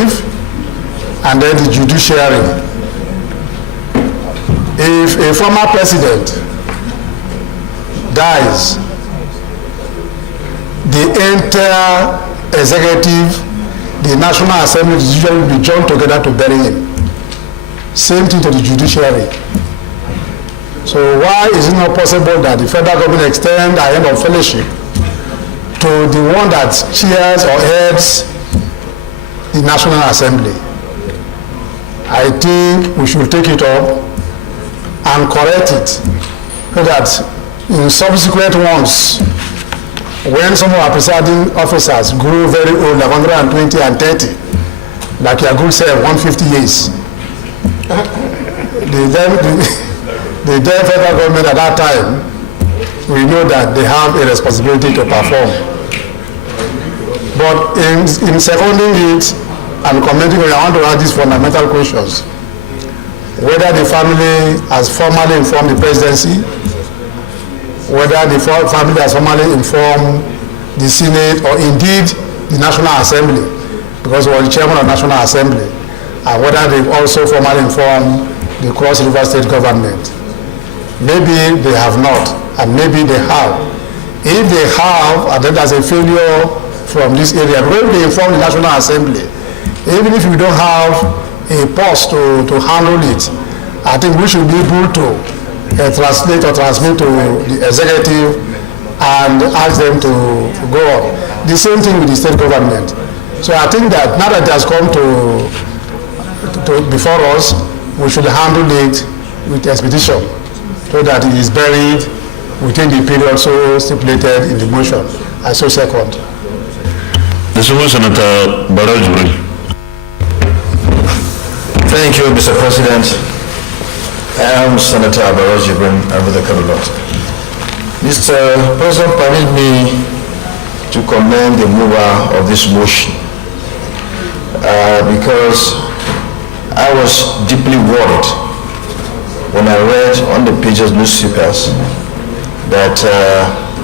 executive, and then the judiciary. If a former president dies, the entire executive, the National Assembly usually will be joined together to bury him. Same thing to the judiciary. So why is it not possible that the federal government extend a hand of fellowship to the one that chairs or heads the National Assembly? I think we should take it up and correct it so that in subsequent ones, when some of our presiding officers grow very old, like 120 and 30, like your good self, 150 years, the then federal government at that time, we know that they have a responsibility to perform. But in seconding it and commenting, I want to ask these fundamental questions. Whether the family has formally informed the presidency, whether the family has formally informed the Senate or indeed the National Assembly, because he was the chairman of the National Assembly, and whether they've also formally informed the Cross River State government. Maybe they have not, and maybe they have. If they have, and then there's a failure from this area, when they inform the National Assembly, even if we don't have a post to handle it, I think we should be able to translate or transmit to the executive and ask them to go on. The same thing with the state government. So I think that now that it has come to before us, we should handle it with expedition so that it is buried within the period so stipulated in the motion. I so second. Senator Baraj. Thank you, Mr. President. I am Senator Baraj Ibrahim Abdul Kadulot. Mr. President, permit me to commend the mover of this motion because I was deeply worried when I read on the pages of newspapers that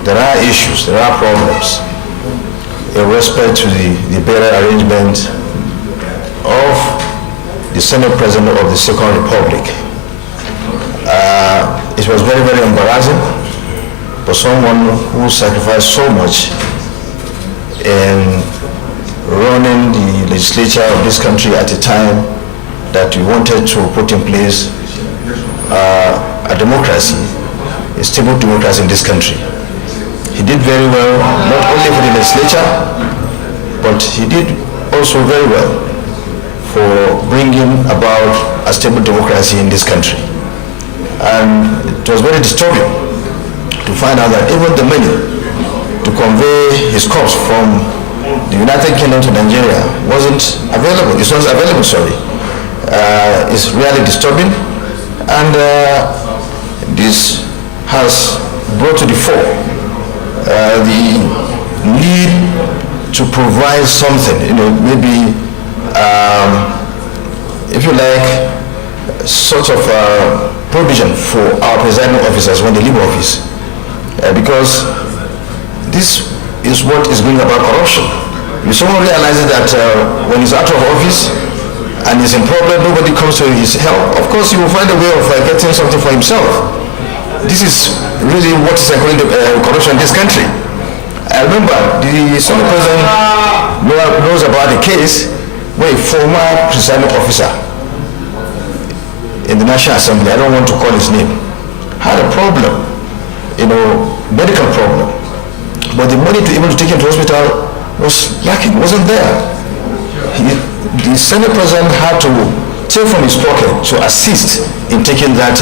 there are issues, there are problems in respect to the better arrangement of the Senate President of the Second Republic. It was very, very embarrassing for someone who sacrificed so much in running the legislature of this country at a time that we wanted to put in place a democracy, a stable democracy in this country. He did very well, not only for the legislature, but he did also very well for bringing about a stable democracy in this country. And it was very disturbing to find out that even the money to convey his corpse from the United Kingdom to Nigeria wasn't available. It was available, sorry. It's really disturbing, and this has brought to the fore the need to provide something, maybe if you like, sort of provision for our presiding officers when they leave office, because this is what is bringing about corruption. If someone realizes that when he's out of office and he's in problem, nobody comes to his help, of course he will find a way of getting something for himself. This is really what is occurring to corruption in this country. I remember the Senate President knows about the case where a former presiding officer in the National Assembly, I don't want to call his name, had a problem, medical problem, but the money to even to take him to hospital was lacking, wasn't there. The Senate President had to take from his pocket to assist in taking that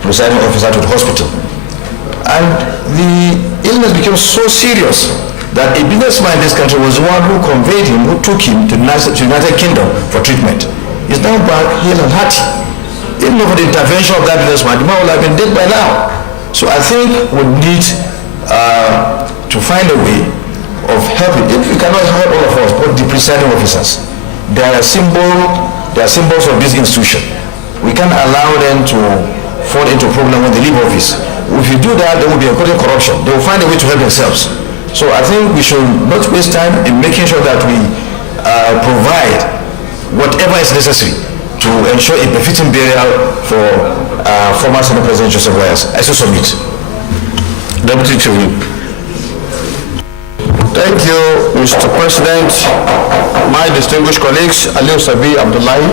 presiding officer to the hospital. And the illness became so serious that a businessman in this country was the one who conveyed him, who took him to the United Kingdom for treatment. He's now back hale and hearty. Even for the intervention of that businessman, the man would have been dead by now. So I think we need to find a way of helping. If we cannot help all of us, but the presiding officers, they are symbols of this institution. We can't allow them to fall into a problem when they leave office. If you do that, there will be a corruption. They will find a way to help themselves. So I think we should not waste time in making sure that we provide whatever is necessary to ensure a befitting burial for former Senate President Joseph Wires. I so submit. Deputy Chief Whip. Thank you, Mr. President. My distinguished colleagues, Aliu Sabi Abdullahi.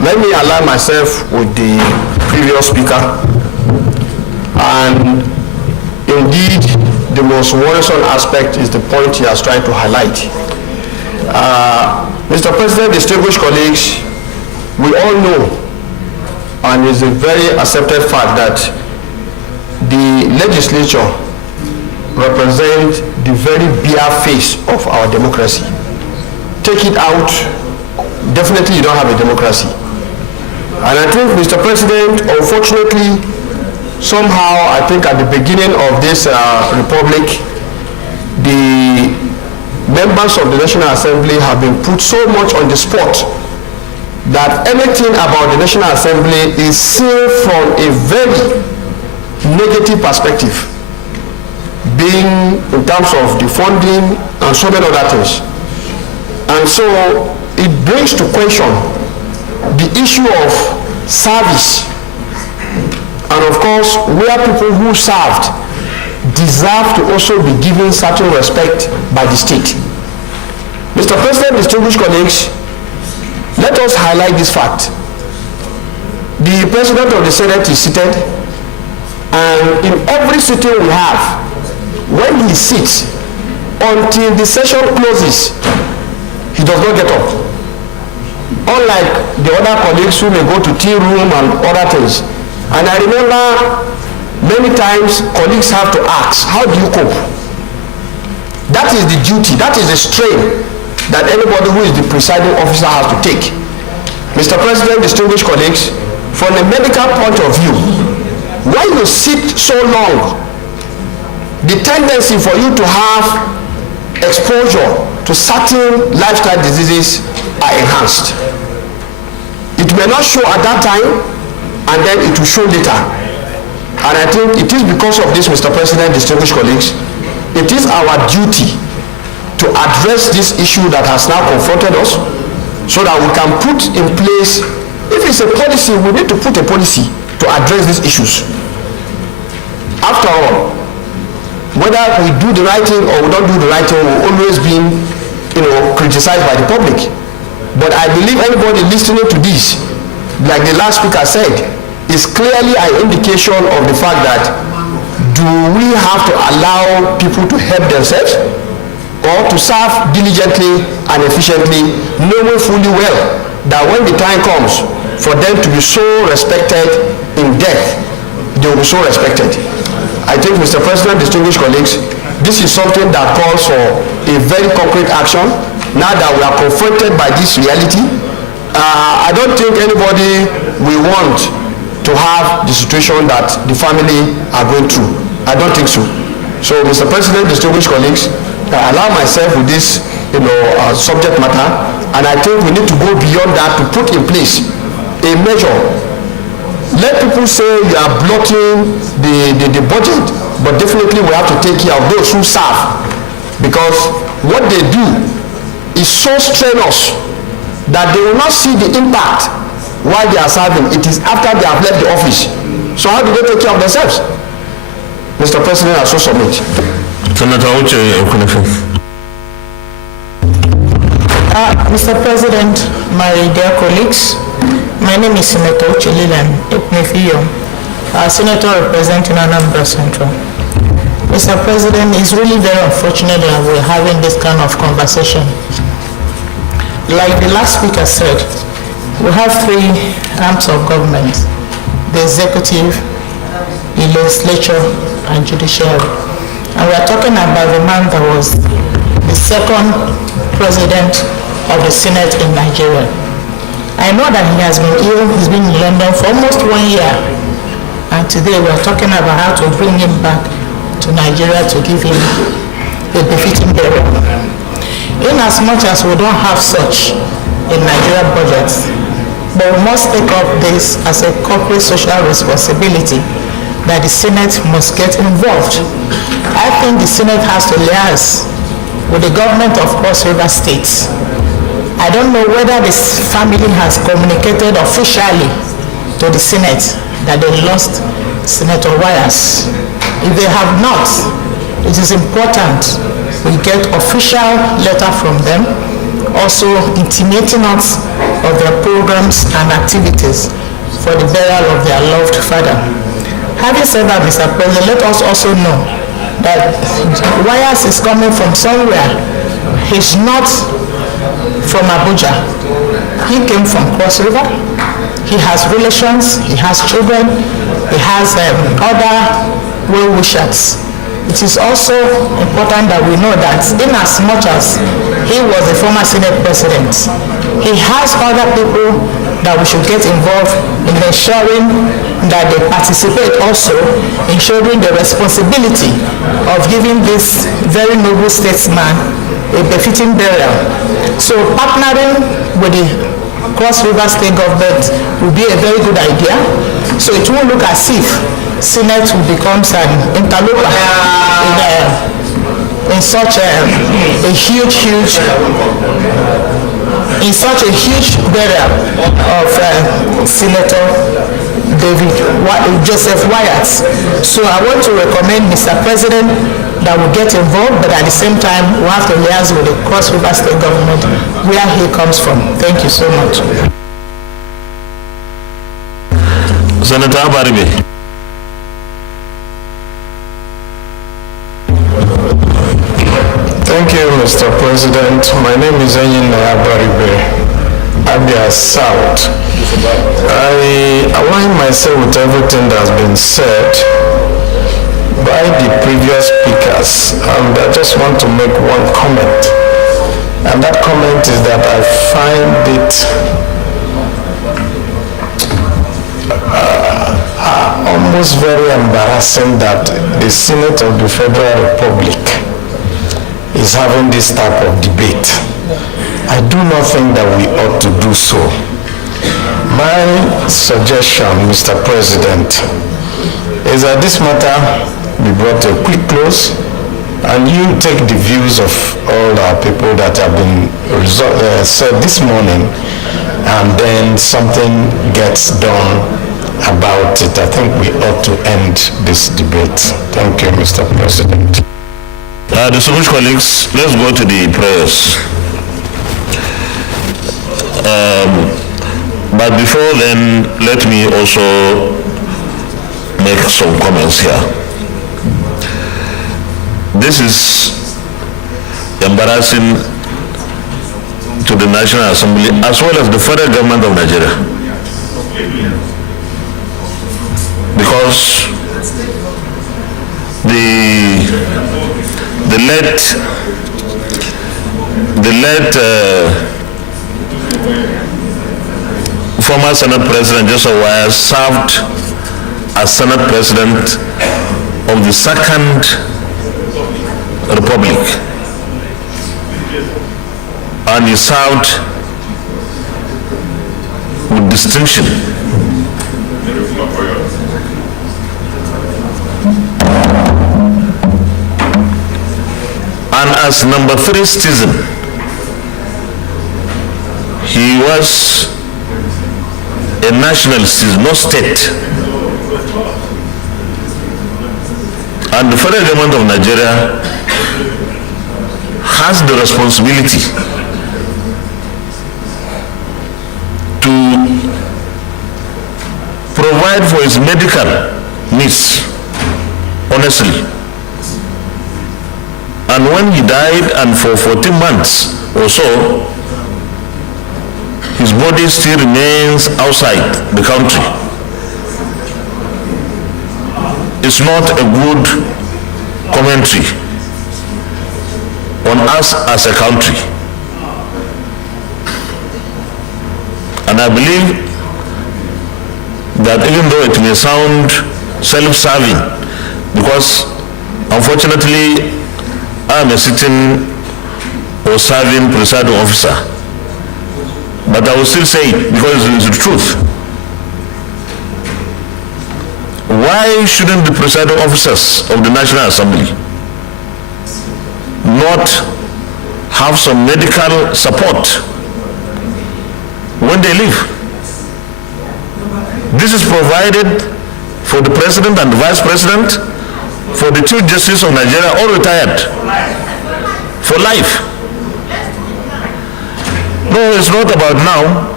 Let me align myself with the previous speaker. And indeed, the most worrisome aspect is the point he has tried to highlight. Mr. President, distinguished colleagues, we all know, and it's a very accepted fact, that the legislature represents the very bare face of our democracy. Take it out, definitely you don't have a democracy. And I think, Mr. President, unfortunately, somehow, I think at the beginning of this republic, the members of the National Assembly have been put so much on the spot that anything about the National Assembly is seen from a very negative perspective, being in terms of the funding and so many other things. And so it brings to question the issue of service, and of course where people who served deserve to also be given certain respect by the state. Mr. President, distinguished colleagues, let us highlight this fact. The President of the Senate is seated, and in every sitting we have, when he sits, until the session closes, he does not get up. Unlike the other colleagues who may go to tea room and other things. And I remember many times colleagues have to ask, how do you cope? That is the duty, that is the strain that anybody who is the presiding officer has to take. Mr. President, distinguished colleagues, from a medical point of view, when you sit so long, the tendency for you to have exposure to certain lifestyle diseases are enhanced. It may not show at that time, and then it will show later. And I think it is because of this, Mr. President, distinguished colleagues, it is our duty to address this issue that has now confronted us, so that we can put in place, if it's a policy, we need to put a policy to address these issues. After all, whether we do the right thing or we don't do the right thing, we'll always be, criticized by the public. But I believe anybody listening to this, like the last speaker said, is clearly an indication of the fact that do we have to allow people to help themselves or to serve diligently and efficiently, knowing fully well that when the time comes for them to be so respected in death, they will be so respected. I think, Mr. President, distinguished colleagues, this is something that calls for a very concrete action. Now that we are confronted by this reality, I don't think anybody will want to have the situation that the family are going through. I don't think so. So, Mr. President, distinguished colleagues, I allow myself with this, subject matter, and I think we need to go beyond that to put in place a measure. Let people say you are blocking the budget, but definitely we have to take care of those who serve, because what they do is so strenuous that they will not see the impact while they are serving. It is after they have left the office. So how do they take care of themselves? Mr. President, I so submit. Senator Uche Okunefe. Mr. President, my dear colleagues, my name is Senator Uche Okunefe, Senator representing Anambra Central. Mr. President, it's really very unfortunate that we're having this kind of conversation. Like the last speaker said, we have three arms of government: the executive, the legislature, and judiciary. And we are talking about the man that was the second president of the Senate in Nigeria. I know that he has been ill. He's been in London for almost 1 year. And today we are talking about how to bring him back to Nigeria to give him a befitting burial. In as much as we don't have such in Nigeria budgets, but we must take up this as a corporate social responsibility that the Senate must get involved. I think the Senate has to liaise with the government of Cross River States. I I don't know whether this family has communicated officially to the Senate that they lost Senator Wires. If they have not, it is important we get official letter from them, also intimating us of their programs and activities for the burial of their loved father. Having said that, Mr. President, let us also know that Wires is coming from somewhere. He's not from Abuja. He came from Cross River. He has relations, he has children, he has other well-wishers. It is also important that we know that in as much as he was a former Senate president, he has other people that we should get involved in ensuring that they participate also in shouldering the responsibility of giving this very noble statesman a befitting burial. So partnering with the Cross River State government will be a very good idea. So it won't look as if Senate will become an interloper in such a huge burial of Senator Joseph Wyatt. So I want to recommend, Mr. President, that we get involved, but at the same time, we have to liaise with the Cross River State government where he comes from. Thank you so much. Senator Abaribe. Thank you, Mr. President. My name is Enyin Abaribe, Abia South. I align myself with everything that's been said by the previous speakers, and I just want to make one comment. And that comment is that I find it almost very embarrassing that the Senate of the Federal Republic is having this type of debate. I do not think that we ought to do so. My suggestion, Mr. President, is that this matter be brought to a quick close, and you take the views of all our people that have been said this morning, and then something gets done about it. I think we ought to end this debate. Thank you, Mr. President. Distinguished colleagues, let's go to the prayers. But before then, let me also make some comments here. This is embarrassing to the National Assembly as well as the federal government of Nigeria, because the late former Senate President Joseph Wires served as Senate President of the Second Republic, and he served with distinction. And as number 3 citizen, he was a national citizen, no state. And the federal government of Nigeria has the responsibility to provide for his medical needs, honestly. And when he died, and for 14 months or so, his body still remains outside the country. It's not a good commentary on us as a country. And I believe that even though it may sound self-serving, because unfortunately I am a sitting or serving presiding officer, but I will still say it because it is the truth. Why shouldn't the presiding officers of the National Assembly not have some medical support when they leave. This is provided for the president and the vice president, for the chief justice of Nigeria, all retired, for life. No, it's not about now.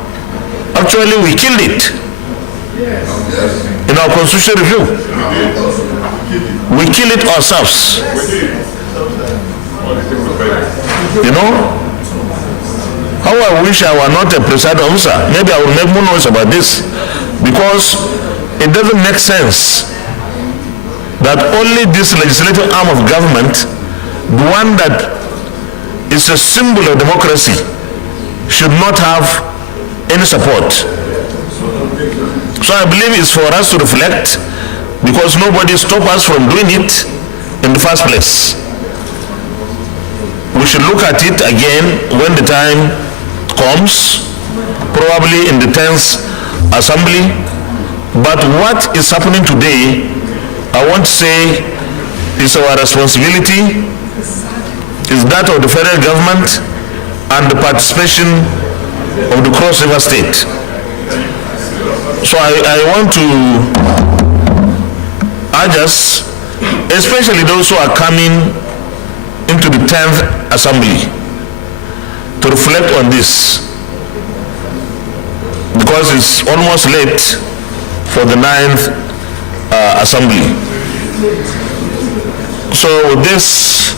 Actually, we killed it in our constitutional review. We kill it ourselves. You know? How I wish I were not a presiding officer. Maybe I will make more noise about this, because it doesn't make sense that only this legislative arm of government, the one that is a symbol of democracy, should not have any support. So I believe it's for us to reflect, because nobody stopped us from doing it in the first place. We should look at it again when the time comes, probably in the 10th assembly. But what is happening today, I want to say, is our responsibility, is that of the federal government and the participation of the Cross River State. So I want to urge us, especially those who are coming into the 10th assembly, to reflect on this, because it's almost late for the 9th assembly. So with this,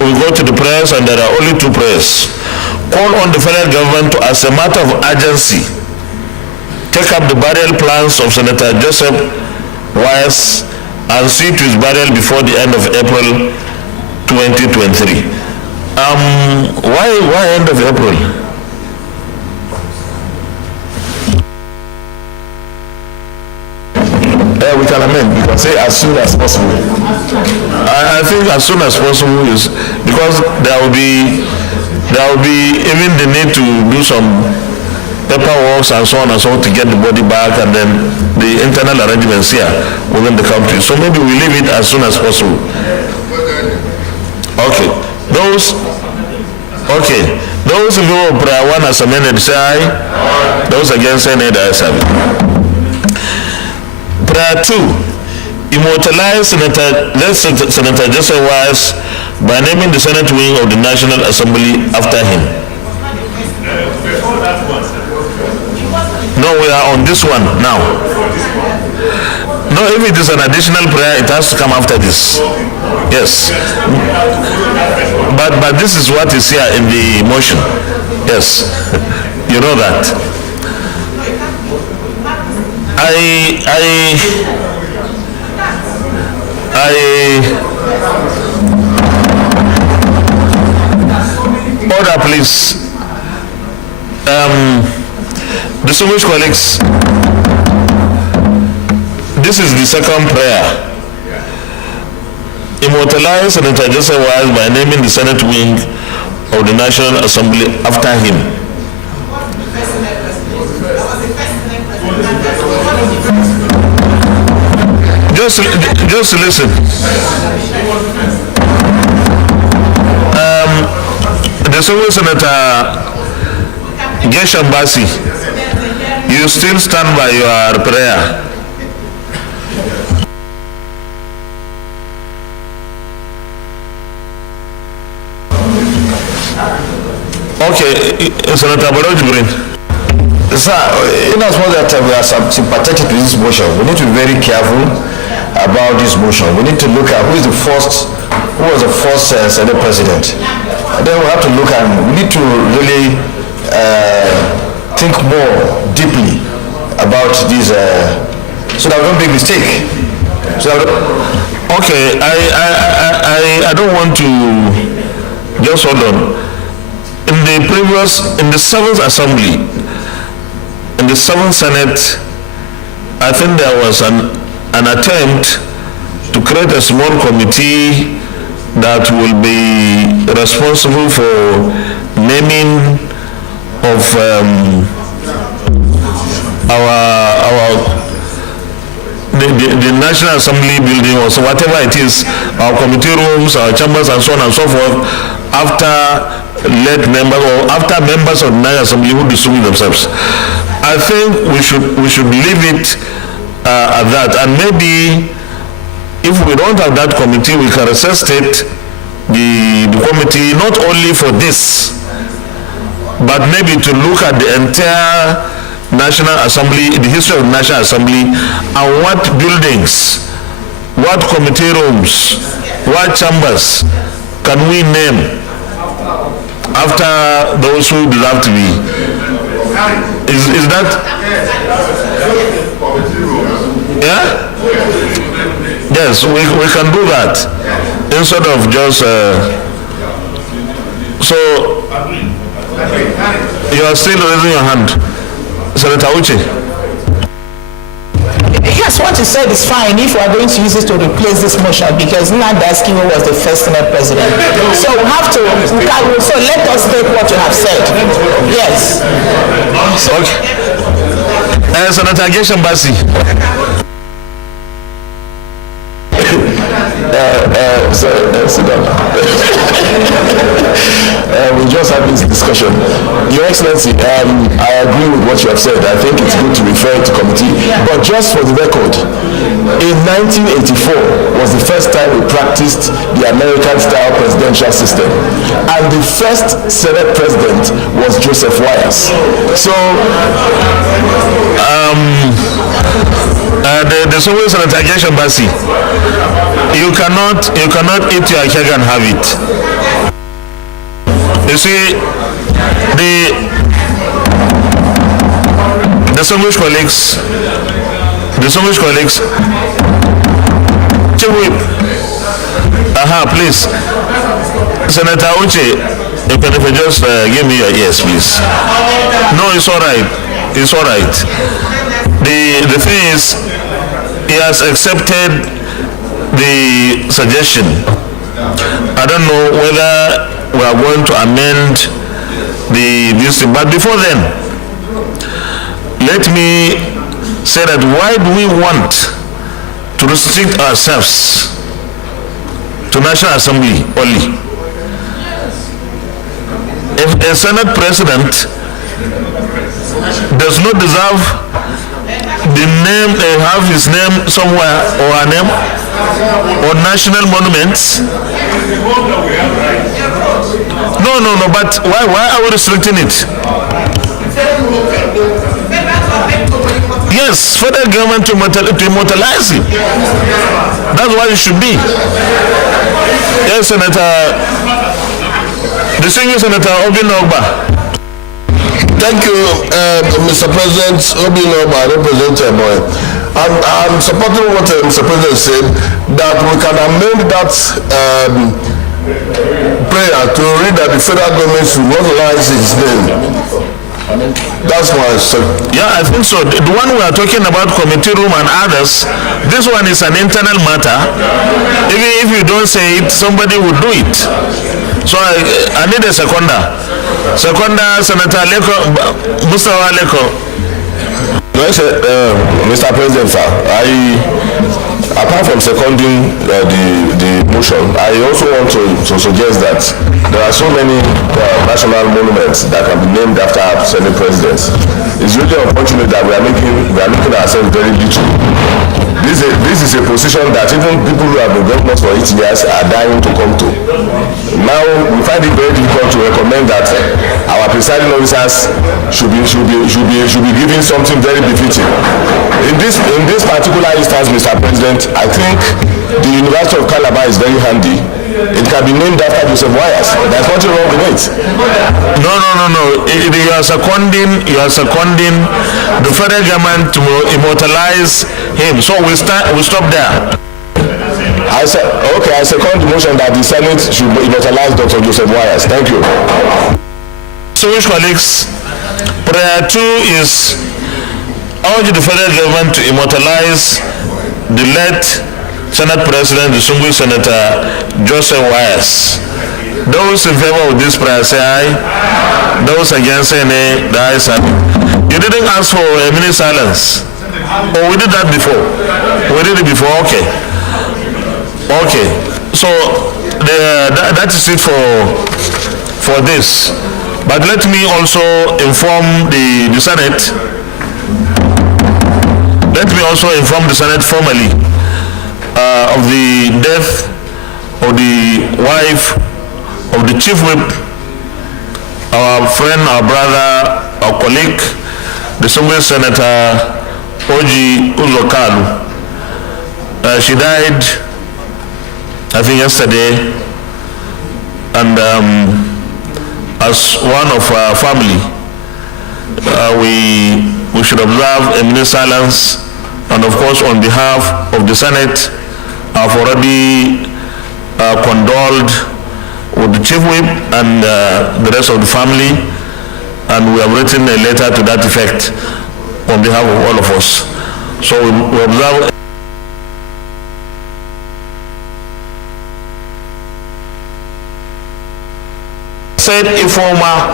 we go to the prayers, and there are only two prayers. Call on the federal government to, as a matter of urgency, take up the burial plans of Senator Joseph Wise and see to his burial before the end of April 2023. Why end of April? We can amend. We can say as soon as possible. I think as soon as possible is because there will be even the need to do some paperwork and so on and so on to get the body back, and then the internal arrangements here within the country. So maybe we leave it as soon as possible. Okay. Those in favor of prayer 1 as amended, say aye. Those against, say nay. The ayes have it. Prayer 2, immortalize Senator Joseph Wise by naming the Senate wing of the National Assembly after him. No, we are on this one now. No, if it is an additional prayer, it has to come after this. Yes. But this is what is here in the motion. Yes. You know that. Order, please. Distinguished colleagues, this is the second prayer. Immortalize Senator Joseph Wise by naming the Senate wing of the National Assembly after him. Just listen. The Senator Geshan Basi, you still stand by your prayer. Okay, Senator Baroj Green. Sir, in as much that we are sympathetic to this motion, we need to be very careful about this motion. We need to look at who was the first Senate president. And then we have to look at, we need to really think more deeply about this, so that we don't make mistake. Okay, I don't want to, just hold on. In the 7th assembly, in the 7th Senate, I think there was an attempt to create a small committee that will be responsible for naming of the National Assembly building, or so whatever it is, our committee rooms, our chambers, and so on and so forth, after let members or after members of the National Assembly who distinguish themselves. I think we should leave it at that, and maybe if we don't have that committee, we can resuscitate the committee not only for this, but maybe to look at the entire National Assembly, the history of the National Assembly, and what buildings, what committee rooms, what chambers can we name after those who deserve to be. Is that? Yeah? Yes, we can do that instead of just so you are still raising your hand, Senator Uche. Yes, what you said is fine if we are going to use it to replace this motion, because Nnamdi was the first Senate president. So we have to, so let us take what you have said. Yes. Okay. Senator Geshen Basi. Sit down. We just had this discussion. Your Excellency, I agree with what you have said. I think it's good to refer to committee. But just for the record, in 1984 was the first time we practiced the American-style presidential system. And the first Senate president was Joseph Wyers. So, the Soviet Senator Geshen Basi, you cannot eat your cake and have it. You see, the distinguished colleagues, Chief Whip, please, Senator Uche, you can just give me your ears, please. No, it's all right. It's all right. The thing is, he has accepted the suggestion. I don't know whether we are going to amend this thing, but before then, let me say that why do we want to restrict ourselves to National Assembly only? If a Senate president does not deserve the name, have his name somewhere, or a name, or national monuments. No, but why are we restricting it? Yes, federal government to immortalize him. That's what it should be. Yes, Senator, the senior Senator Obin Ogba. thank you, Mr. President. Obin Ogba, Representative Boy. I'm supporting what Mr. President said, that we can amend that prayer to read that the federal government should authorize his name. That's why I said. Yeah, I think so. The one we are talking about, committee room and others, this one is an internal matter. Even if you don't say it, somebody will do it. So I need a seconder. Senator Leko, Mustafa Leko. Mr. President, sir, apart from seconding the motion, I also want to suggest that there are so many national monuments that can be named after our Senate presidents. It's really unfortunate that we are making ourselves very little. This is a position that even people who have been governors for 8 years are dying to come to. Now we find it very difficult to recommend that our presiding officers should be given something very befitting. In this particular instance, Mr. President, I think the University of Calabar is very handy. It can be named after Joseph Wyers. There's nothing wrong with it. No. You are seconding the federal government to immortalize him. So we stop there. I second the motion that the Senate should immortalize Dr. Joseph Wyers. Thank you. So, which colleagues, prayer 2 is urge the federal government to immortalize the late Senate President, distinguished Senator Joseph Wyers. Those in favor of this prayer say aye. Those against say nay. The ayes have it. You didn't ask for a minute silence. Oh, we did that before. We did it before. Okay. So that is it for for this. But let me also inform the Senate. Let me also inform the Senate formally of the death of the wife of the Chief Whip, our friend, our brother, our colleague, distinguished Senator Oji Uzokalu. She died, I think, yesterday, and as one of our family, we should observe a minute silence, and of course, on behalf of the Senate, I've already condoled with the Chief Whip and the rest of the family, and we have written a letter to that effect on behalf of all of us. So we observe said informer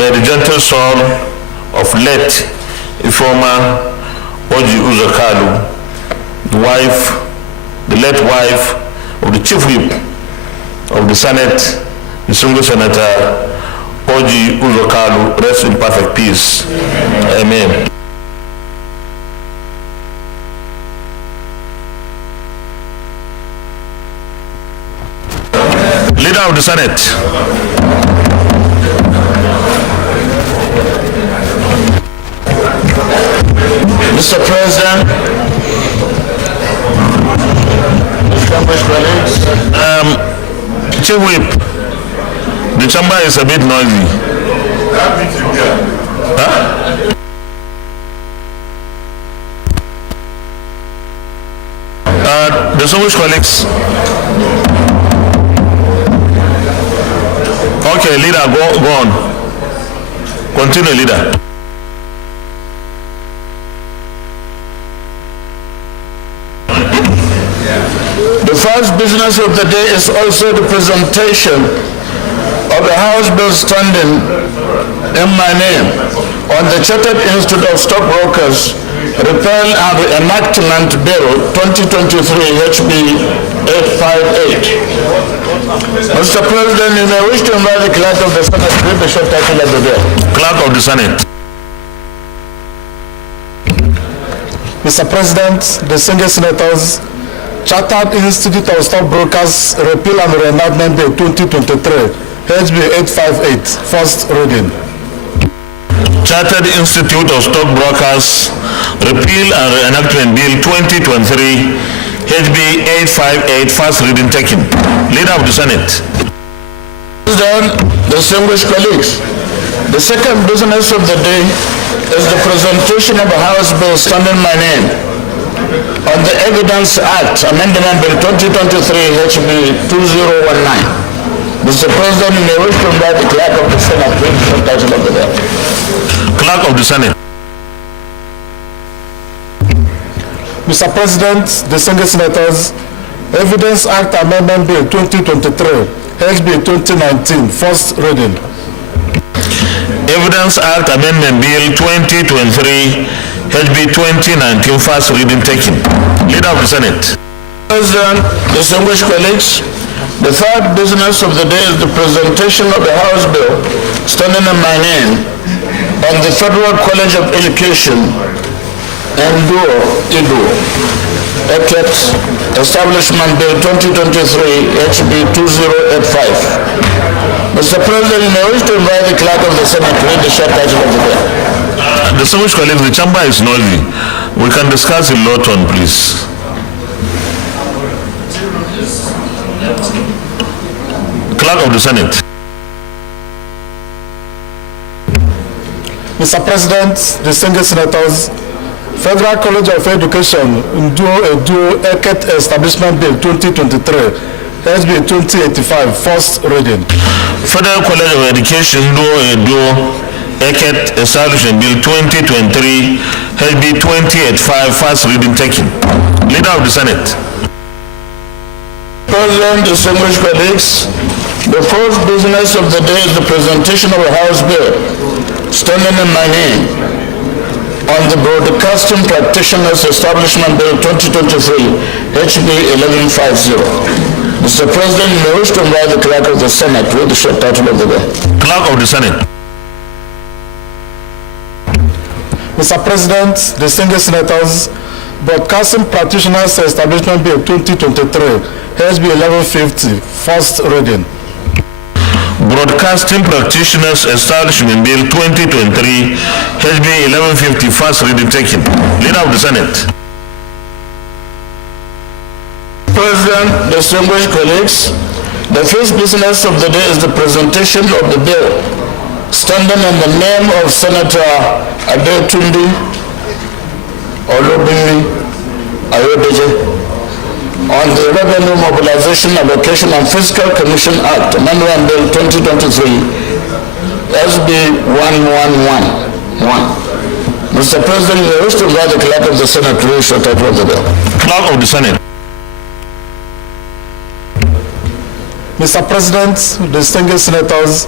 may the gentle soul of late informer Oji Uzokalu, the late wife of the Chief Whip of the Senate, the single Senator Oji Uzokalu, rest in perfect peace. Amen. Leader of the Senate. Mr. President, distinguished colleagues, Chief Whip, the chamber is a bit noisy. Huh? Distinguished colleagues. Okay, leader, go on. Continue, leader. The first business of the day is also the presentation of the House Bill standing in my name on the Chartered Institute of Stockbrokers Repeal and Reenactment Bill 2023 HB 858. Mr. President, you may wish to invite the Clerk of the Senate to read the short title of the bill. Clerk of the Senate. Mr. President, distinguished senators, Chartered Institute of Stockbrokers Repeal and Reenactment Bill 2023, HB 858, first reading. Chartered Institute of Stockbrokers Repeal and Reenactment Bill 2023, HB 858, first reading taken. Leader of the Senate. President, distinguished colleagues, the second business of the day is the presentation of a House Bill standing my name on the Evidence Act, Amendment Bill 2023, HB 2019. Mr. President, you may wish to invite the Clerk of the Senate to read the short title of the bill. Clerk of the Senate. Mr. President, distinguished senators, Evidence Act Amendment Bill 2023, HB 2019, first reading. Evidence Act Amendment Bill 2023, HB 2019, first reading taken. Leader of the Senate. President, distinguished colleagues, the third business of the day is the presentation of the House Bill standing in my name on the Federal College of Education and IDU, Establishment Bill 2023, HB 2085. Mr. President, you may wish to invite the Clerk of the Senate to read the short title of the bill. Distinguished colleagues, the chamber is noisy. We can discuss in low tone, please. Clerk of the Senate. Mr. President, distinguished senators, Federal College of Education Duo Eket Establishment Bill 2023, SB 2085, first reading. Federal College of Education Duo Eket Establishment Bill 2023, SB 2085, first reading taken. Leader of the Senate. President, distinguished colleagues, the first business of the day is the presentation of a House bill standing in my name on the Broadcasting Practitioners Establishment Bill 2023, HB 1150. Mr. President, you may wish to invite the Clerk of the Senate to read the short title of the bill. Clerk of the Senate. Mr. President, distinguished senators, Broadcasting Practitioners Establishment Bill 2023, SB 1150, first reading. Broadcasting Practitioners Establishment Bill 2023, HB 1150, first reading taken. Leader of the Senate. President, distinguished colleagues, the first business of the day is the presentation of the bill standing in the name of Senator Adetunde Olubimi Ayodeje on the Revenue Mobilization, Allocation and Fiscal Commission Act, Amendment Bill 2023, SB 1111. Mr. President, I wish to invite the Clerk of the Senate to read the short title of the bill. Clerk of the Senate. Mr. President, distinguished senators,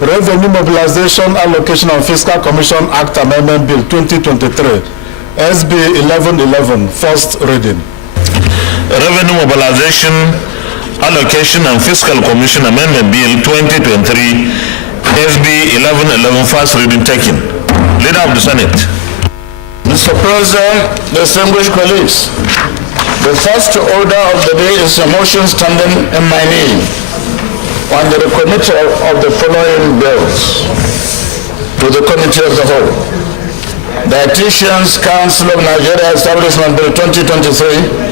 Revenue Mobilization, Allocation and Fiscal Commission Act Amendment Bill 2023, SB 1111, first reading. Revenue Mobilization, Allocation and Fiscal Commission Amendment Bill 2023, SB 1111, first reading taken. Leader of the Senate. Mr. President, distinguished colleagues, the first order of the day is a motion standing in my name on the recommittal of the following bills to the Committee of the Whole. Dietitians Council of Nigeria Establishment Bill 2023,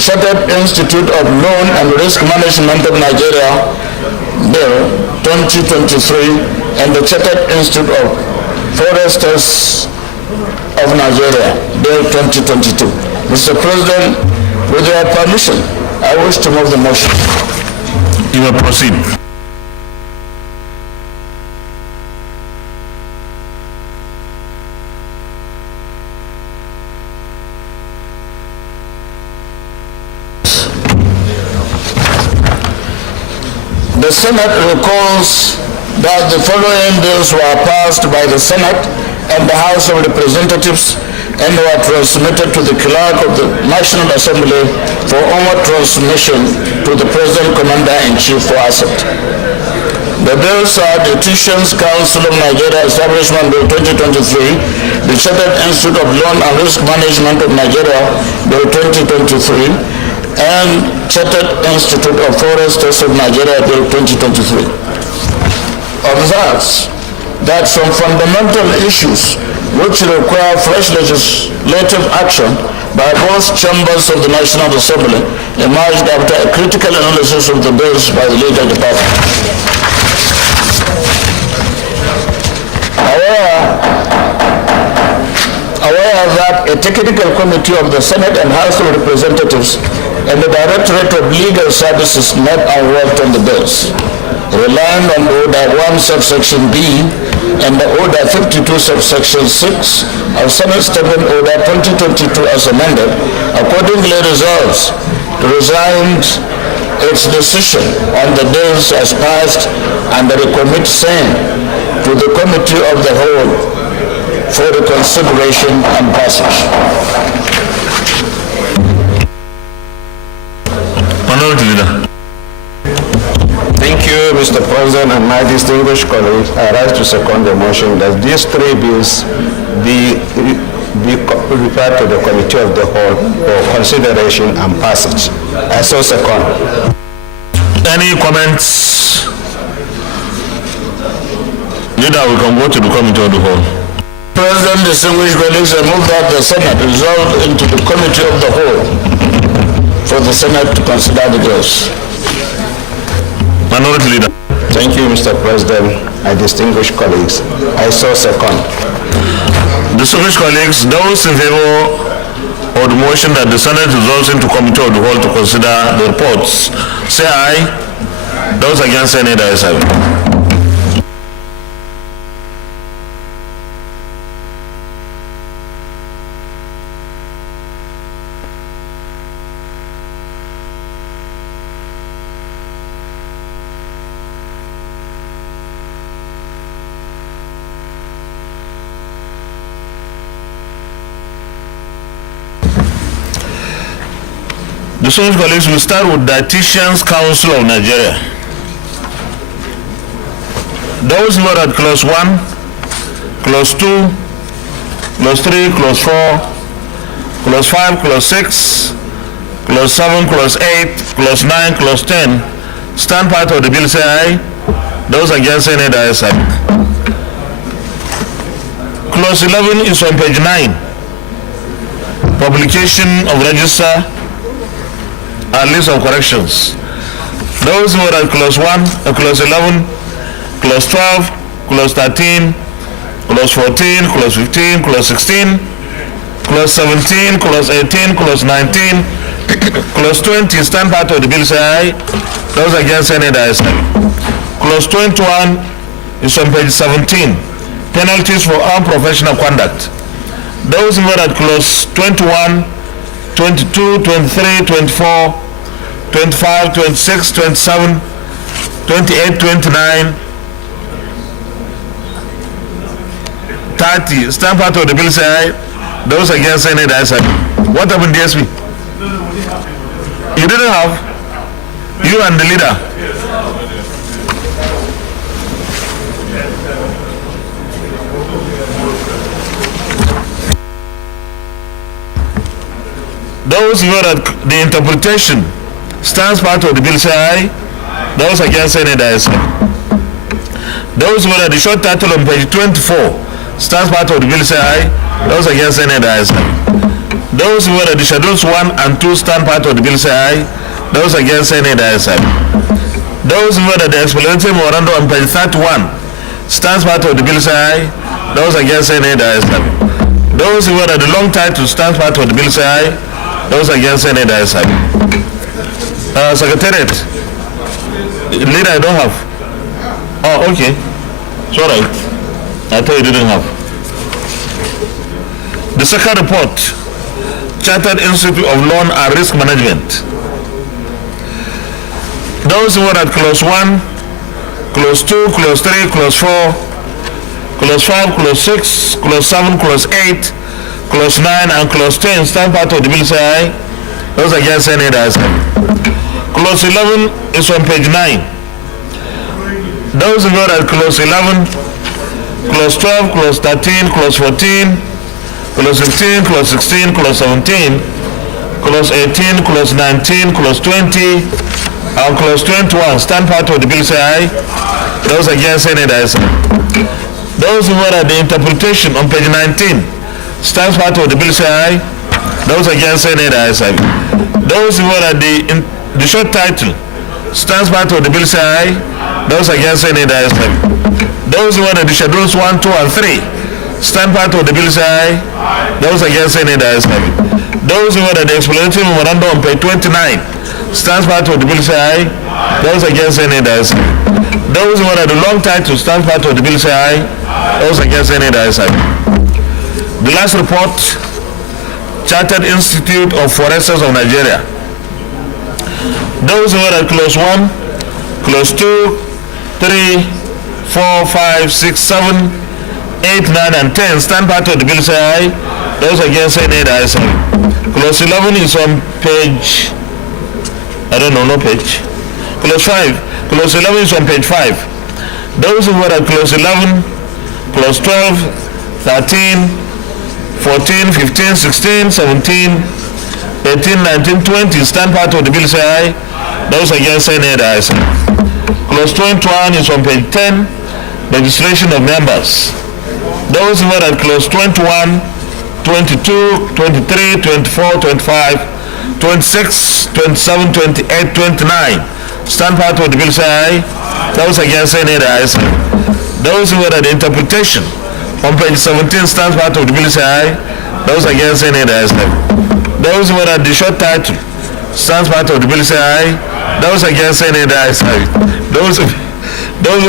Chartered Institute of Loan and Risk Management of Nigeria Bill 2023, and the Chartered Institute of Foresters of Nigeria Bill 2022. Mr. President, with your permission, I wish to move the motion. You may proceed. The Senate recalls that the following bills were passed by the Senate and the House of Representatives and were transmitted to the Clerk of the National Assembly for onward transmission to the President Commander-in-Chief for assent. The bills are the Dietitians Council of Nigeria Establishment Bill 2023, the Chartered Institute of Loan and Risk Management of Nigeria Bill 2023, and Chartered Institute of Foresters of Nigeria Bill 2023. Observes that some fundamental issues which require fresh legislative action by both chambers of the National Assembly emerged after a critical analysis of the bills by the legal department. Aware that a technical committee of the Senate and House of Representatives and the Directorate of Legal Services met and worked on the bills, relying on Order 1 subsection B and the Order 52 subsection 6 of Senate Standing Order 2022 as amended, accordingly resolves to resign its decision on the bills as passed and recommit same to the Committee of the Whole for the consideration and passage. Minority Leader. Thank you, Mr. President, and my distinguished colleagues. I rise to second the motion that these three bills be referred to the Committee of the Whole for consideration and passage. I so second. Any comments? Leader, we can go to the Committee of the Whole. President, distinguished colleagues, I move that the Senate resolve into the Committee of the Whole for the Senate to consider the bills. Minority Leader. Thank you, Mr. President. my distinguished colleagues. I so second. Distinguished colleagues, those in favor of the motion that the Senate resolves into committee of the whole to consider the reports, say aye. Those against, say nay. The ayes have it. Distinguished colleagues, we start with Dietitians Council of Nigeria. Those who are at clause 1, clause 2, clause 3, clause 4, clause 5, clause 6, clause 7, clause 8, clause 9, clause 10, stand part of the bill, say aye. Those against, say nay. The ayes have it. Clause 11 is on page 9. Publication of register and list of corrections. Those who are at clause 1, clause 11, clause 12, clause 13, clause 14, clause 15, clause 16, clause 17, clause 18, clause 19, clause 20, stand part of the bill, say aye. Those against, say nay. The ayes have it. Clause 21 is on page 17. Penalties for unprofessional conduct. Those who are at clause 21, 22, 23, 24, 25, 26, 27, 28, 29, 30. Stand part of the bill, say aye. Those against, say nay. The ayes have it. What happened, DSP? You didn't have? You and the leader? Those who are at the interpretation, stands part of the bill, say aye. Those against, say nay. The ayes have it. Those who are at the short title on page 24, stands part of the bill, say aye. Those against, say nay. The ayes have it. Those who are at the schedules 1 and 2, stand part of the bill, say aye. Those against, say nay. The ayes have it. Those who are at the explanatory memorandum on page 31, stands part of the bill, say aye. Those against, say nay. The ayes have it. Those who are at the long title, stands part of the bill, say aye. Those against, say nay. The ayes have it. Secretariat, leader, I don't have. Oh, okay. It's all right. I thought you didn't have. The second report, Chartered Institute of Loan and Risk Management. Those who are at clause 1, clause 2, clause 3, clause 4, clause 5, clause 6, clause 7, clause 8, clause 9, and clause 10, stand part of the bill, say aye. Those against, say nay. The ayes have it. Clause 11 is on page 9. Those who are at clause 11, clause 12, clause 13, clause 14, clause 15, clause 16, clause 17, clause 18, clause 19, clause 20, and clause 21, stand part of the bill, say aye. Those against, say nay. The ayes have it. Those who are at the interpretation on page 19, stands part of the bill, say aye. Those against, say nay. The ayes have it. Those who are at the short title, stands part of the bill, say aye. Those against, say nay. The ayes have it. Those who are at the schedules 1, 2, and 3, stand part of the bill, say aye. Those against, say nay. The ayes have it. Those who are at the explanatory memorandum on page 29, stands part of the bill, say aye. Those against, say nay. The ayes have it. Those who are at the long title, stands part of the bill, say aye. Those against, say nay. The ayes have it. The last report, Chartered Institute of Foresters of Nigeria. Those who are at clause 1, clause 2, 3, 4, 5, 6, 7, 8, 9, and 10, stand part of the bill, say aye. Those against, say nay. The ayes have it. Clause 11 is on page, I don't know, no page. Clause 5. Clause 11 is on page 5. Those who are at clause 11, clause 12, 13, 14, 15, 16, 17, 18, 19, 20, stand part of the bill, say aye. Those against, say nay. The ayes have it. Clause 21 is on page 10, registration of members. Those who are at clause 21, 22, 23, 24, 25, 26, 27, 28, 29, stand part of the bill, say aye. Those against, say nay. The ayes have it. Those who are the interpretation on page 17 stands part of the bill say aye. Those against any the ayes have it. Those who are at the short title stands part of the bill say aye. Those against any the ayes have it. Those who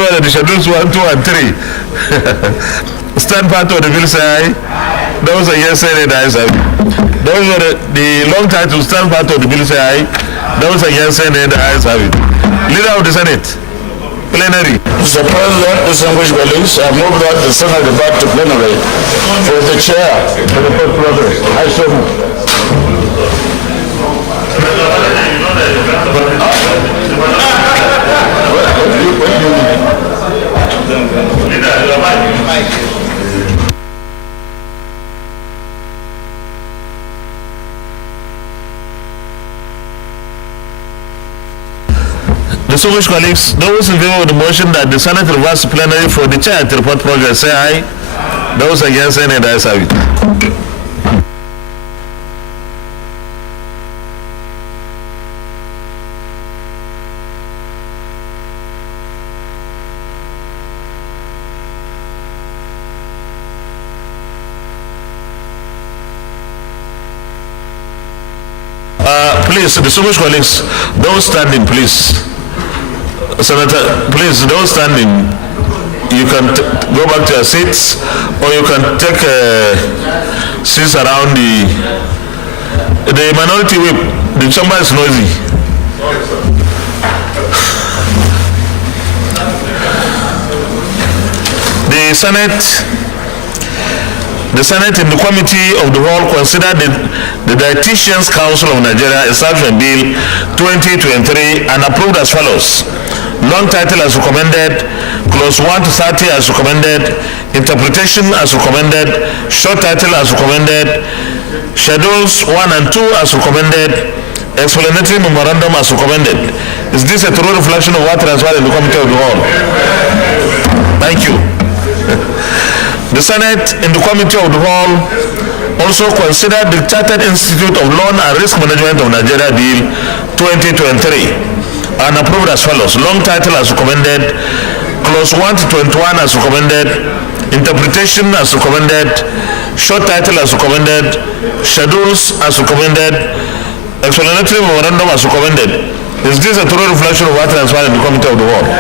are at the schedules 1, 2, and 3 stand part of the bill say aye. Those against any the ayes have it. Those who are the long title stand part of the bill say aye. Those against any the ayes have it. Leader of the Senate. Plenary. Mr. President, distinguished colleagues, I move that the Senate debate to plenary for the chair to report progress. I so move. Distinguished colleagues, those in favor of the motion that the Senate reverse plenary for the chair to report progress, say aye. Those against any the ayes have it. Please, distinguished colleagues, those standing, please. Senator, please, those standing, you can go back to your seats, or you can take seats around the minority whip. The chamber is noisy. The Senate in the Committee of the Whole considered the Dietitians Council of Nigeria Establishment Bill 2023 and approved as follows. Long title as recommended, clause 1 to 30 as recommended, interpretation as recommended, short title as recommended, schedules 1 and 2 as recommended, explanatory memorandum as recommended. Is this a true reflection of what transpired in the Committee of the Whole? Thank you. The Senate in the Committee of the Whole also considered the Chartered Institute of Loan and Risk Management of Nigeria Bill 2023 and approved as follows. Long title as recommended, clause 1 to 21 as recommended, interpretation as recommended, short title as recommended, schedules as recommended, explanatory memorandum as recommended. Is this a true reflection of what transpired in the Committee of the Whole?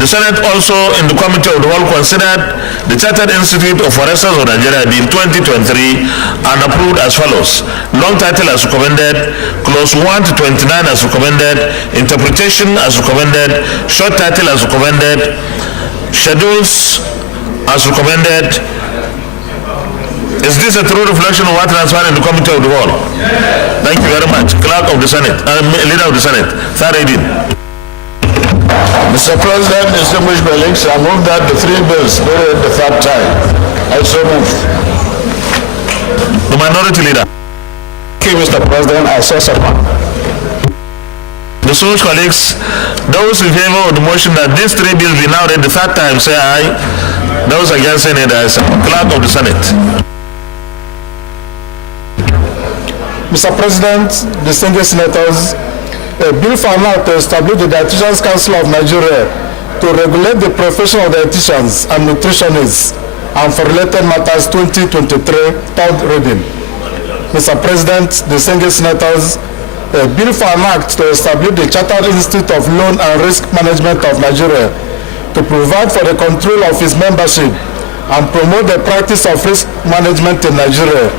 The Senate also in the Committee of the Whole considered the Chartered Institute of Foresters of Nigeria Bill 2023 and approved as follows. Long title as recommended, clause 1 to 29 as recommended, interpretation as recommended, short title as recommended, schedules as recommended. Is this a true reflection of what transpired in the Committee of the Whole? Thank you very much. Clerk of the Senate, Leader of the Senate, third reading. Mr. President, distinguished colleagues, I move that the three bills be read the third time. I so move. The Minority Leader. Thank you, Mr. President. I so support. Distinguished colleagues, those in favor of the motion that these three bills be now read the third time, say aye. Those against any the ayes. Clerk of the Senate. Mr. President, distinguished senators, a bill for an act to establish the Dietitians Council of Nigeria to regulate the profession of dietitians and nutritionists and for related matters 2023, third reading. Mr. President, distinguished senators, a bill for an act to establish the Chartered Institute of Loan and Risk Management of Nigeria to provide for the control of its membership and promote the practice of risk management in Nigeria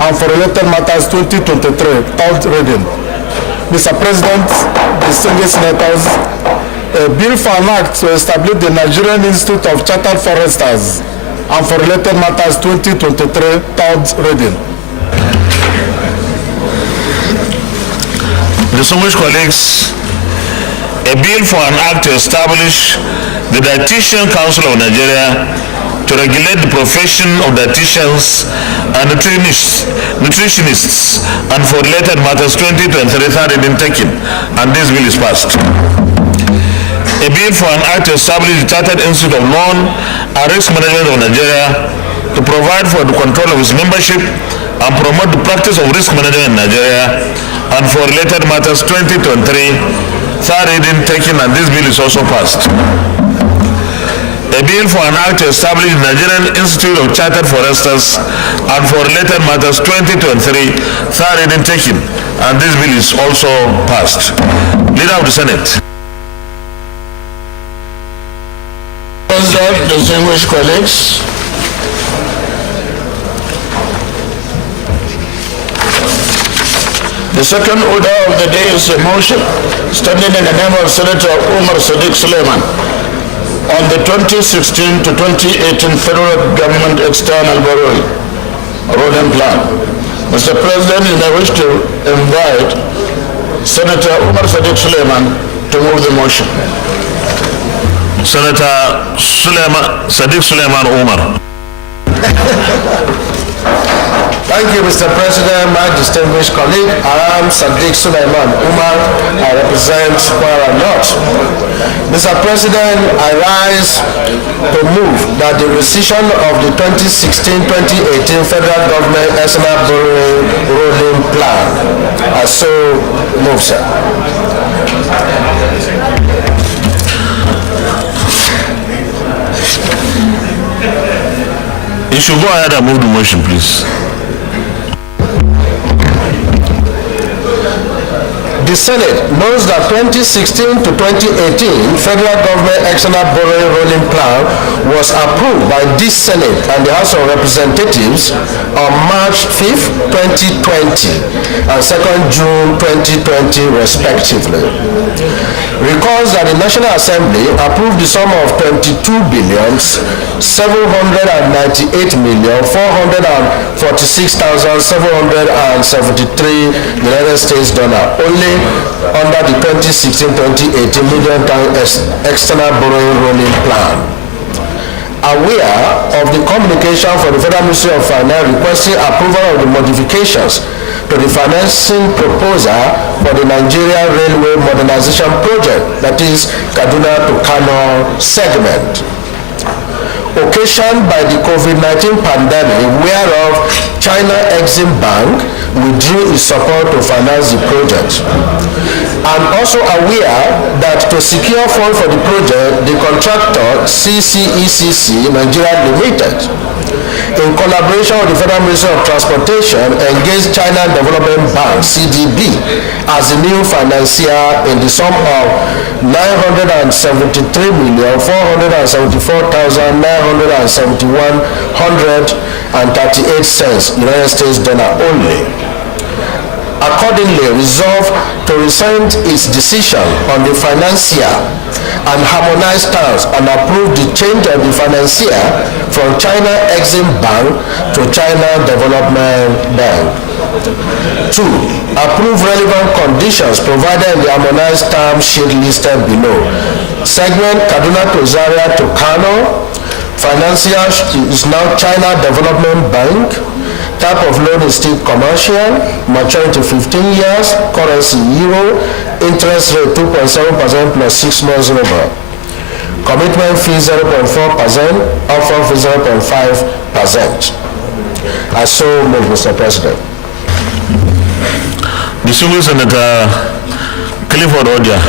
and for related matters 2023, third reading. Mr. President, distinguished senators, a bill for an act to establish the Nigerian Institute of Chartered Foresters and for related matters 2023, third reading. Distinguished colleagues, a bill for an act to establish the Dietitian Council of Nigeria to regulate the profession of dietitians and nutritionists and for related matters 2023 third reading taken, and this bill is passed. A bill for an act to establish the Chartered Institute of Loan and Risk Management of Nigeria to provide for the control of its membership and promote the practice of risk management in Nigeria and for related matters 2023 third reading taken, and this bill is also passed. a bill for an act to establish the Nigerian Institute of Chartered Foresters and for related matters 2023, third reading taken, and this bill is also passed. Leader of the Senate. President, distinguished colleagues, the second order of the day is a motion standing in the name of Senator Umar Sadiq Suleiman on the 2016 to 2018 federal government external borrowing plan. Mr. President, you may wish to invite Senator Umar Sadiq Suleiman to move the motion. Senator Sadiq Suleiman Umar. Thank you, Mr. President, my distinguished colleague. I am Sadiq Suleiman Umar. I represent Kwara North. Mr. President, I rise to move that the rescission of the 2016-2018 federal government external borrowing rolling plan. I so move, sir. You should go ahead and move the motion, please. The Senate knows that 2016 to 2018 federal government external borrowing rolling plan was approved by this Senate and the House of Representatives on March 5th, 2020 and 2nd June 2020 respectively. Recalls that the National Assembly approved the sum of 22,798,446,773 United States dollar only under the 2016-2018 medium-term external borrowing rolling plan. Aware of the communication for the Federal Ministry of Finance requesting approval of the modifications to the financing proposal for the Nigeria Railway Modernization Project, that is Kaduna to Kano segment. Occasioned by the COVID-19 pandemic, whereof China Exim Bank withdrew its support to finance the project. And also aware that to secure funds for the project, the contractor CCECC Nigeria Limited, in collaboration with the Federal Ministry of Transportation, engaged China Development Bank (CDB) as the new financier in the sum of 973,474,971.38 United States dollar only. Accordingly, resolved to rescind its decision on the financier and harmonize terms and approve the change of the financier from China Exim Bank to China Development Bank. 2. Approve relevant conditions provided in the harmonized term sheet listed below. Segment Kaduna to Zaria to Kano. Financier is now China Development Bank. Type of loan is still commercial. Maturity 15 years. Currency euro. Interest rate 2.7% plus 6 months over. Commitment fee 0.4%. Upfront fee 0.5%. I so move, Mr. President. Distinguished Senator Clifford Odia.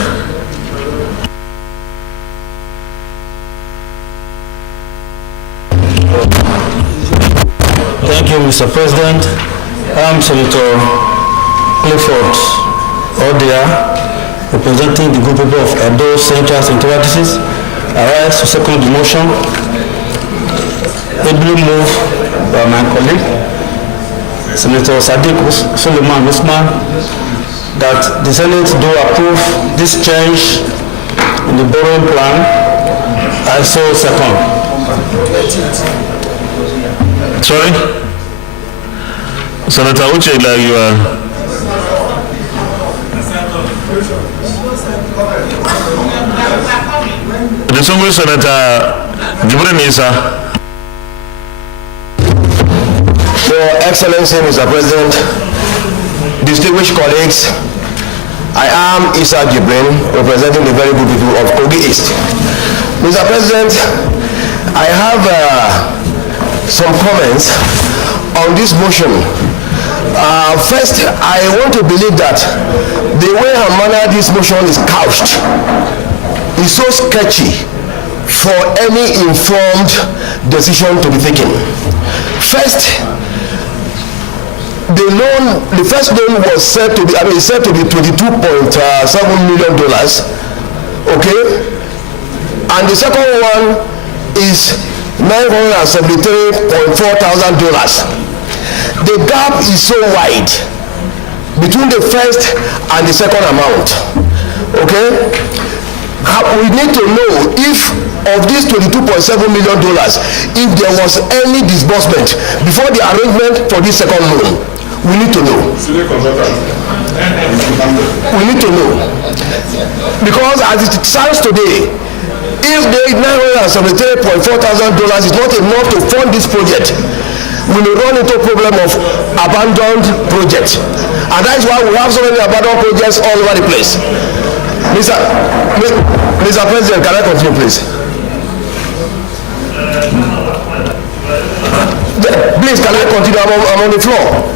Thank you, Mr. President. I'm Senator Clifford Odia, representing the good people of Edo Central Central District. I rise to second the motion. Ably moved by my colleague, Senator Sadiq Suleiman Usman, that the Senate do approve this change in the borrowing plan. I so second. Sorry? Senator Uchela, you are... Distinguished Senator Jibrin Isa. Your Excellency, Mr. President, distinguished colleagues, I am Isa Jibrin, representing the very good people of Kogi East. Mr. President, I have some comments on this motion. First, I want to believe that the way and manner this motion is couched is so sketchy for any informed decision to be taken. First, the first loan was said to be, said to be $22.7 million, okay? And the second one is $973.4 thousand. The gap is so wide between the first and the second amount, okay? We need to know if of this $22.7 million, if there was any disbursement before the arrangement for this second loan. We need to know. We need to know. Because as it stands today, if the $973.4 thousand is not enough to fund this project, we will run into a problem of abandoned projects. And that is why we have so many abandoned projects all over the place. Mr. President, can I continue, please? Please, can I continue? I'm on the floor.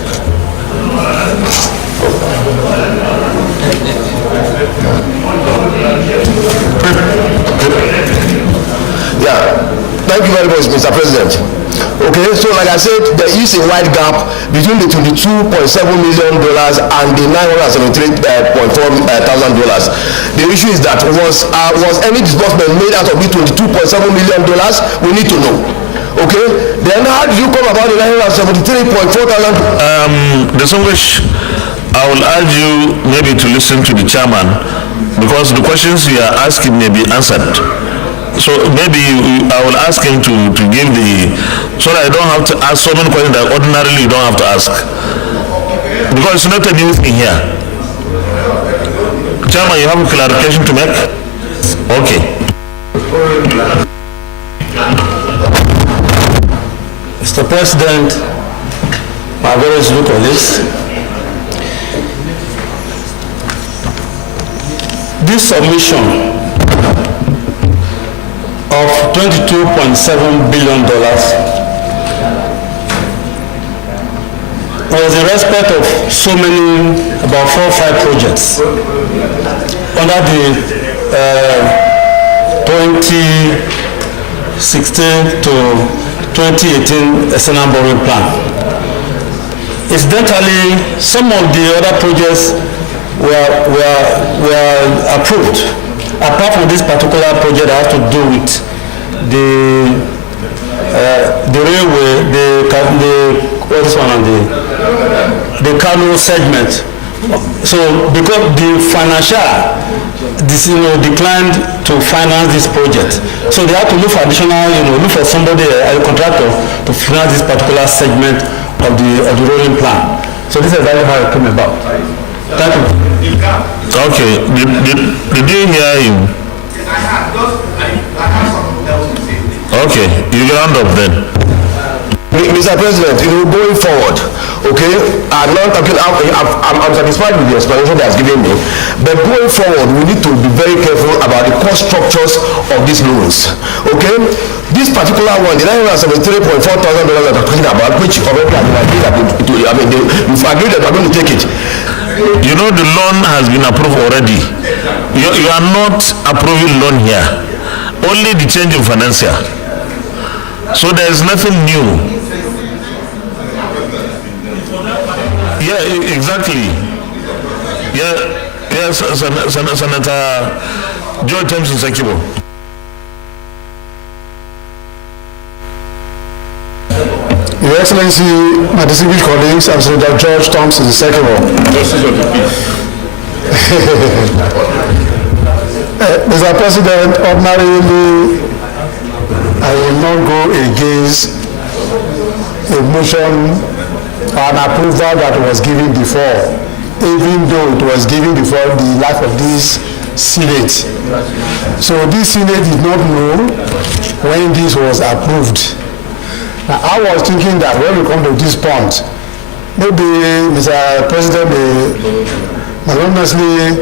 Yeah, thank you very much, Mr. President. Okay, so like I said, there is a wide gap between the $22.7 million and the $973.4 thousand. The issue is that was any disbursement made out of the $22.7 million? We need to know. Okay, then how did you come about the $973.4 thousand? Distinguished, I will urge you maybe to listen to the chairman, because the questions you are asking may be answered. So maybe I will ask him to give so that I don't have to ask so many questions that ordinarily you don't have to ask. Because it's not a new thing here. Chairman, you have a clarification to make? Okay. Mr. President, my very esteemed colleagues, this submission of $22.7 billion was in respect of so many, about 4 or 5 projects under the 2016 to 2018 external borrowing plan. Incidentally, some of the other projects were approved. Apart from this particular project that has to do with the railway, the Kano segment. So because the financial declined to finance this project, so they have to look for additional, look for somebody, a contractor, to finance this particular segment of the rolling plan. So this is exactly how it came about. Thank you. Okay, did you hear him? Yes, I have. I have something else to say. Okay, you can round up then. Mr. President, going forward, okay, I'm satisfied with the explanation that has given me, but going forward, we need to be very careful about the cost structures of these loans, okay? This particular one, the $973.4 thousand that I'm talking about, which already has been agreed that you've agreed that we're going to take it. You know the loan has been approved already. You are not approving loan here. Only the change in financial. So there is nothing new. Yeah, exactly. Yeah, yes, Senator Joe Thompson Sekibo. Your Excellency, my distinguished colleagues, I'm Senator George Thompson Sekibo. Justice of the peace. Mr. President, ordinarily, I will not go against a motion or an approval that was given before, even though it was given before the life of this Senate. So this Senate did not know when this was approved. Now, I was thinking that when we come to this point, maybe Mr. President may honestly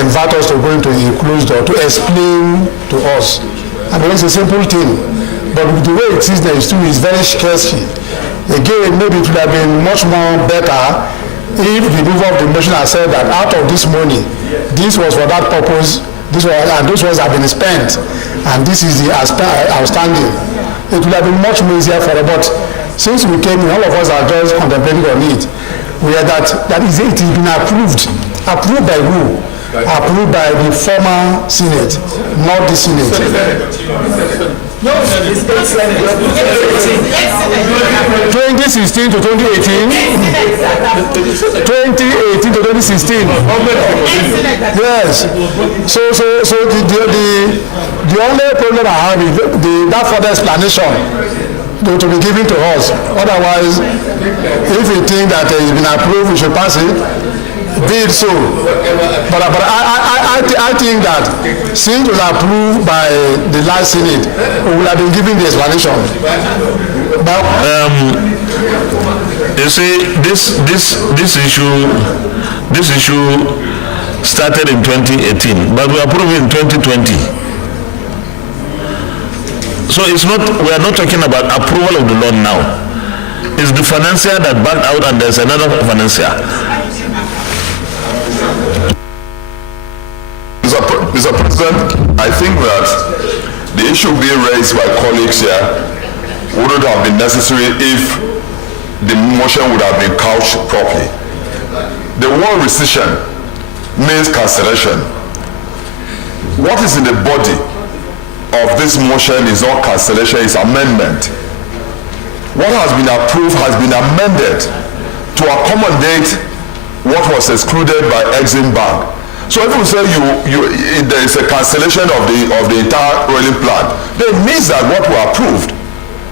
invite us to go into a closed door to explain to us. I mean, it's a simple thing, but the way it is now is very sketchy. Again, maybe it would have been much more better if the mover of the motion had said that out of this money, this was for that purpose, and those ones have been spent. and this is the outstanding, it would have been much more easier for us. But since we came in, all of us are just contemplating on it. We are that is it has been approved. Approved by who? Approved by the former Senate, not the Senate. 2016 to 2018, 2018 to 2016. Yes. So the only problem I have is that further explanation to be given to us. Otherwise, if we think that it's been approved, we should pass it. Be it so. But I think that since it was approved by the last Senate, we will have been given the explanation. But, you see, this issue started in 2018, but we approved it in 2020. So we are not talking about approval of the law now. It's the financier that backed out, and there's another financier. Mr. President, I think that the issue being raised by colleagues here wouldn't have been necessary if the motion would have been couched properly. The word rescission means cancellation. What is in the body of this motion is not cancellation, it's amendment. What has been approved has been amended to accommodate what was excluded by Exim Bank. So if you say there is a cancellation of the entire rolling plan, then it means that what we approved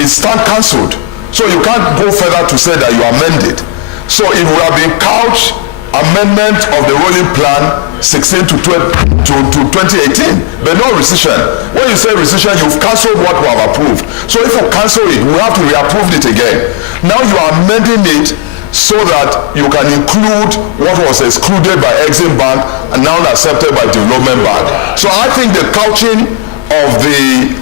is stand cancelled. So you can't go further to say that you amend it. So it would have been couched amendment of the rolling plan 16 to 2018, but no rescission. When you say rescission, you've cancelled what we have approved. So if you cancel it, we have to reapprove it again. Now you are amending it so that you can include what was excluded by Exim Bank and now accepted by Development Bank. So I think the couching of the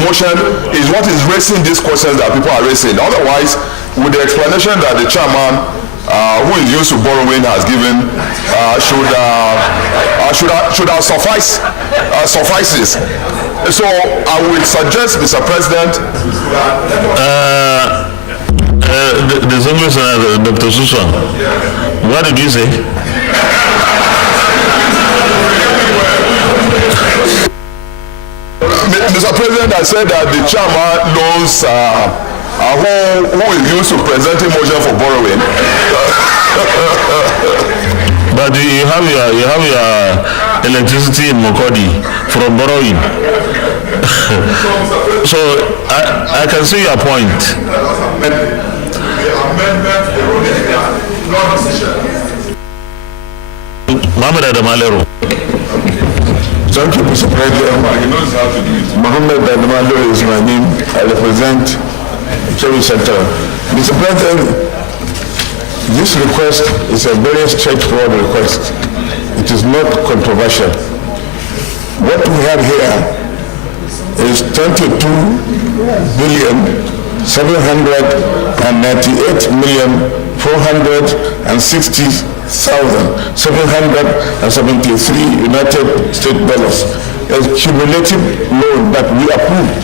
motion is what is raising these questions that people are raising. Otherwise, with the explanation that the chairman who is used to borrowing has given should have suffices. So I would suggest, Mr. President, the English Dr. Susan, what did you say? Mr. President, I said that the chairman knows who is used to presenting motion for borrowing. But you have your electricity in Mokodi from borrowing. So I can see your point. Mohamed Adamalero. Thank you, Mr. President. Mohamed Adamalero is my name. I represent Cherry Center. Mr. President, this request is a very straightforward request. It is not controversial. What we have here is 22,798,460,773 United States dollars. A cumulative loan that we approved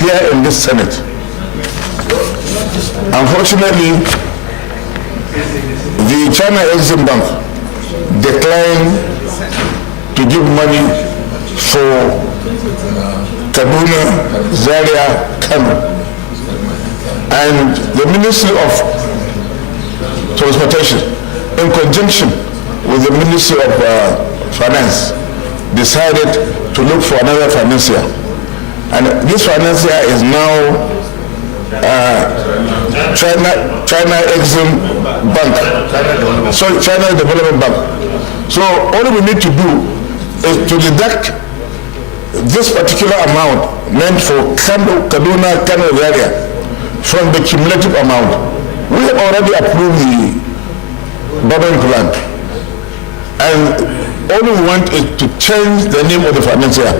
here in this Senate. Unfortunately, the China Exim Bank declined to give money for Kaduna, Zaria, Kano. And the Ministry of Transportation, in conjunction with the Ministry of Finance, decided to look for another financier. And this financier is now China Exim Bank. Sorry, China Development Bank. So all we need to do is to deduct this particular amount meant for Kaduna, Kano area from the cumulative amount. We already approved the borrowing plan, and all we want is to change the name of the financier.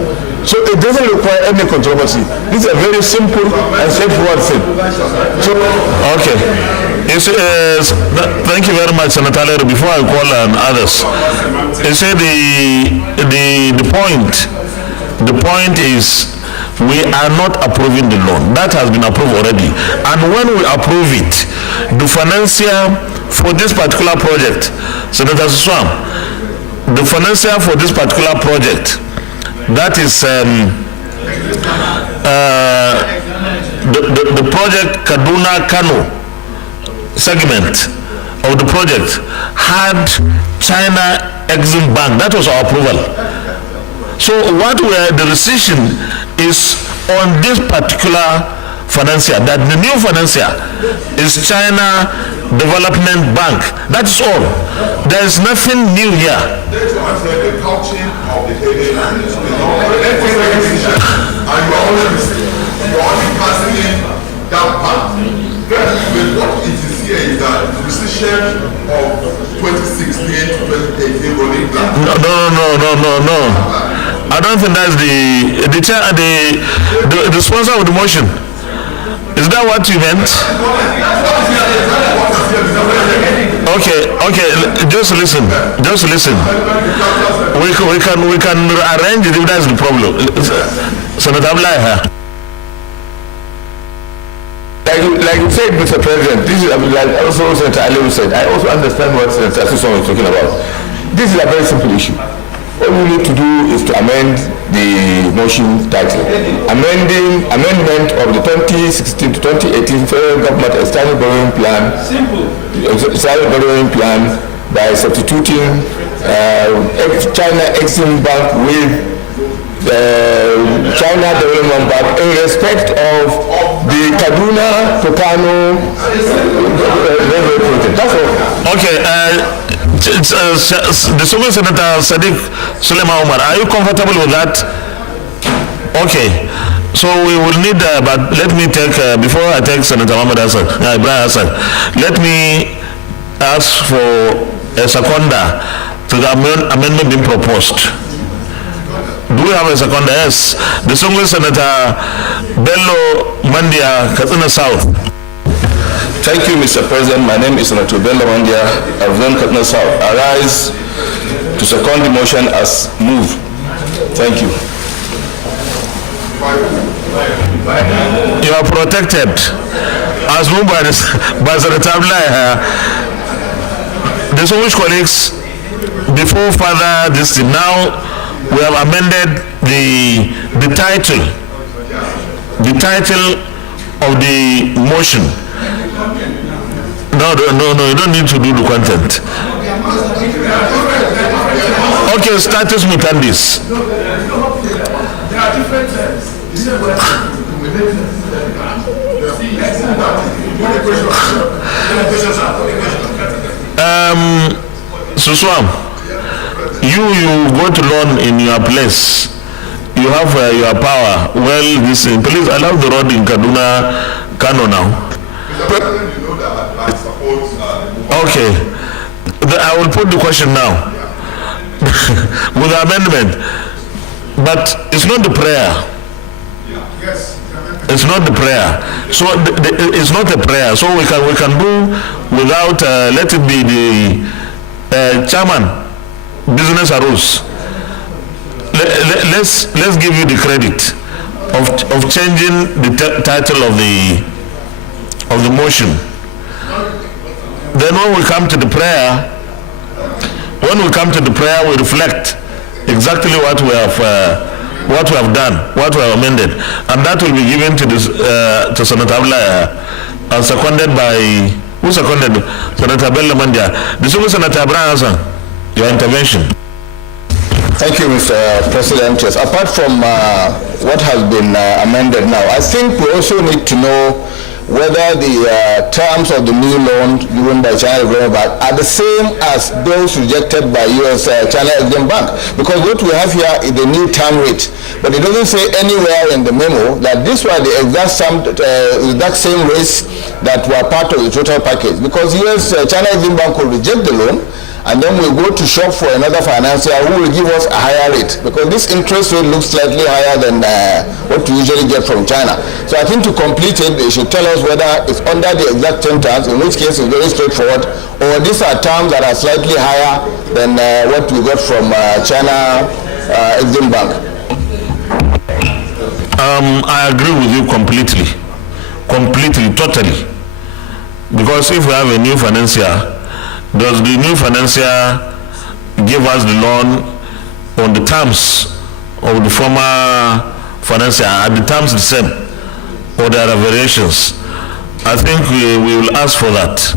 So it doesn't require any controversy. This is a very simple and straightforward thing. So, okay. Thank you very much, Senator Lero. Before I call on others, you say the point The point is, we are not approving the loan. That has been approved already. And when we approve it, the financier for this particular project, Senator Swam, the financier for this particular project, that is the project Kaduna Kano segment of the project had China Exim Bank. That was our approval. So the decision is on this particular financier, that the new financier is China Development Bank. That's all. There is nothing new here. What it is here is that the decision of 2016 to 2018 rolling plan. No. I don't think that's the sponsor of the motion. Is that what you meant? Okay. Just listen. We can arrange it if that's the problem. Senator Abdullahi. Like you said, Mr. President, this is like also Senator Ali said. I also understand what Senator Susan was talking about. This is a very simple issue. All we need to do is to amend the motion title. Amendment of the 2016 to 2018 federal government external borrowing plan by substituting China Exim Bank with China Development Bank in respect of the Kaduna to Kano railway project. That's all. Okay. The Supreme Senator Sadiq Suleiman Omar, are you comfortable with that? Okay. So we will need, but let me take, before I take Senator Ibrahim Hassan, let me ask for a seconder to the amendment being proposed. Do we have a seconder? Yes. The Supreme Senator Bello Mandia, Katsina South. Thank you, Mr. President. My name is Senator Bello Mandia, I represent Katsina South. I rise to second the motion as moved. Thank you. You are protected as moved by Senator Abdullahi. Distinguished colleagues, before further this thing, now we have amended the title of the motion. No, you don't need to do the content. Okay, status mutandis. Suswam, you go to learn in your place. You have your power. Well, please allow the road in Kaduna Kano now. Okay, I will put the question now with the amendment, but it's not the prayer. It's not the prayer. So it's not a prayer. So we can do without. Let it be the chairman. Business arose. Let's give you the credit of changing the title of the motion. Then when we come to the prayer, we reflect exactly what we have done, what we have amended, and that will be given to Senator Abdullahi and seconded by who seconded? Senator Bello Mandia. The Senator Ibrahim Hassan, your intervention. Thank you, Mr. President. Yes, apart from what has been amended now, I think we also need to know whether the terms of the new loan given by China Development Bank are the same as those rejected by U.S. China Exim Bank. Because what we have here is the new term rate, but it doesn't say anywhere in the memo that these were the exact same rates that were part of the total package. Because U.S. China Exim Bank will reject the loan, and then we'll go to shop for another financier who will give us a higher rate, because this interest rate looks slightly higher than what we usually get from China. So I think to complete it, they should tell us whether it's under the exact 10 terms, in which case it's very straightforward, or these are terms that are slightly higher than what we got from China Exim Bank. I agree with you completely, totally. Because if we have a new financier, does the new financier give us the loan on the terms of the former financier? Are the terms the same, or there are variations? I think we will ask for that.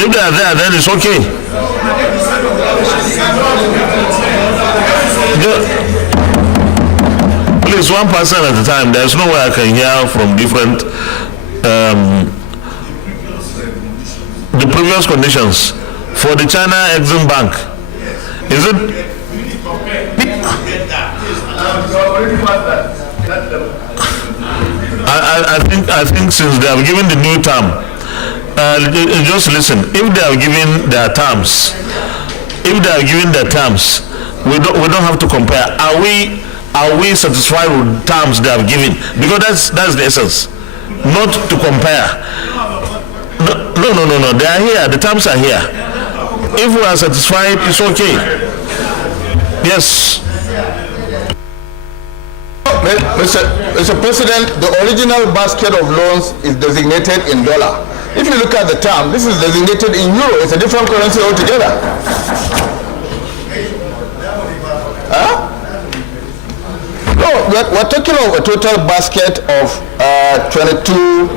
If they are there, then it's okay. Please, one person at a time. There's no way I can hear from different the previous conditions for the China Exim Bank. Is it? I think since they have given the new term, just listen. If they have given their terms, we don't have to compare. Are we satisfied with terms they have given? Because that's the essence, not to compare. No. They are here. The terms are here. If we are satisfied, it's okay. Yes. Mr. President, the original basket of loans is designated in dollar. If you look at the term, this is designated in euro. It's a different currency altogether. No, we're talking of a total basket of $22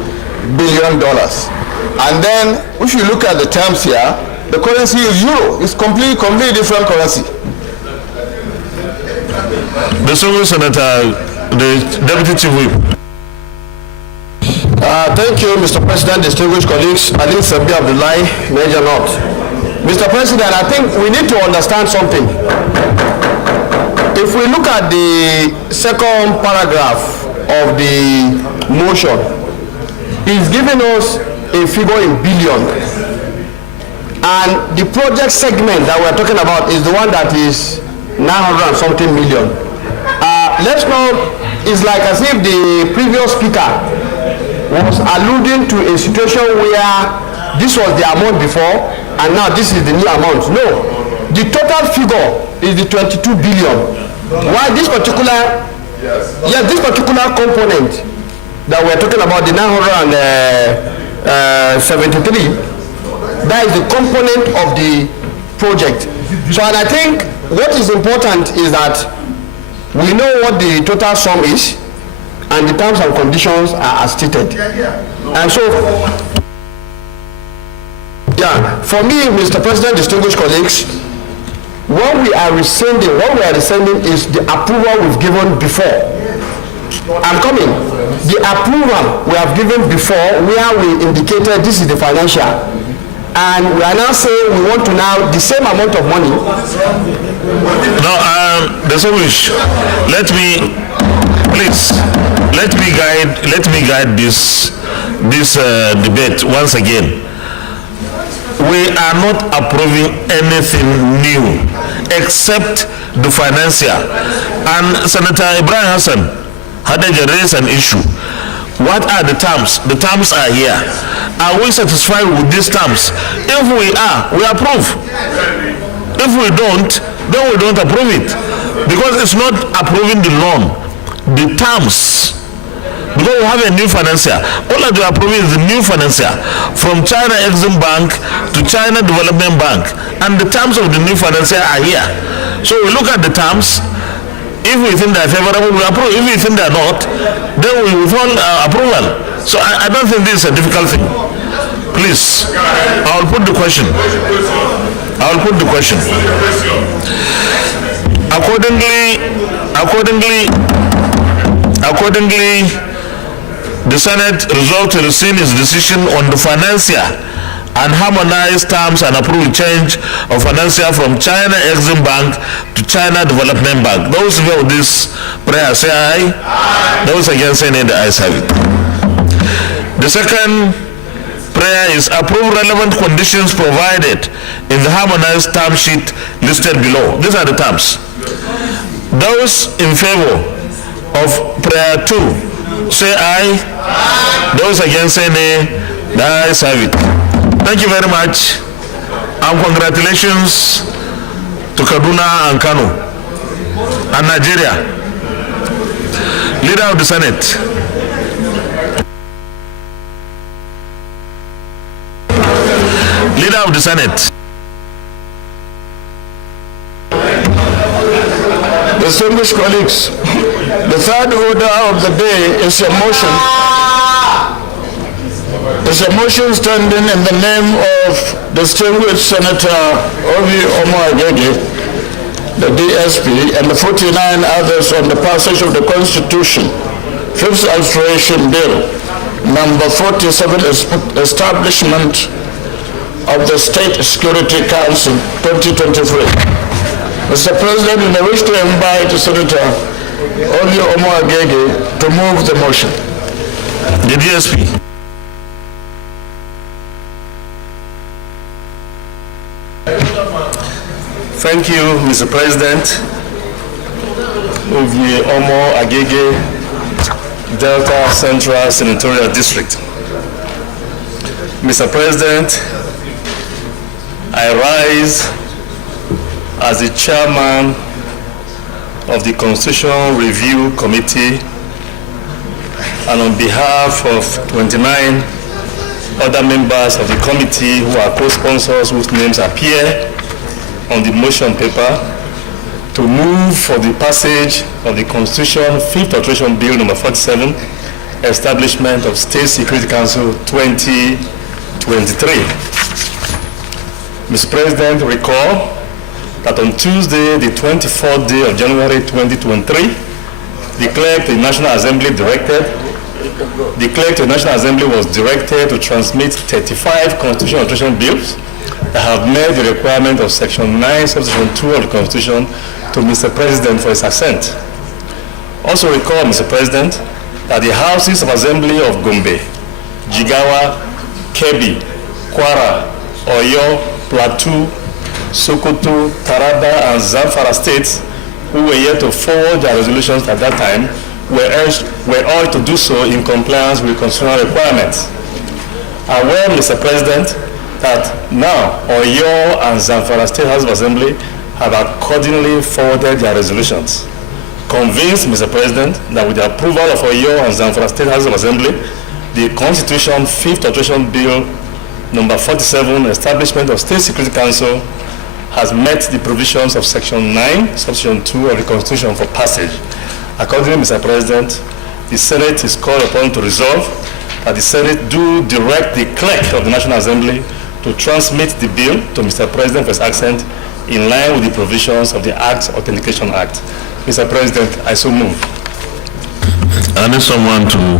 billion. And then, if you look at the terms here, the currency is euro. It's completely different currency. The Honourable Senator, the Deputy Chief Whip. Thank you, Mr. President, distinguished colleagues. Ali Sabi Abdullahi, Major North. Mr. President, I think we need to understand something. If we look at the second paragraph of the motion, it's giving us a figure in billion. And the project segment that we're talking about is the one that is 900 and something million. Let's not, it's like as if the previous speaker was alluding to a situation where this was the amount before and now this is the new amount. No, the total figure is the 22 billion. Why this particular, this particular component that we're talking about, the 973, that is the component of the project. So, and I think what is important is that we know what the total sum is and the terms and conditions are as stated. And so, for me, Mr. President, distinguished colleagues, what we are rescinding is the approval we've given before. I'm coming. The approval we have given before, where we indicated this is the financial, and we are now saying we want to now the same amount of money. No, distinguished. Let me guide this debate once again. We are not approving anything new except the financier. And Senator Ibrahim Hassan had raised an issue. What are the terms? The terms are here. Are we satisfied with these terms? If we are, we approve. If we don't, then we don't approve it. Because it's not approving the loan, the terms. Because we have a new financier. All that we are approving is the new financier from China Exim Bank to China Development Bank. And the terms of the new financier are here. So we look at the terms. If we think they are favorable, we approve. If we think they are not, then we withhold approval. So I don't think this is a difficult thing. Please, I will put the question. Accordingly, the Senate resolved to rescind its decision on the financier and harmonize terms and approve change of financier from China Exim Bank to China Development Bank. Those who vote this prayer say aye. Those against say nay, the ayes have it. The second prayer is approve relevant conditions provided in the harmonized term sheet listed below. These are the terms. Those in favor of prayer 2 say aye. Those against say nay, the ayes have it. Thank you very much, and congratulations to Kaduna and Kano. and Nigeria. Leader of the Senate. Leader of the Senate. Distinguished colleagues, the third order of the day is a motion. It's a motion standing in the name of distinguished Senator Ovi Omo Agege, the DSP, and the 49 others on the passage of the Constitution, Fifth Alteration Bill, number 47, Establishment of the State Security Council 2023. Mr. President, I wish to invite Senator Ovi Omo Agege to move the motion. The DSP. Thank you, Mr. President. Ovi Omo Agege, Delta Central Senatorial District. Mr. President, I rise as the chairman of the Constitutional Review Committee and on behalf of 29 other members of the committee who are co-sponsors whose names appear on the motion paper to move for the passage of the Constitution Fifth Alteration Bill number 47, Establishment of State Security Council 2023. Mr. President, recall that on Tuesday, the 24th day of January 2023, the clerk to the National Assembly was directed to transmit 35 constitutional alteration bills that have met the requirement of Section 9, Subsection 2 of the Constitution to Mr. President for his assent. Also recall, Mr. President, that the Houses of Assembly of Gombe, Jigawa, Kebbi, Kwara, Oyo, Plateau, Sokoto, Taraba, and Zamfara states, who were yet to forward their resolutions at that time, were urged to do so in compliance with constitutional requirements. Aware, Mr. President, that now Oyo and Zamfara State House of Assembly have accordingly forwarded their resolutions. Convinced, Mr. President, that with the approval of Oyo and Zamfara State House of Assembly, the Constitution Fifth Alteration Bill number 47, Establishment of State Security Council, has met the provisions of Section 9, Subsection 2 of the Constitution for passage. Accordingly, Mr. President, the Senate is called upon to resolve that the Senate do direct the clerk of the National Assembly to transmit the bill to Mr. President for his assent in line with the provisions of the Acts Authentication Act. Mr. President, I so move. I need someone to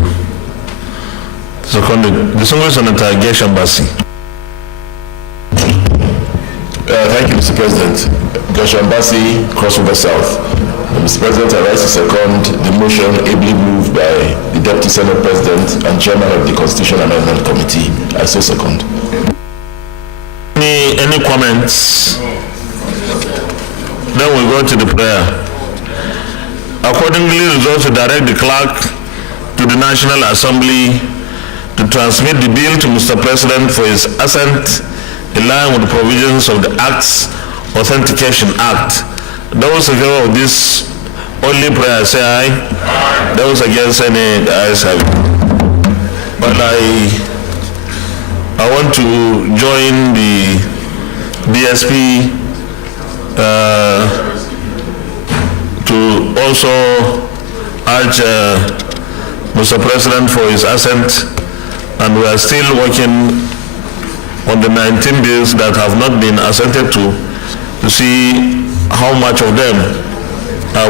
second it. Distinguished Senator Geshambasi. Thank you, Mr. President. Geshambasi, Cross River South. Mr. President, I rise to second the motion ably moved by the Deputy Senate President and Chairman of the Constitution Amendment Committee. I so second. Any comments? Then we go to the prayer. Accordingly, resolve to direct the clerk to the National Assembly to transmit the bill to Mr. President for his assent in line with the provisions of the Acts Authentication Act. Those in favor of this only prayer say aye. Those against any, the ayes have it. But I want to join the DSP to also urge Mr. President for his assent, and we are still working on the 19 bills that have not been assented to see how much of them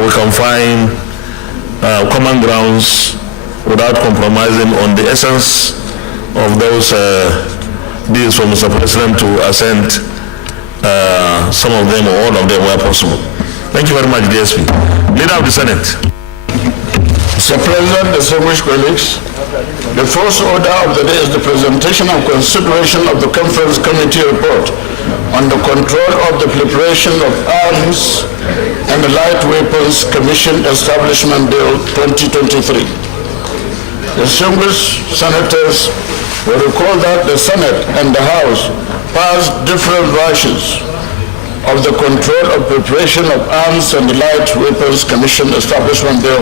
we can find common grounds without compromising on the essence of those bills for Mr. President to assent some of them or all of them where possible. Thank you very much, DSP. Leader of the Senate. Mr. President, distinguished colleagues, the first order of the day is the presentation and consideration of the Conference Committee report on the control of the preparation of arms and the Light Weapons Commission Establishment Bill 2023. Distinguished senators will recall that the Senate and the House passed different versions of the Control of Preparation of Arms and Light Weapons Commission Establishment Bill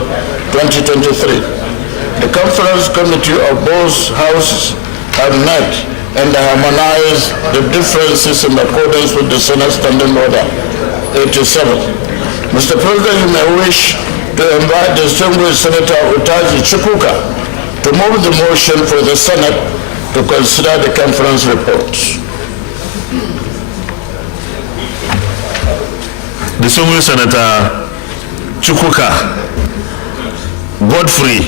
2023. The Conference Committee of both houses have met and harmonized the differences in accordance with the Senate Standing Order 87. Mr. President, you may wish to invite the distinguished Senator Utazi Chukwuka to move the motion for the Senate to consider the conference reports. Distinguished Senator Chukwuka Godfrey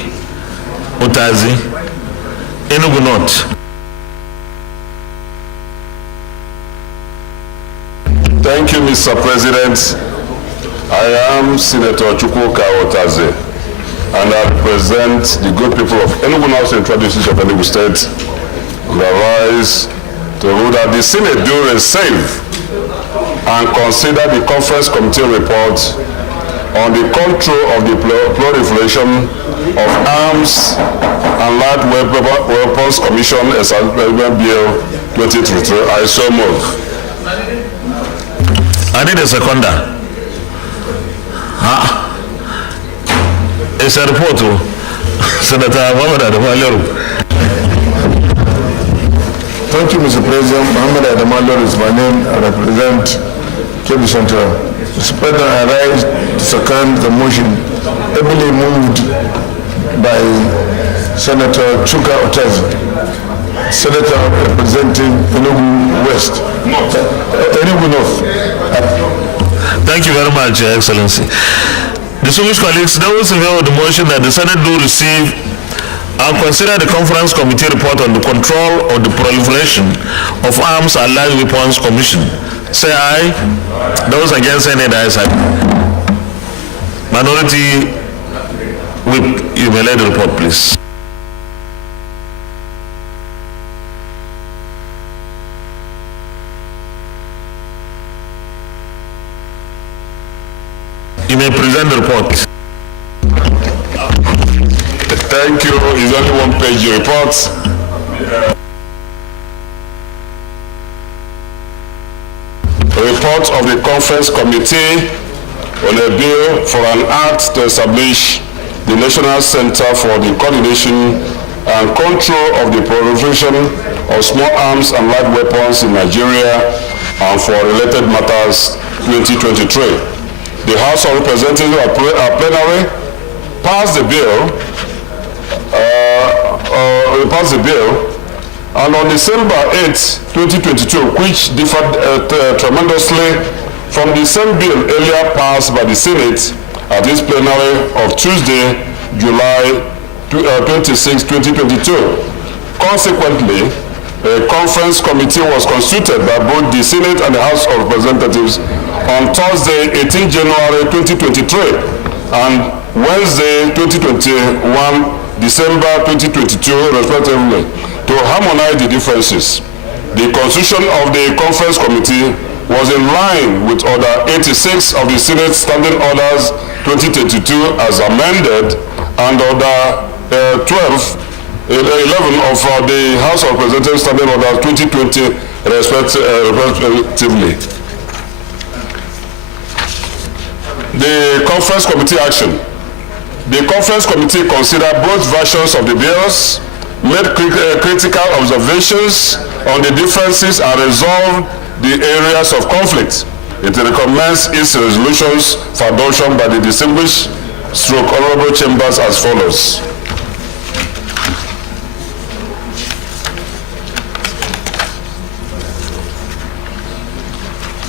Utazi, Enugu North. Thank you, Mr. President. I am Senator Chukwuka Utazi, and I represent the good people of Enugu North Central District of Enugu State, and I rise to rule that the Senate do receive and consider the Conference Committee report on the control of the proliferation of arms and light weapons commission Establishment Bill 2023. I so move. I need a seconder. It's a report to Senator Mohamed Adamaliru. Thank you, Mr. President. Mohamed Adamaliru is my name. I represent Kebbi Central. Mr. President, I rise to second the motion ably moved by Senator Chuka Utazi, Senator representing Enugu West. Enugu North. Thank you very much, Your Excellency. Distinguished colleagues, those in favor of the motion that the Senate do receive and consider the Conference Committee report on the control of the proliferation of arms and light weapons commission, say aye. Those against, say nay. The ayes have it. Minority Whip, you may lead the report, please. You may present the report. Thank you. It's only one-page report. Report of the Conference Committee on a bill for an act to establish the National Center for the Coordination and Control of the Proliferation of Small Arms and Light Weapons in Nigeria and for related matters 2023. The House of Representatives at Plenary passed the bill, and on December 8, 2022, which differed tremendously from the same bill earlier passed by the Senate at its plenary of Tuesday, July 26, 2022. Consequently, a conference committee was constituted by both the Senate and the House of Representatives on Thursday, 18 January 2023 and Wednesday, 2021, December 2022, respectively, to harmonize the differences. The constitution of the conference committee was in line with Order 86 of the Senate Standing Orders 2022 as amended and Order 11 of the House of Representatives Standing Order 2020 respectively. The Conference Committee action. The Conference Committee considered both versions of the bills, made critical observations on the differences and resolved the areas of conflict. It recommends its resolutions for adoption by the distinguished honorable chambers as follows.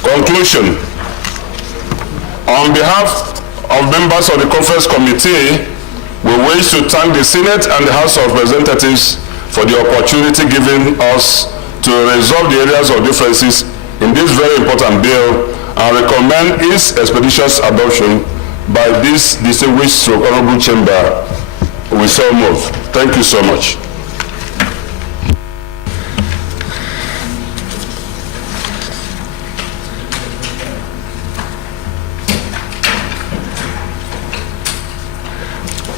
Conclusion. On behalf of members of the Conference Committee, we wish to thank the Senate and the House of Representatives for the opportunity given us to resolve the areas of differences in this very important bill and recommend its expeditious adoption by this distinguished honorable chamber. We so move. Thank you so much.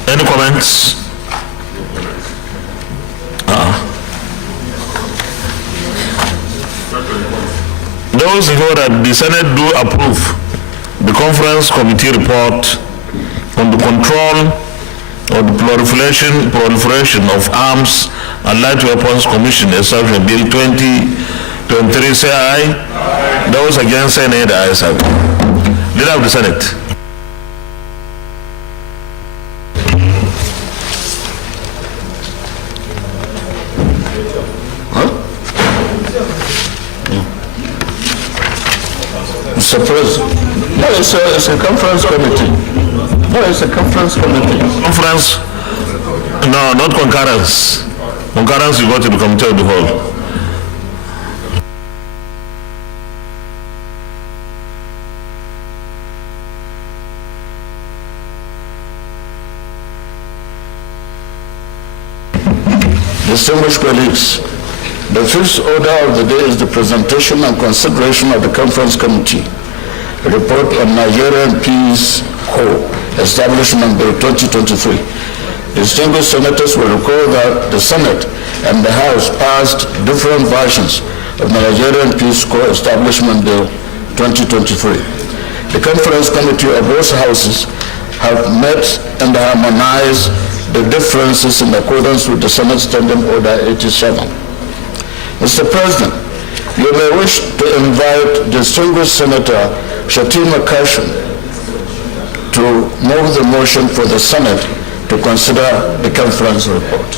Any comments? Those in favor that the Senate do approve the conference committee report on the control of the proliferation of arms and light weapons commission establishment bill 2023, say aye. Those against, say nay. The ayes have it. Leader of the Senate. Mr. President, no, it's a conference committee. No, it's a conference committee. Conference? No, not concurrence. Concurrence you go to the committee of the whole. Distinguished colleagues, the fifth order of the day is the presentation and consideration of the conference committee report on Nigerian Peace Corps Establishment Bill 2023. Distinguished senators will recall that the Senate and the House passed different versions of the Nigerian Peace Corps Establishment Bill 2023. The conference committee of both houses have met and harmonized the differences in accordance with the Senate Standing Order 87. Mr. President, you may wish to invite distinguished Senator Shatima Kashin to move the motion for the Senate to consider the conference report.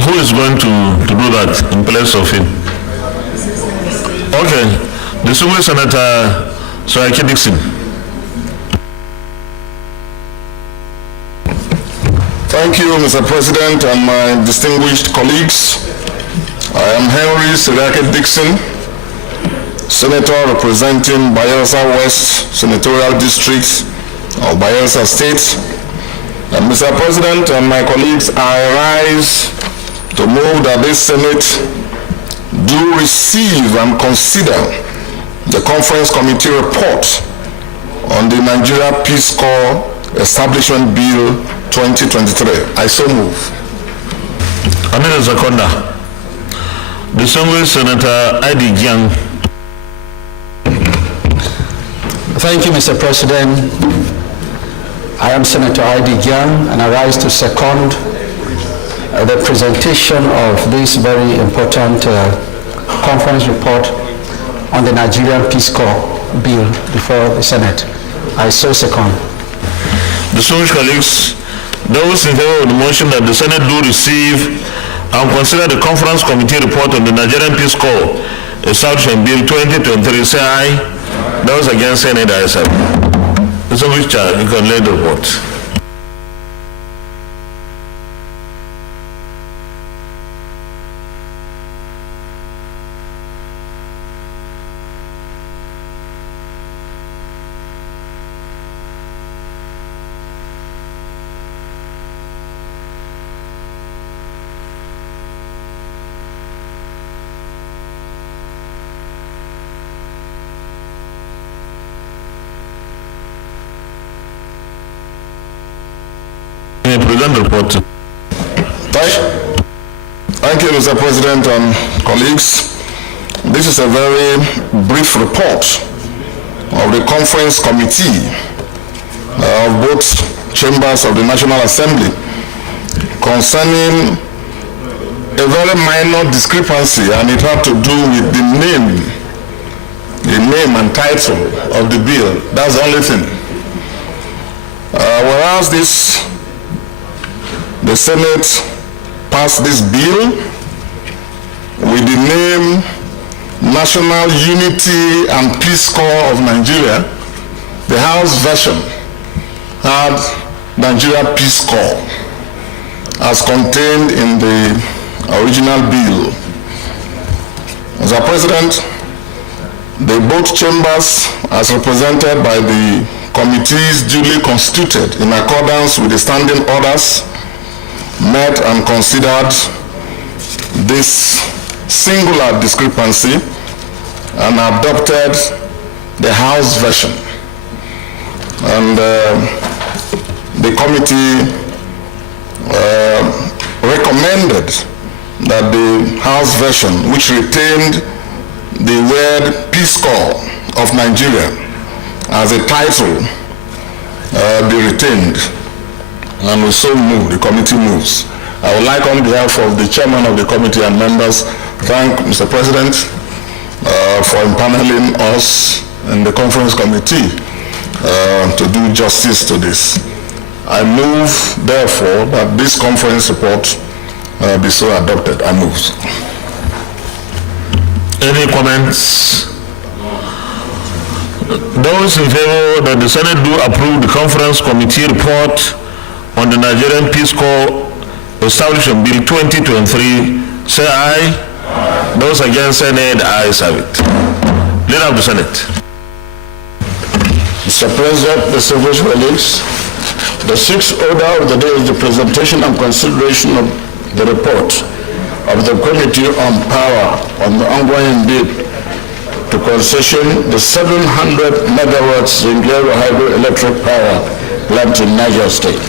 Who is going to do that in place of him? Okay, distinguished Senator Soyaki Dixon. Thank you, Mr. President, and my distinguished colleagues. I am Henry Sirake Dixon, Senator representing Bayelsa West Senatorial District of Bayelsa State. And Mr. President and my colleagues, I rise to move that this Senate do receive and consider the Conference Committee report on the Nigeria Peace Corps Establishment Bill 2023. I so move. Amina Zakonda. Distinguished Senator Adi Gyang. Thank you, Mr. President. I am Senator Adi Gyang, and I rise to second the presentation of this very important conference report on the Nigerian Peace Corps bill before the Senate. I so second. Distinguished colleagues, those in favor of the motion that the Senate do receive and consider the Conference Committee report on the Nigerian Peace Corps Establishment Bill 2023, say aye. Those against, say nay. The ayes have it. Distinguished Chair, you can lay the report. Present the report. Thank you, Mr. President and colleagues. This is a very brief report of the Conference Committee of both chambers of the National Assembly concerning a very minor discrepancy, and it had to do with the name and title of the bill. That's the only thing. Whereas the Senate passed this bill with the name National Unity and Peace Corps of Nigeria, the House version had Nigeria Peace Corps as contained in the original bill. Mr. President, the both chambers, as represented by the committees duly constituted in accordance with the standing orders, met and considered this singular discrepancy and adopted the House version. And the committee recommended that the House version, which retained the word Peace Corps of Nigeria as a title be retained, and we so move, the committee moves. I would like, on behalf of the chairman of the committee and members, thank Mr. President for impaneling us in the conference committee to do justice to this. I move, therefore, that this conference report be so adopted. I move. Any comments? Those in favor that the Senate do approve the conference committee report on the Nigerian Peace Corps Establishment Bill 2023, say aye. Those against, say nay. The ayes have it. Leader of the Senate. Mr. President, distinguished colleagues, the sixth order of the day is the presentation and consideration of the report of the Committee on Power on the ongoing bid to concession the 700 megawatts Zingero hydroelectric power plant in Niger State.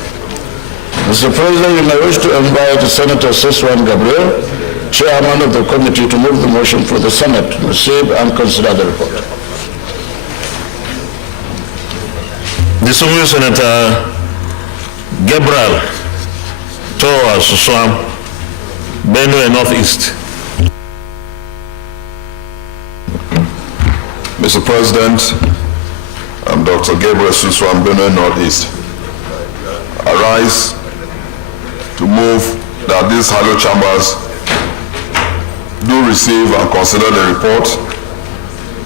Mr. President, you may wish to invite Senator Seswan Gabriel, Chairman of the committee, to move the motion for the Senate to receive and consider the report. Distinguished Senator Gabriel Toa Suswam, Benue Northeast. Mr. President, I'm Dr. Gabriel Suswam, Benue Northeast. I rise to move that these hallowed chambers do receive and consider the report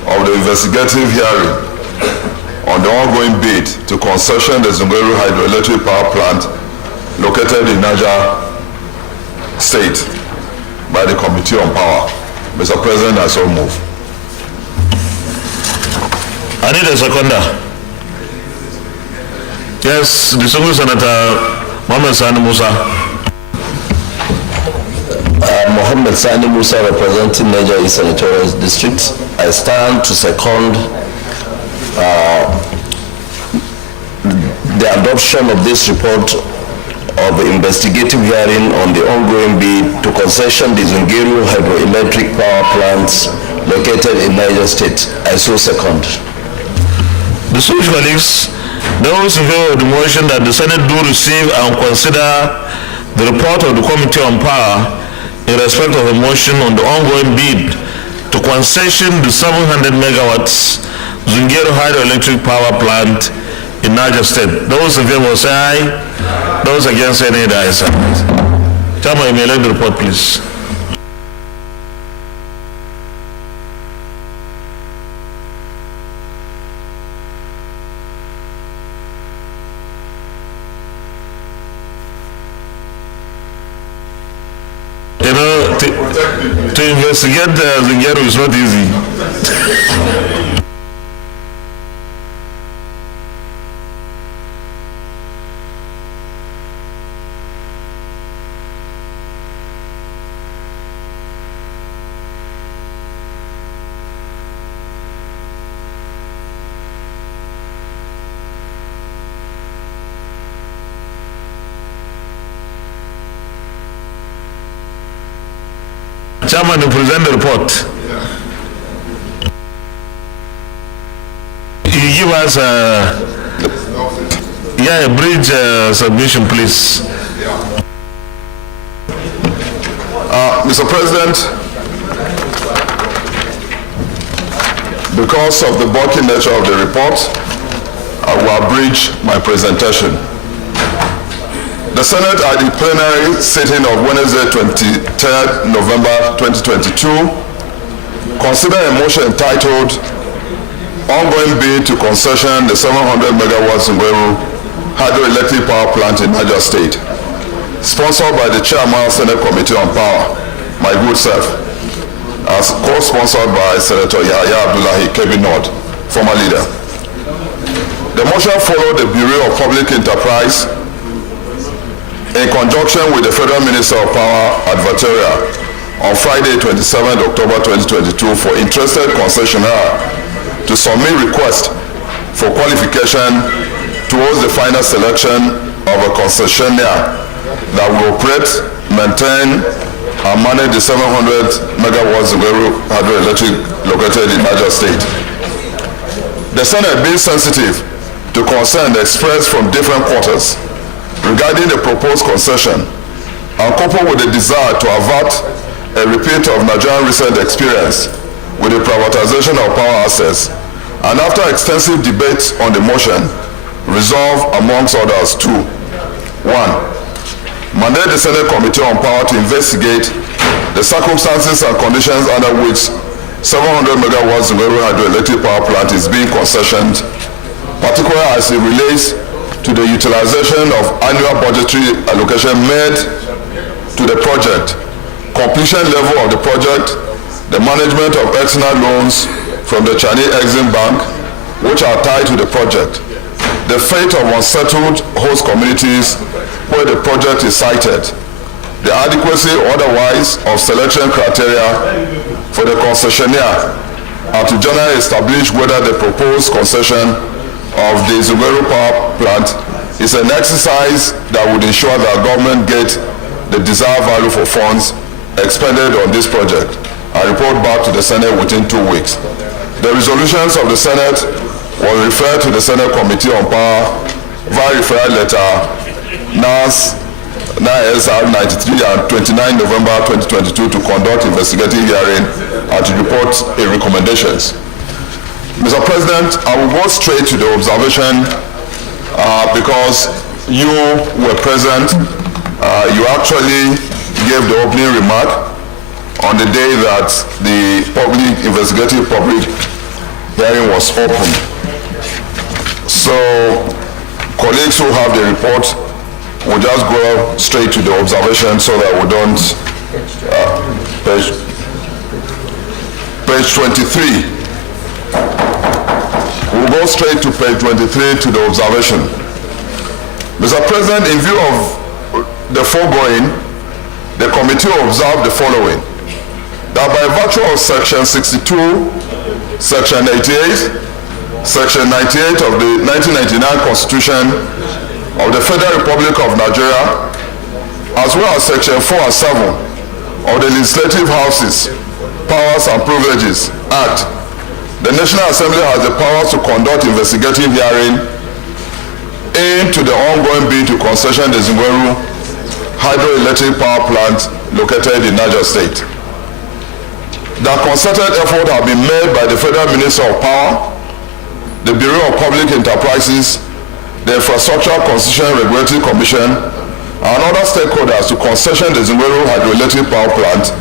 of the investigative hearing on the ongoing bid to concession the Zungeru hydroelectric power plant located in Niger State by the Committee on Power. Mr. President, I so move. I need a seconder. Yes, distinguished Senator Mohammed Sani Musa. Mohammed Sani Musa, representing Niger East Senatorial District. I stand to second the adoption of this report of the investigative hearing on the ongoing bid to concession the Zungeru hydroelectric power plants located in Niger State. I so second. Distinguished colleagues, those in favor of the motion that the Senate do receive and consider the report of the Committee on Power in respect of a motion on the ongoing bid to concession the 700 megawatts Zungeru hydroelectric power plant in Niger State. Those in favor say aye. Those against say nay. The ayes have it. Chairman, you may let the report, please. You know, to investigate Zungeru is not easy. Chairman, you present the report. You give us a bridge submission, please. Mr. President, because of the bulky nature of the report, I will abridge my presentation. The Senate at the plenary sitting of Wednesday, 23rd November 2022, consider a motion entitled Ongoing Bid to Concession the 700 megawatts Zungeru hydroelectric power plant in Niger State, sponsored by the Chairman Senate Committee on Power, my good self, as co-sponsored by Senator Yahya Abdullahi Kebbi Nord, former leader. The motion followed the Bureau of Public Enterprise in conjunction with the Federal Minister of Power advertorial on Friday, 27 October 2022 for interested concessionaire to submit request for qualification towards the final selection of a concessionaire that will operate, maintain, and manage the 700 megawatts Zungeru hydroelectric located in Niger State. The Senate, being sensitive to concern expressed from different quarters regarding the proposed concession, and coupled with the desire to avert a repeat of Nigerian recent experience with the privatization of power assets, and after extensive debates on the motion, resolve amongst others to: 1. Mandate the Senate Committee on Power to investigate the circumstances and conditions under which 700 megawatts Zungeru hydroelectric power plant is being concessioned, particularly as it relates to the utilization of annual budgetary allocation made to the project, completion level of the project, the management of external loans from the Chinese Exim Bank, which are tied to the project, the fate of unsettled host communities where the project is sited, the adequacy otherwise of selection criteria for the concessionaire, and to generally establish whether the proposed concession of the Zungeru power plant is an exercise that would ensure that government get the desired value for funds expended on this project, and report back to the Senate within 2 weeks. The resolutions of the Senate were referred to the Senate Committee on Power via referral letter NAS 93 and 29 November 2022 to conduct investigative hearing and to report recommendations. Mr. President, I will go straight to the observation because you were present. You actually gave the opening remark on the day that the investigative public hearing was opened. So colleagues who have the report will just go straight to the observation so that we don't page 23. We'll go straight to page 23 to the observation. Mr. President, in view of the foregoing, the committee observed the following: that by virtue of section 62, section 88, section 98 of the 1999 Constitution of the Federal Republic of Nigeria, as well as section 4 and 7 of the Legislative Houses, Powers and Privileges Act, the National Assembly has the power to conduct investigative hearing into the ongoing bid to concession the Zungeru hydroelectric power plant located in Niger State. That concerted effort have been made by the Federal Minister of Power, the Bureau of Public Enterprises, the Infrastructure Concession Regulatory Commission, and other stakeholders to concession the Zungeru hydroelectric power plant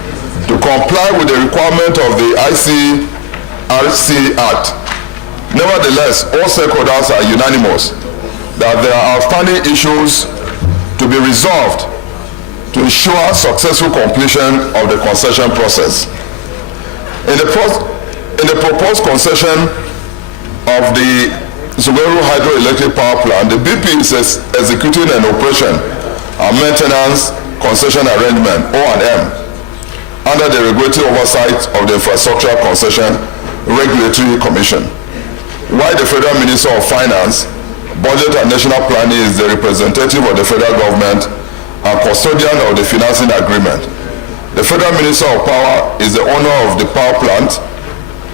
to comply with the requirement of the ICRC Act. Nevertheless, all stakeholders are unanimous that there are outstanding issues to be resolved to ensure successful completion of the concession process. In the proposed concession of the Zungeru hydroelectric power plant, the BP is executing an operation and maintenance concession arrangement, O&M, under the regulatory oversight of the Infrastructure Concession Regulatory Commission, while the Federal Minister of Finance, Budget and National Planning is the representative of the federal government and custodian of the financing agreement. The Federal Minister of Power is the owner of the power plant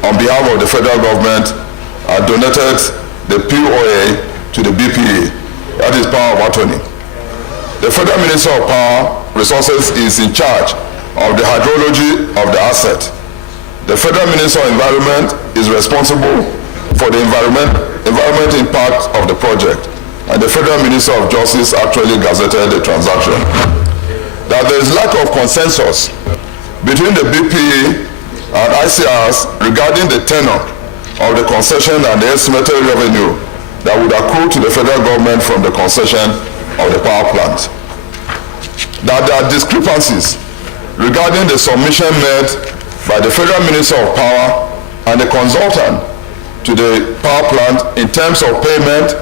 on behalf of the federal government and donated the POA to the BPA, that is power of attorney. The Federal Minister of Power Resources is in charge of the hydrology of the asset. The Federal Minister of Environment is responsible for the environment impact of the project, and the Federal Minister of Justice actually gazetted the transaction. That there is lack of consensus between the BPA and ICRs regarding the tenor of the concession and the estimated revenue that would accrue to the federal government from the concession of the power plant. That there are discrepancies regarding the submission made by the Federal Minister of Power and the consultant to the power plant in terms of payment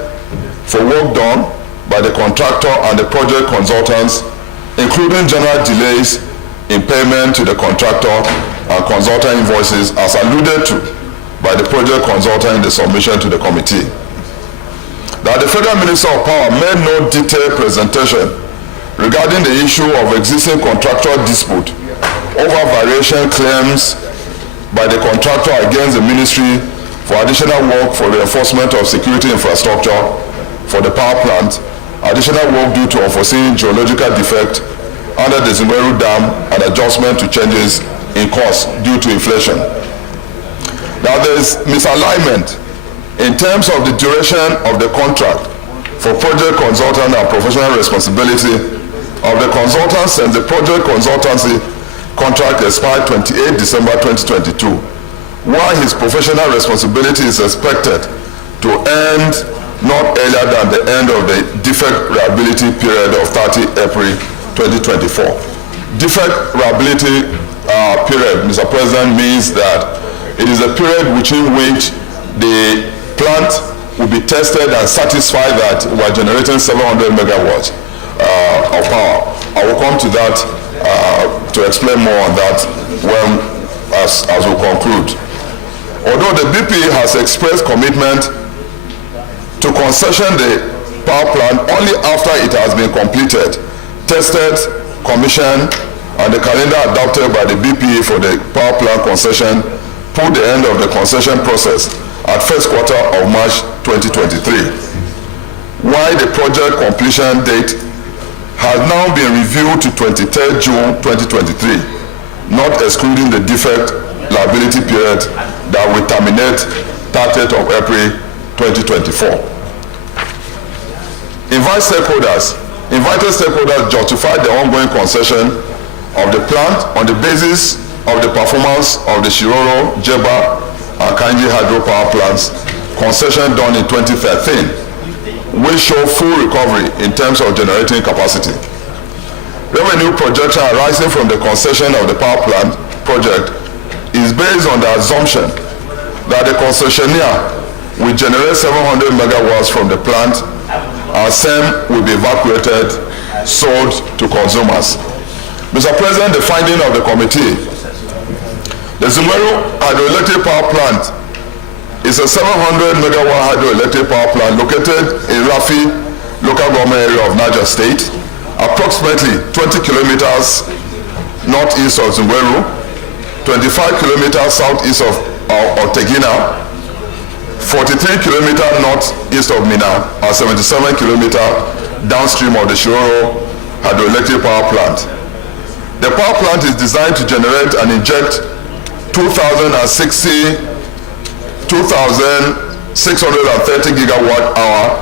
for work done by the contractor and the project consultants, including general delays in payment to the contractor and consultant invoices as alluded to by the project consultant in the submission to the committee. That the Federal Minister of Power made no detailed presentation regarding the issue of existing contractual dispute over variation claims by the contractor against the ministry for additional work for reinforcement of security infrastructure for the power plant, additional work due to unforeseen geological defect under the Zimweru Dam, and adjustment to changes in cost due to inflation. Now there is misalignment in terms of the duration of the contract for project consultant and professional responsibility of the consultant since the project consultancy contract expired 28 December 2022, while his professional responsibility is expected to end not earlier than the end of the defect reliability period of 30 April 2024. Defect reliability period, Mr. President, means that it is a period within which the plant will be tested and satisfied that we are generating 700 megawatts of power. I will come to that to explain more on that as we conclude. Although the BP has expressed commitment to concession the power plant only after it has been completed, tested, commissioned, and the calendar adopted by the BP for the power plant concession put the end of the concession process at first quarter of March 2023. While the project completion date has now been reviewed to 23rd June 2023, not excluding the defect liability period that will terminate 30th of April 2024. Invited stakeholders justified the ongoing concession of the plant on the basis of the performance of the Shiroro, Jeba, and Kanji hydropower plants concession done in 2013, which show full recovery in terms of generating capacity. Revenue projection arising from the concession of the power plant project is based on the assumption that the concessionaire will generate 700 megawatts from the plant and same will be evacuated, sold to consumers. Mr. President, the finding of the committee: the Zimweru hydroelectric power plant is a 700 megawatt hydroelectric power plant located in Rafi local government area of Niger State, approximately 20 kilometers northeast of Zimweru, 25 kilometers southeast of Otegina, 43 kilometers northeast of Mina, and 77 kilometers downstream of the Shiroro hydroelectric power plant. The power plant is designed to generate and inject 2,630 gigawatt hour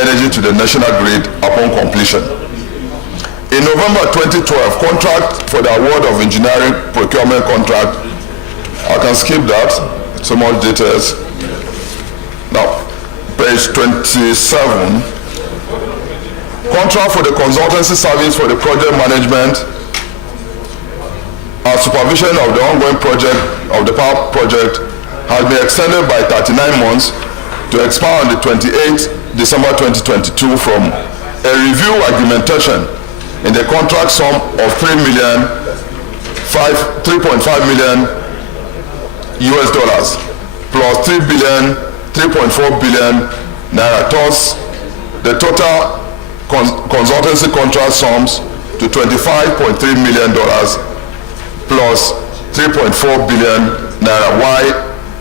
energy to the national grid upon completion. In November 2012, contract for the award of engineering procurement contract, I can skip that, some more details. Now, page 27. Contract for the consultancy service for the project management and supervision of the ongoing project of the power project has been extended by 39 months to expire on the 28th December 2022 from a review argumentation in the contract sum of $3.5 million US dollars plus 3.4 billion naira. Thus, the total consultancy contract sums to $25.3 million plus 3.4 billion naira, while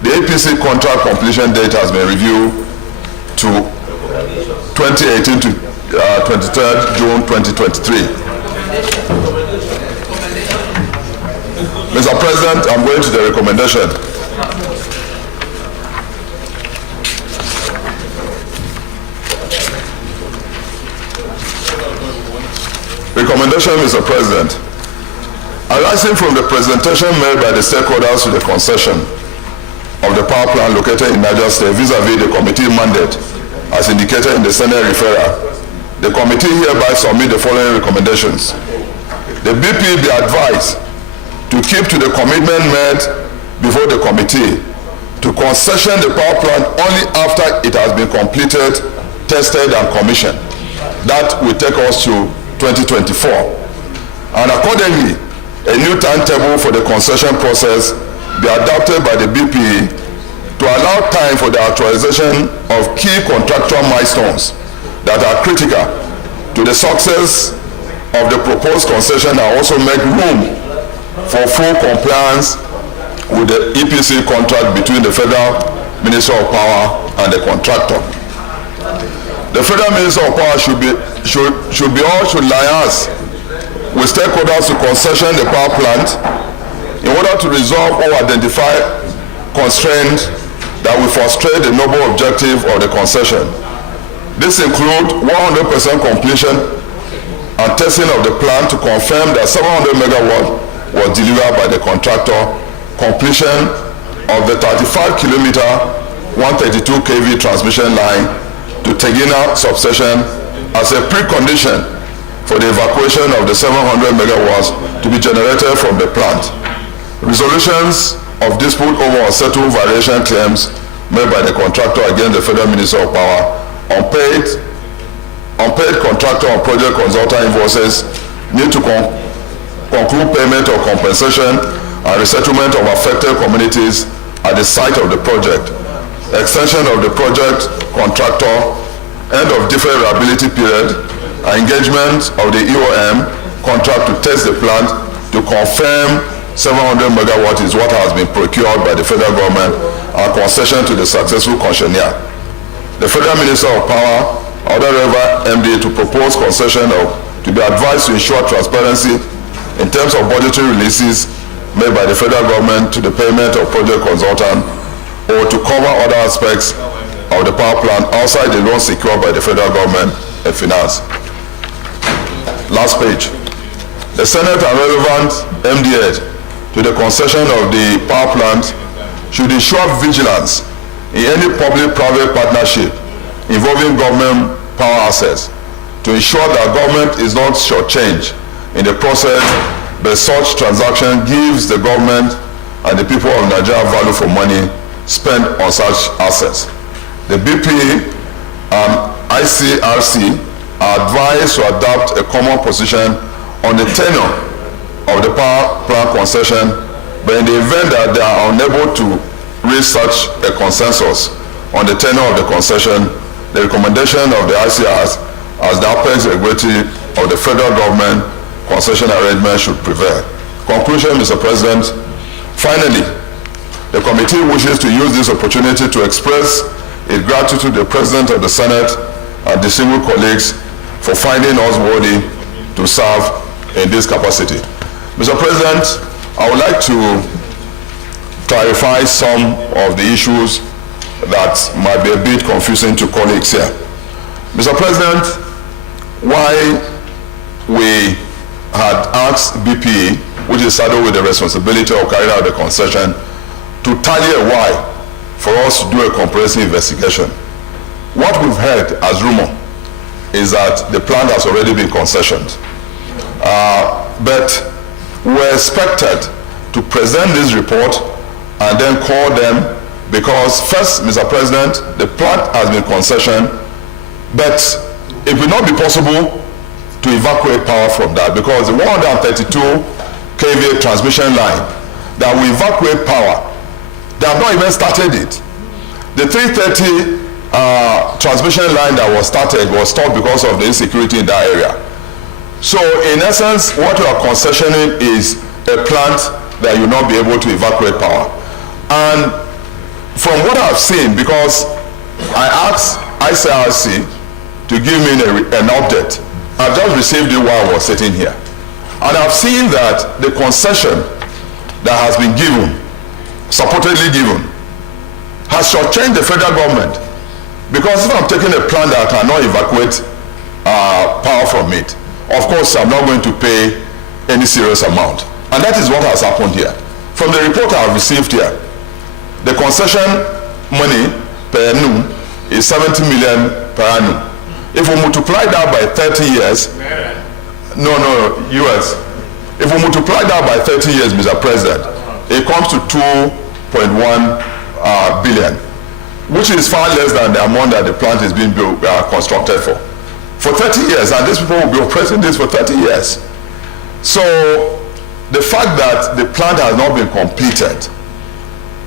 the APC contract completion date has been reviewed to 2018 to 23rd June 2023. Mr. President, I'm going to the recommendation. Recommendation, Mr. President. Arising from the presentation made by the stakeholders to the concession of the power plant located in Niger State vis-a-vis the committee mandate as indicated in the Senate referral, the committee hereby submit the following recommendations. The BP be advised to keep to the commitment made before the committee to concession the power plant only after it has been completed, tested, and commissioned. That will take us to 2024. And accordingly, a new timetable for the concession process be adopted by the BP to allow time for the actualization of key contractual milestones that are critical to the success of the proposed concession and also make room for full compliance with the EPC contract between the Federal Minister of Power and the contractor. The Federal Minister of Power should liaise with stakeholders to concession the power plant in order to resolve or identify constraints that will frustrate the noble objective of the concession. This includes 100% completion and testing of the plant to confirm that 700 megawatt was delivered by the contractor, completion of the 35 kilometer 132 kV transmission line to Tegina substation as a precondition for the evacuation of the 700 megawatts to be generated from the plant. Resolutions of dispute over unsettled variation claims made by the contractor against the Federal Minister of Power, unpaid contractor and project consultant invoices need to conclude payment of compensation and resettlement of affected communities at the site of the project, extension of the project contractor, end of deferred reliability period, and engagement of the EOM contract to test the plant to confirm 700 megawatt is what has been procured by the federal government and concession to the successful concessionaire. The Federal Minister of Power ordered MDA to propose concession to be advised to ensure transparency in terms of budgetary releases made by the federal government to the payment of project consultant or to cover other aspects of the power plant outside the loan secured by the federal government and finance. Last page. The Senate and relevant MDA to the concession of the power plant should ensure vigilance in any public-private partnership involving government power assets to ensure that government is not shortchanged in the process, but such transaction gives the government and the people of Nigeria value for money spent on such assets. The BP and ICRC are advised to adopt a common position on the tenure of the power plant concession, but in the event that they are unable to reach such a consensus on the tenure of the concession, the recommendation of the ICRs as the apex regulatory of the federal government concession arrangement should prevail. Conclusion, Mr. President. Finally, the committee wishes to use this opportunity to express its gratitude to the President of the Senate and distinguished colleagues for finding us worthy to serve in this capacity. Mr. President, I would like to clarify some of the issues that might be a bit confusing to colleagues here. Mr. President, why we had asked BP, which is saddled with the responsibility of carrying out the concession, to tally a while for us to do a comprehensive investigation. What we've heard as rumor is that the plant has already been concessioned. But we're expected to present this report and then call them because first, Mr. President, the plant has been concessioned, but it will not be possible to evacuate power from that because the 132 kV transmission line that will evacuate power, they have not even started it. The 330 transmission line that was started was stopped because of the insecurity in that area. So in essence, what you are concessioning is a plant that you will not be able to evacuate power. And from what I've seen, because I asked ICRC to give me an update, I've just received it while I was sitting here. And I've seen that the concession that has been given, supportedly given, has shortchanged the federal government. Because if I'm taking a plant that cannot evacuate power from it, of course I'm not going to pay any serious amount. And that is what has happened here. From the report I have received here, the concession money per annum is 70 million per annum. If we multiply that by 30 years, US. If we multiply that by 30 years, Mr. President, it comes to 2.1 billion, which is far less than the amount that the plant is being built, constructed for 30 years, and these people will be operating this for 30 years. So the fact that the plant has not been completed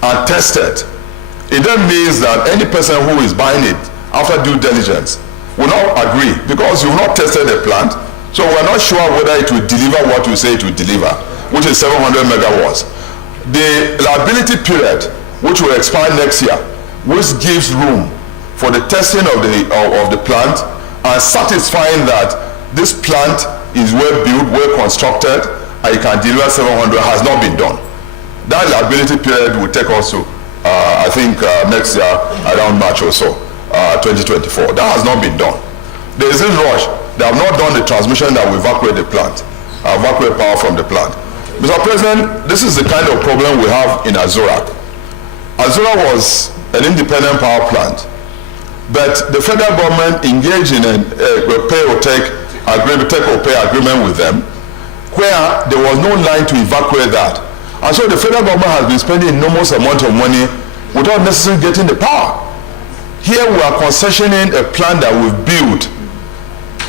and tested, it then means that any person who is buying it after due diligence will not agree because you've not tested the plant, so we're not sure whether it will deliver what you say it will deliver. which is 700 megawatts. The liability period, which will expire next year, which gives room for the testing of the plant and satisfying that this plant is well built, well constructed, and it can deliver 700, has not been done. That liability period will take us to, I think, next year around March or so, 2024. That has not been done. There is this rush. They have not done the transmission that will evacuate the plant, evacuate power from the plant. Mr. President, this is the kind of problem we have in Azura. Azura was an independent power plant, but the federal government engaged in a pay-or-take agreement with them, where there was no line to evacuate that. And so the federal government has been spending enormous amount of money without necessarily getting the power. Here we are concessioning a plant that we've built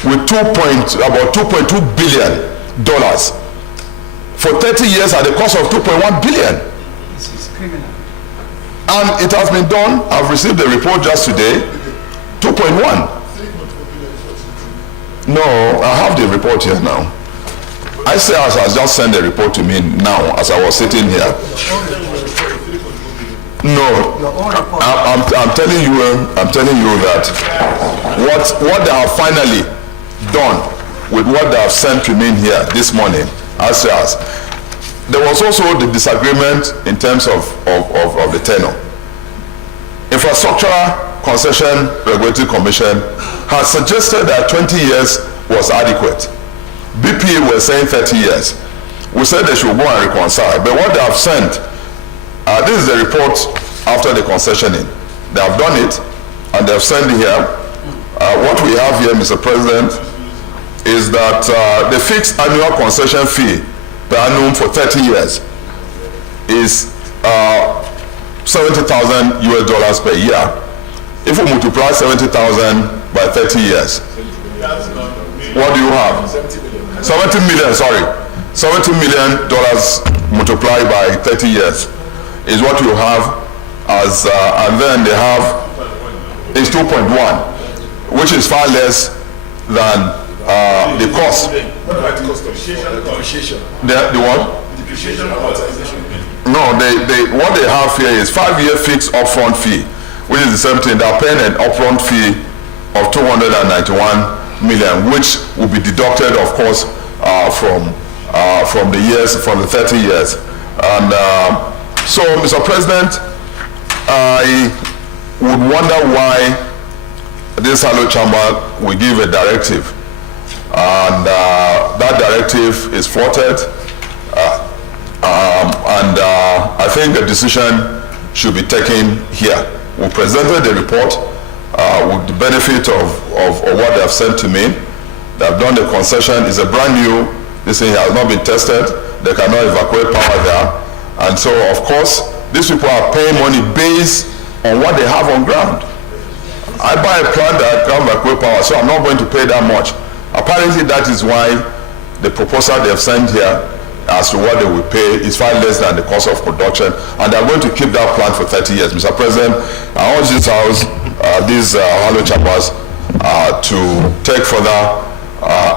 with about $2.2 billion for 30 years at the cost of $2.1 billion. This is criminal. And it has been done. I've received the report just today. 2.1. No, I have the report here now. ICS has just sent the report to me now as I was sitting here. No, I'm telling you that what they have finally done with what they have sent to me here this morning, ICS, there was also the disagreement in terms of the tenure. Infrastructure Concession Regulatory Commission has suggested that 20 years was adequate. BP was saying 30 years. We said they should go and reconcile. But what they have sent, this is the report after the concessioning. They have done it and they have sent it here. What we have here, Mr. President, is that the fixed annual concession fee per annum for 30 years is $70,000 US per year. If we multiply 70,000 by 30 years, what do you have? 70 million, sorry. $70 million multiplied by 30 years is what you have as, and then they have is 2.1, which is far less than the cost. The what? Depreciation amortization. No, what they have here is 5-year fixed upfront fee, which is the same thing. They're paying an upfront fee of 291 million, which will be deducted, of course, from the years, from the 30 years. And so, Mr. President, I would wonder why this Hello Chamber will give a directive, and that directive is thwarted, and I think a decision should be taken here. We presented the report with the benefit of what they have sent to me. They have done the concession. It's a brand new, this thing has not been tested. They cannot evacuate power there. And so, of course, these people are paying money based on what they have on ground. I buy a plant that can evacuate power, so I'm not going to pay that much. Apparently, that is why the proposal they have sent here as to what they will pay is far less than the cost of production, and they're going to keep that plant for 30 years. Mr. President, I urge this House, these Hello Chambers, to take further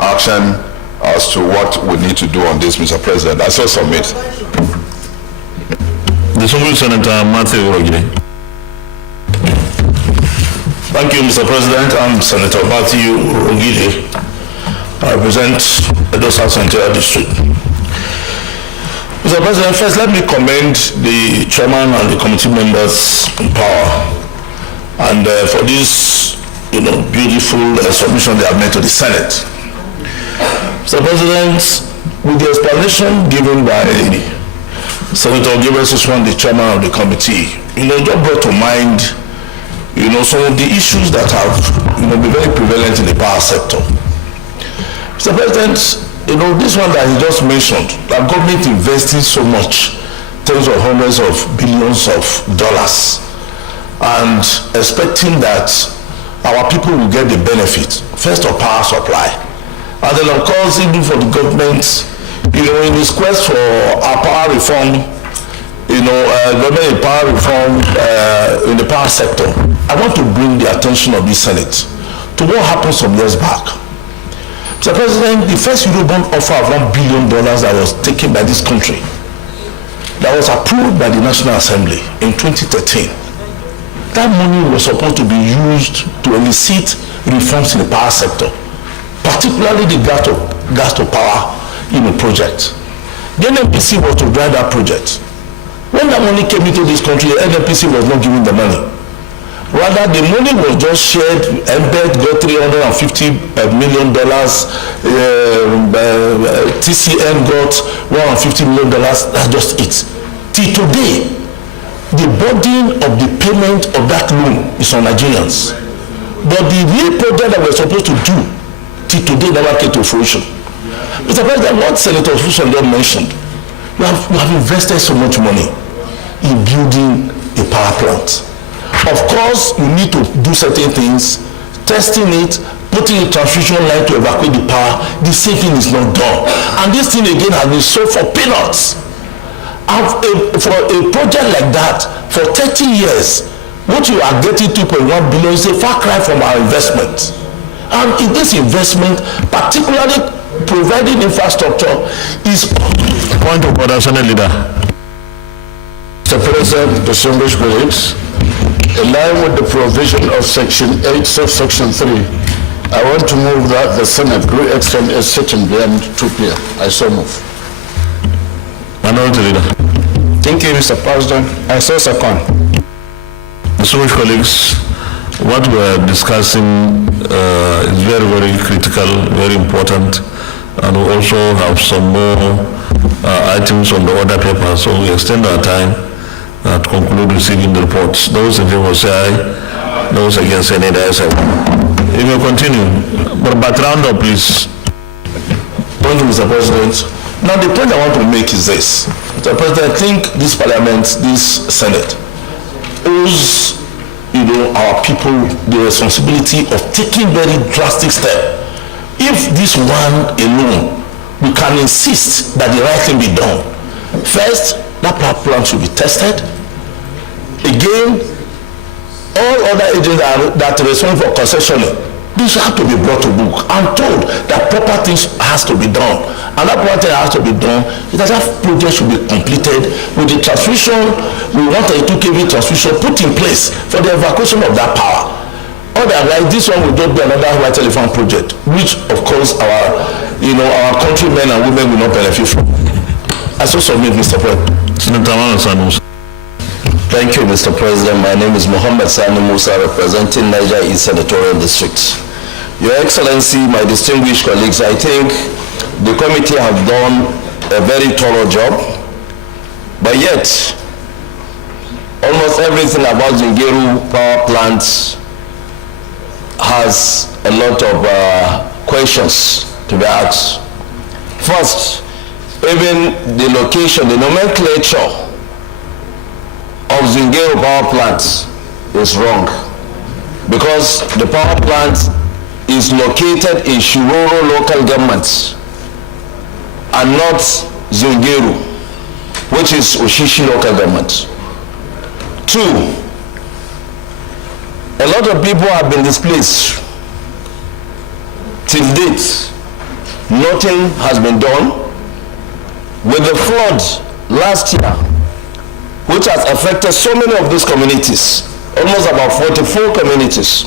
action as to what we need to do on this, Mr. President. I so submit. Distinguished Senator Matthew Urogile. Thank you, Mr. President. I'm Senator Matthew Urogile. I represent Edo South Central District. Mr. President, first let me commend the chairman and the committee members in power and for this, beautiful submission they have made to the Senate. Mr. President, with the explanation given by Senator Gabriel Suswan, the chairman of the committee, just brought to mind, some of the issues that have, been very prevalent in the power sector. Mr. President, this one that he just mentioned, that government investing so much, tens of hundreds of billions of dollars, and expecting that our people will get the benefit, first of power supply, and then of course even for the government, in this quest for our power reform, government in power reform in the power sector, I want to bring the attention of the Senate to what happened some years back. Mr. President, the first Eurobond offer of $1 billion that was taken by this country, that was approved by the National Assembly in 2013, that money was supposed to be used to elicit reforms in the power sector, particularly the gas to power project. The NNPC was to drive that project. When that money came into this country, the NNPC was not giving the money. Rather, the money was just shared. Embed got $350 million. TCN got $150 million. That's just it. Till today, the burden of the payment of that loan is on Nigerians. But the real project that we're supposed to do till today never came to fruition. Mr. President, what Senator Osusondo mentioned, we have invested so much money in building a power plant. Of course, you need to do certain things, testing it, putting a transmission line to evacuate the power. The same thing is not done. And this thing again has been sold for peanuts. And for a project like that, for 30 years, what you are getting 2.1 billion is a far cry from our investment. And in this investment, particularly providing infrastructure, is... Point of order, Senate Leader. Mr. President, distinguished colleagues, in line with the provision of Section 8, subsection 3, I want to move that the Senate extend its sitting beyond 2 p.m. I so move. Minority Leader. Thank you, Mr. President. I so second. Distinguished colleagues, what we are discussing is very, very critical, very important, and we also have some more items on the order paper, so we extend our time to conclude receiving the reports. Those in favor say aye. Those against say nay. You may continue, but round up, please. Thank you, Mr. President. Now, the point I want to make is this. Mr. President, I think this Parliament, this Senate, owes, our people the responsibility of taking very drastic steps. If this one alone, we can insist that the right thing be done. First, that power plant should be tested. Again, all other agents that are responsible for concessioning, this have to be brought to book and told that proper things has to be done. And that proper thing has to be done is that project should be completed with the transmission. We want a 2 kV transmission put in place for the evacuation of that power. Otherwise, this one will just be another white telephone project, which of course our countrymen and women will not benefit from. I so submit, Mr. President. Thank you, Mr. President. My name is Mohammed Sani Musa, representing Niger East Senatorial District. Your Excellency, my distinguished colleagues, I think the committee have done a very thorough job, but yet almost everything about Zungeru power plant has a lot of questions to be asked. First, even the location, the nomenclature of Zungeru power plant is wrong, because the power plant is located in Shiroro local government and not Zungeru, which is Oshishi local government. 2, a lot of people have been displaced. Till date, nothing has been done. With the flood last year, which has affected so many of these communities, almost about 44 communities,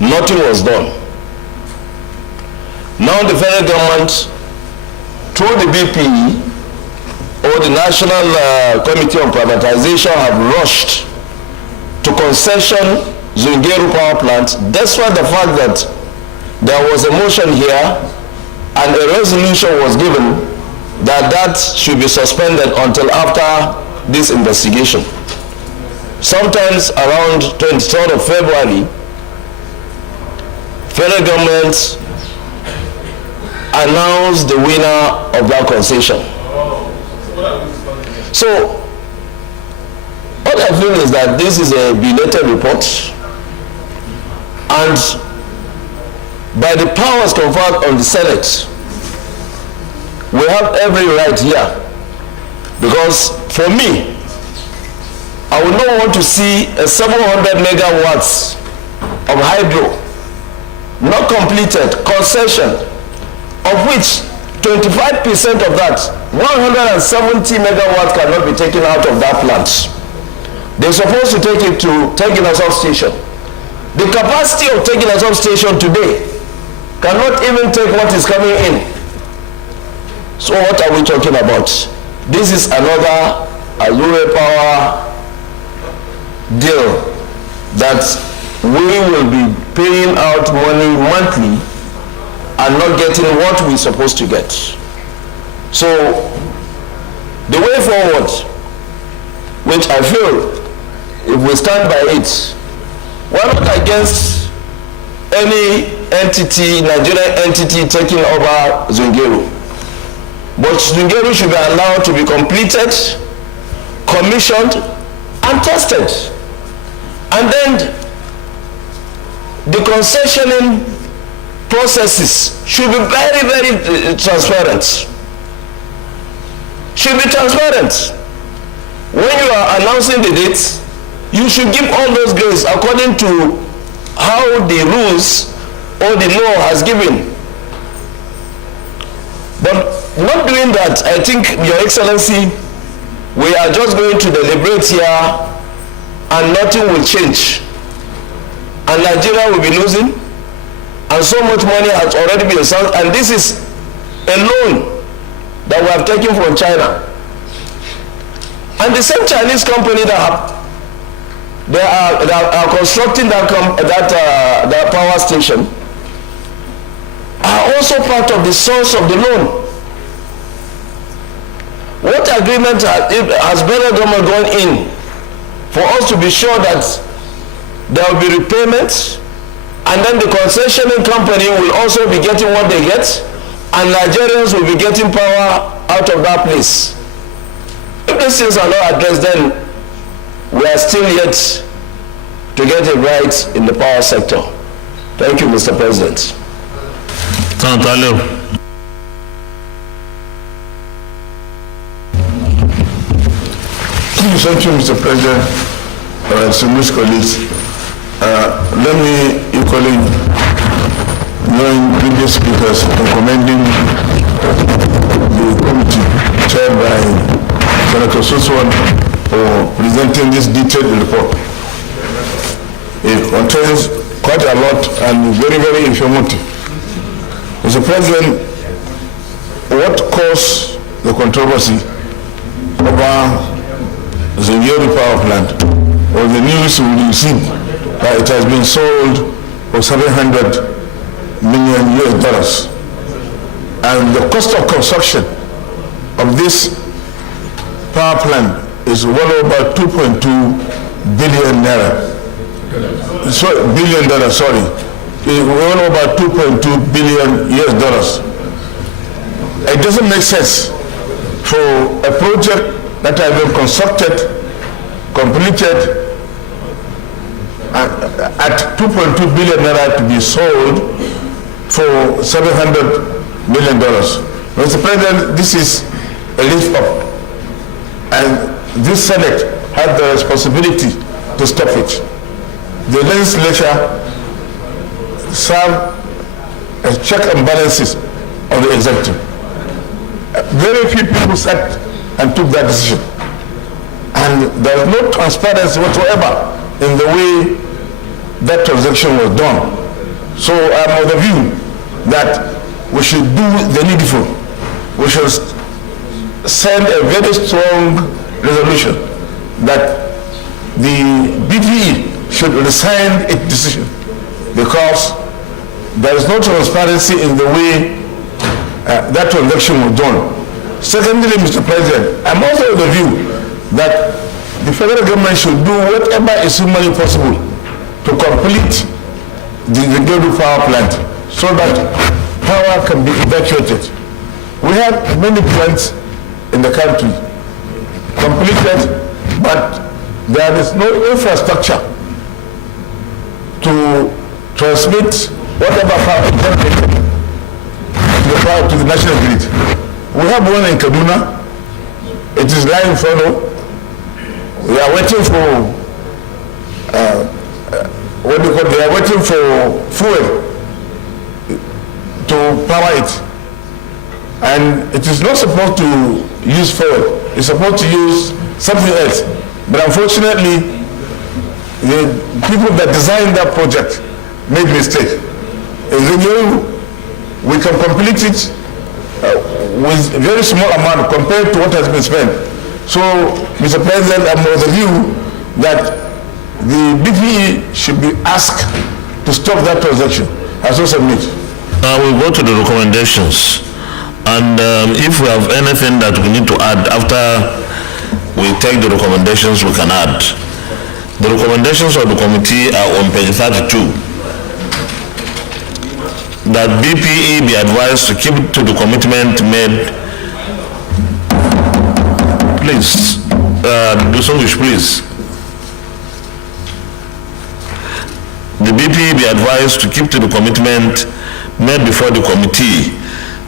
nothing was done. Now the federal government, through the BPE or the National Committee on Privatization, have rushed to concession Zungeru power plant, despite the fact that there was a motion here and a resolution was given that should be suspended until after this investigation. Sometimes around 23rd of February, federal government announced the winner of that concession. So, what I feel is that this is a belated report, and by the powers conferred on the Senate, we have every right here. Because for me, I would not want to see a 700 megawatts of hydro not completed, concession, of which 25% of that, 170 megawatts cannot be taken out of that plant. They're supposed to take it to Tegina substation. The capacity of Tegina substation today cannot even take what is coming in. So what are we talking about? This is another Azure Power deal that we will be paying out money monthly and not getting what we're supposed to get. So the way forward, which I feel if we stand by it, we're not against any entity, Nigerian entity taking over Zungeru. But Zungeru should be allowed to be completed, commissioned, and tested. And then the concessioning processes should be very, very transparent. Should be transparent. When you are announcing the dates, you should give all those grades according to how the rules or the law has given. But not doing that, I think, Your Excellency, we are just going to deliberate here and nothing will change. And Nigeria will be losing, and so much money has already been sunk, and this is a loan that we have taken from China. And the same Chinese company that are constructing that power station are also part of the source of the loan. What agreement has federal government gone in for us to be sure that there will be repayment, and then the concessioning company will also be getting what they get, and Nigerians will be getting power out of that place? If these things are not addressed, then we are still yet to get it right in the power sector. Thank you, Mr. President. Thank you, Mr. President, distinguished colleagues. Let me equally join previous speakers in commending the committee chaired by Senator Suswan for presenting this detailed report. It contains quite a lot and very, very informative. Mr. President, what caused the controversy over the Zungeru power plant was the news we received that it has been sold for $700 million US. And the cost of construction of this power plant is well over 2.2 billion naira. Billion dollars, sorry. It's well over 2.2 billion US. It doesn't make sense for a project that has been constructed, completed at 2.2 billion naira to be sold for $700 million. Mr. President, this is a lift up, and this Senate has the responsibility to stop it. The legislature serve as check and balances on the executive. Very few people sat and took that decision, and there is no transparency whatsoever in the way that transaction was done. So I'm of the view that we should do the needful. We should send a very strong resolution that the BPE should resign its decision, because there is no transparency in the way that transaction was done. Secondly, Mr. President, I'm also of the view that the federal government should do whatever is humanly possible to complete the Zungeru power plant so that power can be evacuated. We have many plants in the country completed, but there is no infrastructure to transmit whatever power generated to the national grid. We have one in Kaduna. It is lying follow. We are waiting for they are waiting for fuel to power it. And it is not supposed to use fuel. It's supposed to use something else. But unfortunately, the people that designed that project made mistake. In Renewal, we can complete it with a very small amount compared to what has been spent. So, Mr. President, I'm of the view that the BPE should be asked to stop that transaction. I so submit. We'll go to the recommendations. And if we have anything that we need to add after we take the recommendations, we can add. The recommendations of the committee are on page 32. That BPE be advised to keep to the commitment made. Please, do some wish, please. The BPE be advised to keep to the commitment made before the committee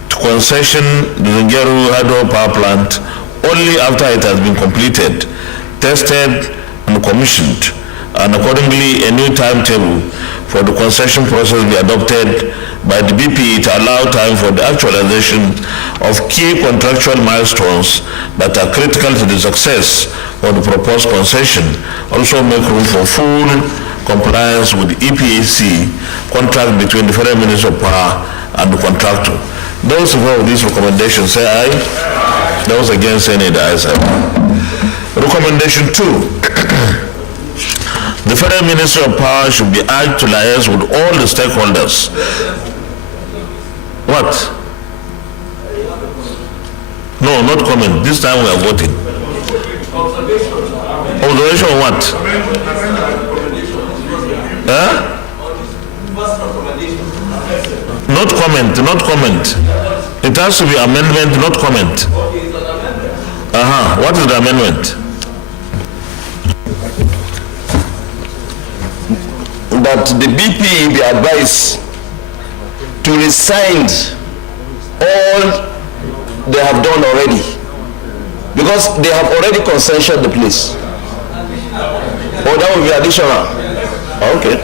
to concession the Zungeru Hydro Power Plant only after it has been completed, tested, and commissioned, and accordingly a new timetable for the concession process be adopted by the BPE to allow time for the actualization of key contractual milestones that are critical to the success of the proposed concession. Also make room for full compliance with the EPAC contract between the Federal Ministry of Power and the contractor. Those who vote these recommendations say aye. Those against say nay. The ayes have it. Recommendation 2. The Federal Ministry of Power should be urged to liaise with all the stakeholders. What? No, not comment. This time we are voting. Observation on what? Huh? Not comment, not comment. It has to be amendment, not comment. What is the amendment? That the BP be advised to rescind all they have done already, because they have already concessioned the place. Oh, that will be additional. Okay.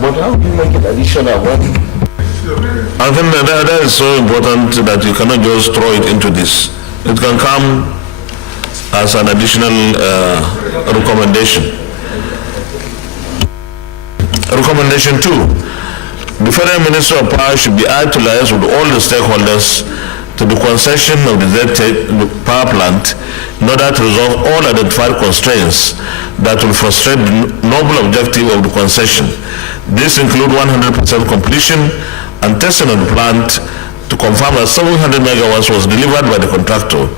But how do you make it additional? I think that is so important that you cannot just throw it into this. It can come as an additional recommendation. Recommendation 2. The Federal Ministry of Power should be urged to liaise with all the stakeholders to the concession of the power plant in order to resolve all identified constraints that will frustrate the noble objective of the concession. This include 100% completion and testing of the plant to confirm that 700 megawatts was delivered by the contractor,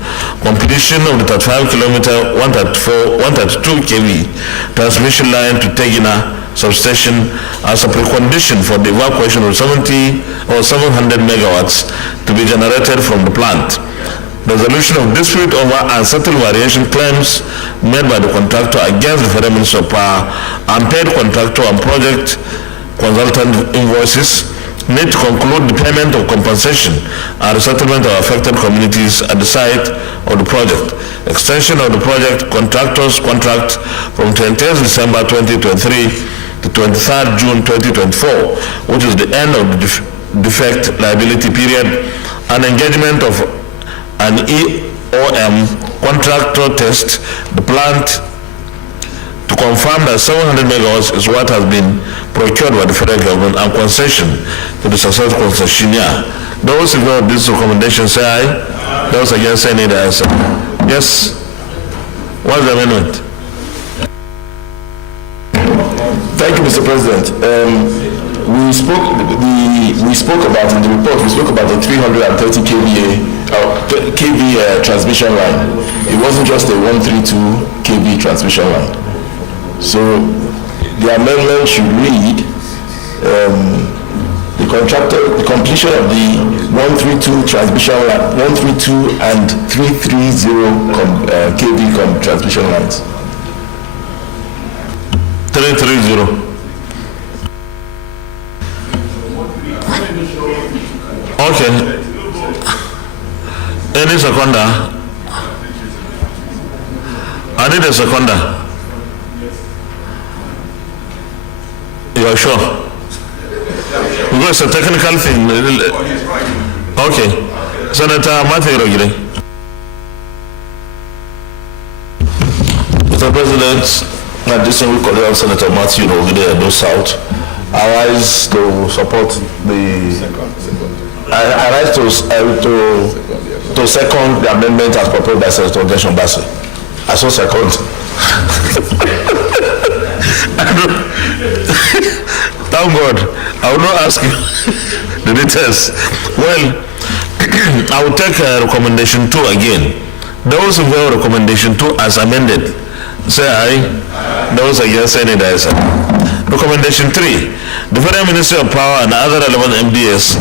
completion of the 35-kilometer 132 kV transmission line to Tegina substation as a precondition for the evacuation of 70 or 700 megawatts to be generated from the plant. Resolution of dispute over and settle variation claims made by the contractor against the Federal Ministry of Power and paid contractor and project consultant invoices need to conclude the payment of compensation and resettlement of affected communities at the site of the project. Extension of the project contractor's contract from 20th December 2023 to 23rd June 2024, which is the end of the defect liability period, and engagement of an EOM contractor test the plant to confirm that 700 megawatts is what has been procured by the federal government and concession to the successful concessionaire. Those who vote this recommendation say aye. Those against say nay. The ayes have it. Yes. What's the amendment? Thank you, Mr. President. We spoke about in the report. We spoke about the 330 kV transmission line. It wasn't just a 132 kV transmission line. So the amendment should read the completion of the 132 transmission line, 132 and 330 kV transmission lines. 330. Okay. Any seconder? I need a seconder. You are sure? Because it's a technical thing. Okay. Senator Matthew Rogire. Mr. President, my distinguished colleague Senator Matthew Rogire, Edo South, I rise to support I rise to second the amendment as proposed by Senator Joshua Mbase. I so second. Thank God. I will not ask you the details. Well, I will take recommendation 2 again. Those who vote recommendation 2 as amended, say aye. Those against, say nay. Recommendation 3. The Federal Ministry of Power and other relevant MDS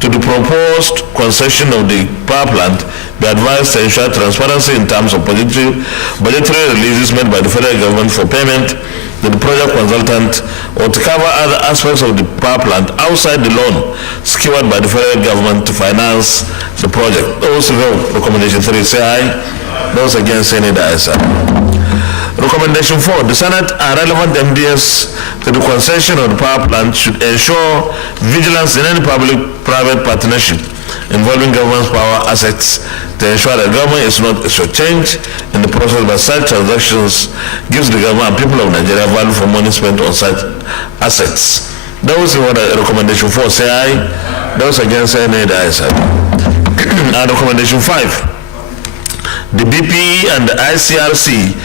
to the proposed concession of the power plant be advised to ensure transparency in terms of budgetary releases made by the federal government for payment to the project consultant or to cover other aspects of the power plant outside the loan secured by the federal government to finance the project. Those who vote recommendation 3 say aye. Those against, say nay. Recommendation 4. The Senate and relevant MDS to the concession of the power plant should ensure vigilance in any public-private partnership involving government's power assets to ensure that government is not shortchanged in the process, but such transactions gives the government and people of Nigeria value for money spent on such assets. Those who want recommendation 4 say aye. Those against, say nay. And recommendation 5. The BPE and the ICRC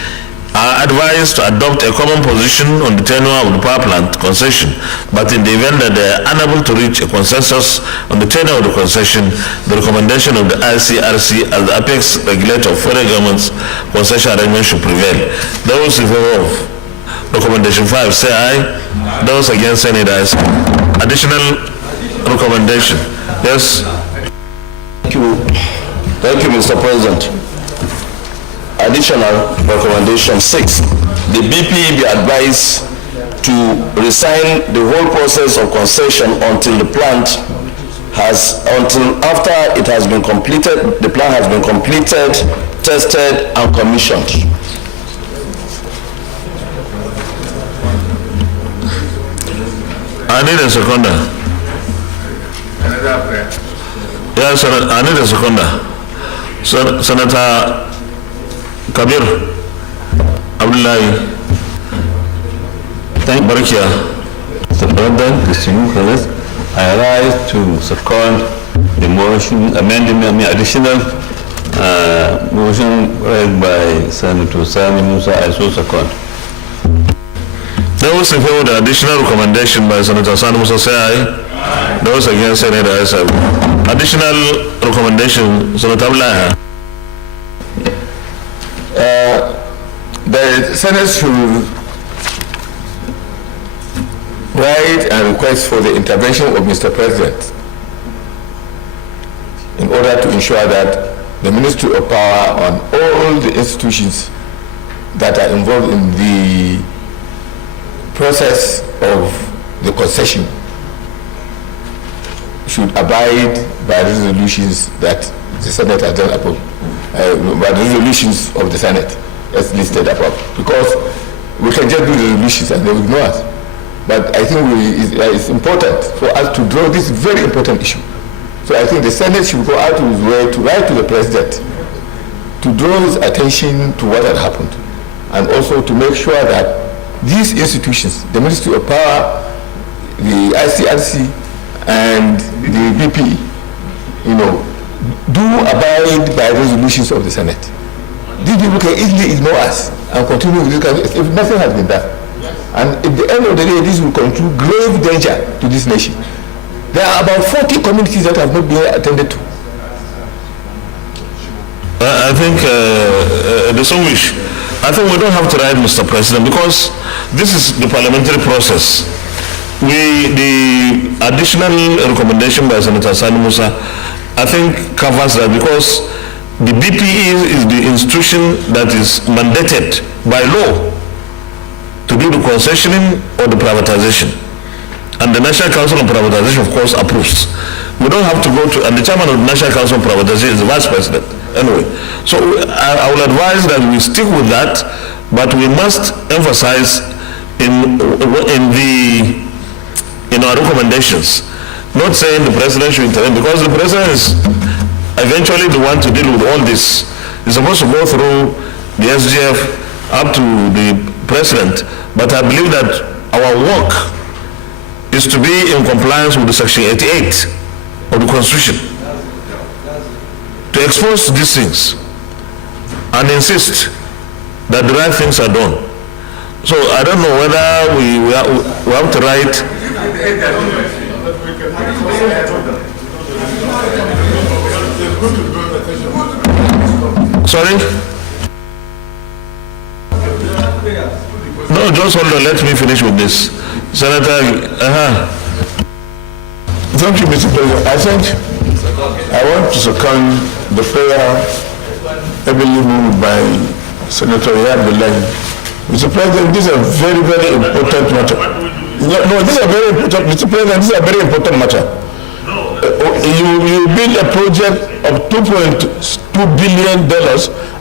are advised to adopt a common position on the tenure of the power plant concession, but in the event that they are unable to reach a consensus on the tenure of the concession, the recommendation of the ICRC as the apex regulator of federal government's concession arrangement should prevail. Those in favor of recommendation 5 say aye. Those against, say nay. Additional recommendation. Yes. Thank you, Mr. President. Additional recommendation 6. The BPE be advised to resign the whole process of concession until after it has been completed, the plan has been completed, tested, and commissioned. I need a seconder. Yes, I need a seconder. Senator Kabir Abdullahi. Thank you, Barakia. Mr. President, distinguished colleagues. I rise to second the motion, additional motion raised by Senator Sani Musa. I so second. Those in favor of the additional recommendation by Senator Sani Musa say aye. Those against, say nay. Additional recommendation, Senator Abdullahi. The Senate should write and request for the intervention of Mr. President in order to ensure that the Ministry of Power on all the institutions that are involved in the process of the concession should abide by resolutions that the Senate has done above, by the resolutions of the Senate as listed above. Because we can just do the resolutions and they will ignore us. But I think it's important for us to draw this very important issue. So I think the Senate should go out of its way to write to the President to draw his attention to what had happened, and also to make sure that these institutions, the Ministry of Power, the ICRC, and the BP, do abide by resolutions of the Senate. These people can easily ignore us and continue with this kind of, if nothing has been done. And at the end of the day, this will contribute grave danger to this nation. There are about 40 communities that have not been attended to. I think distinguished. I think we don't have to write, Mr. President, because this is the parliamentary process. The additional recommendation by Senator Sani Musa, I think, covers that, because the BPE is the institution that is mandated by law to do the concessioning or the privatization. And the National Council on Privatization, of course, approves. We don't have to go to, and the chairman of the National Council on Privatization is the vice president. Anyway, so I will advise that we stick with that, but we must emphasize in our recommendations Not saying the president should intervene, because the president is eventually the one to deal with all this. He's supposed to go through the SGF up to the president, but I believe that our work is to be in compliance with the Section 88 of the Constitution, to expose these things and insist that the right things are done. So I don't know whether we have to write. Sorry? No, just hold on, let me finish with this. Senator, Thank you, Mr. President. I want to second the prayer heavily moved by Senator Yabulai. Mr. President, this is a very, very important matter. No, this is a very important, Mr. President, this is a very important matter. You build a project of $2.2 billion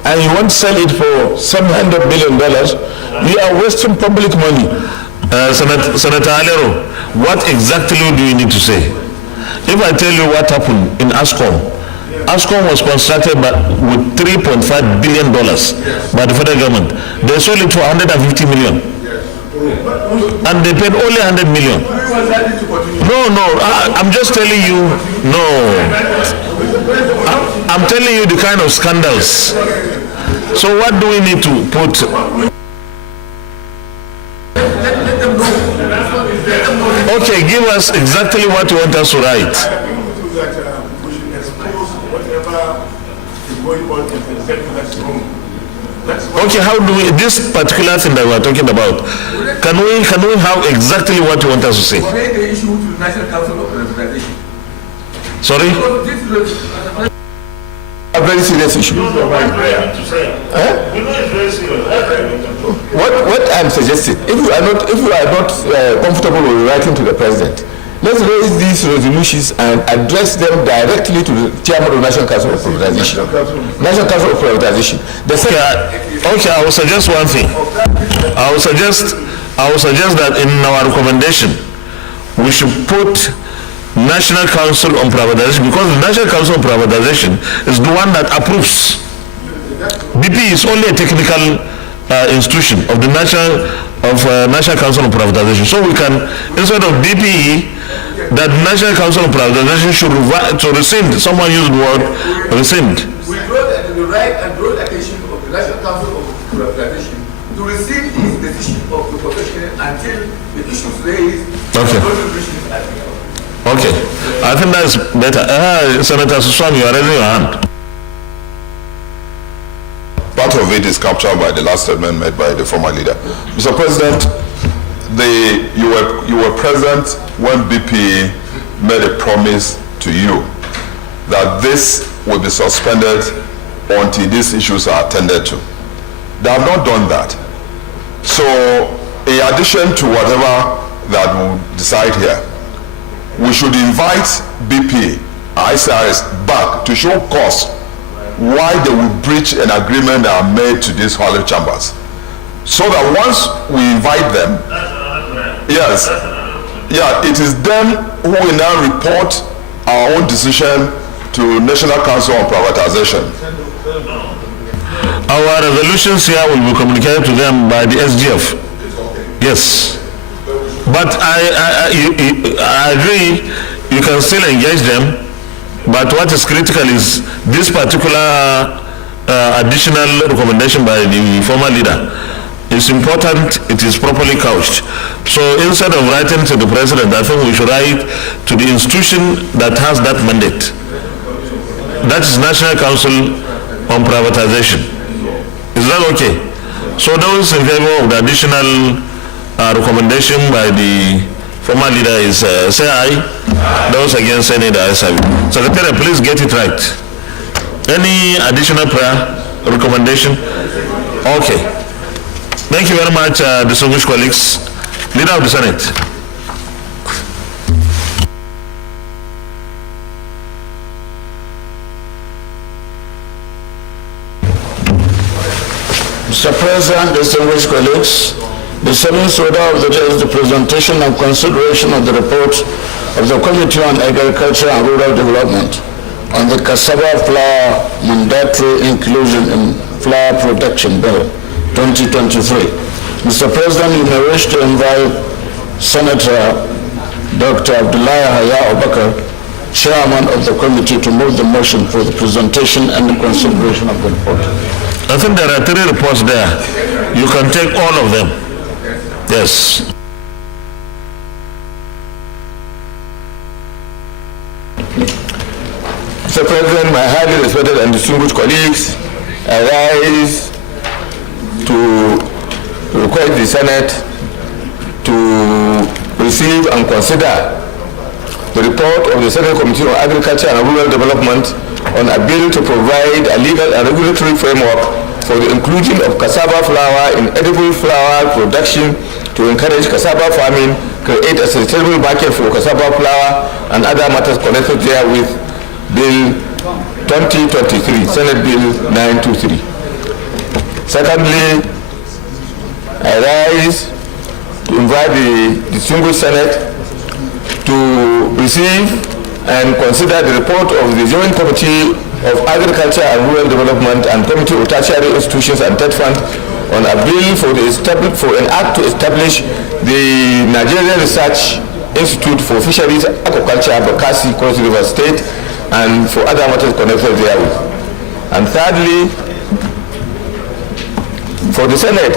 and you want to sell it for $700 billion. You are wasting public money. Senator Alero, what exactly do you need to say? If I tell you what happened in ASCOM was constructed with $3.5 billion by the federal government. They sold it for $150 million. And they paid only $100 million. No, I'm just telling you, no. I'm telling you the kind of scandals. So what do we need to put? Okay, give us exactly what you want us to write. Okay, how do we, this particular thing that we are talking about, can we have exactly what you want us to say? Sorry? A very serious issue. What I'm suggesting, if you are not comfortable with writing to the president, let's raise these resolutions and address them directly to the chairman of the National Council of Privatization. National Council of Privatization. Okay, I will suggest one thing. I will suggest that in our recommendation, we should put National Council on Privatization, because the National Council on Privatization is the one that approves. BP is only a technical institution of the National Council on Privatization. So we can, instead of BP, that National Council on Privatization should rescind. Someone used the word rescind. We draw the right and draw the attention of the National Council of Privatization to rescind its decision of the profession until the issues raised. Okay, I think that's better. Senator Suswan, you are raising your hand. Part of it is captured by the last statement made by the former leader. Mr. President, you were present when BP made a promise to you that this will be suspended until these issues are attended to. They have not done that. So, in addition to whatever that we'll decide here, we should invite BP, ICRS back to show cause why they will breach an agreement that are made to these holy chambers. So that once we invite them, it is them who will now report our own decision to National Council on Privatization. Our resolutions here will be communicated to them by the SGF. Yes. But I agree, you can still engage them, but what is critical is this particular additional recommendation by the former leader. It's important, it is properly couched. So instead of writing to the president, I think we should write to the institution that has that mandate. That is National Council on Privatization. Is that okay? So those in favor of the additional recommendation by the former leader is say aye. Those against say nay, the ayes have it. Secretary, please get it right. Any additional prayer recommendation? Okay. Thank you very much, distinguished colleagues. Leader of the Senate. Mr. President, distinguished colleagues, the seventh order of the day is the presentation and consideration of the report of the Committee on Agriculture and Rural Development on the Cassava Flour Mandatory Inclusion in Flour Production Bill 2023. Mr. President, you may wish to invite Senator Dr. Abdullahi Haya Obakar, Chairman of the committee, to move the motion for the presentation and the consideration of the report. I think there are 3 reports there. You can take all of them. Yes. Mr. President, my highly respected and distinguished colleagues, I rise to request the Senate to receive and consider the report of the Senate Committee on Agriculture and Rural Development on a bill to provide a legal and regulatory framework for the inclusion of cassava flour in edible flour production to encourage cassava farming, create a sustainable market for cassava flour, and other matters connected therewith. Bill 2023, Senate Bill 923. Secondly, I rise to invite the distinguished Senate to receive and consider the report of the Joint Committee of Agriculture and Rural Development and Committee of Tertiary Institutions and TED Fund on a bill for an act to establish the Nigerian Research Institute for Fisheries Aquaculture, Bakassi, Cross River State, and for other matters connected therewith. And thirdly, for the Senate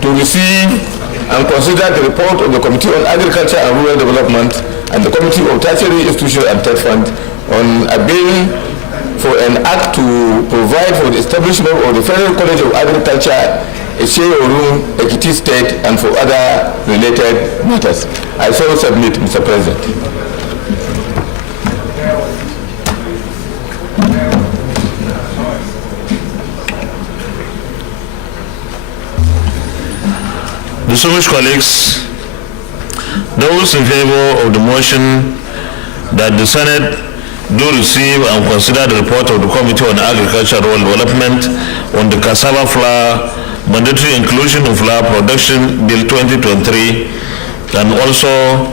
to receive and consider the report of the Committee on Agriculture and Rural Development and the Committee of Tertiary Institutions and TED Fund on a bill for an act to provide for the establishment of the Federal College of Agriculture, Eseoru, Ekiti State, and for other related matters. I so submit, Mr. President. Distinguished colleagues, those in favor of the motion that the Senate do receive and consider the report of the Committee on Agriculture and Rural Development on the cassava flour mandatory inclusion in flour production Bill 2023, and also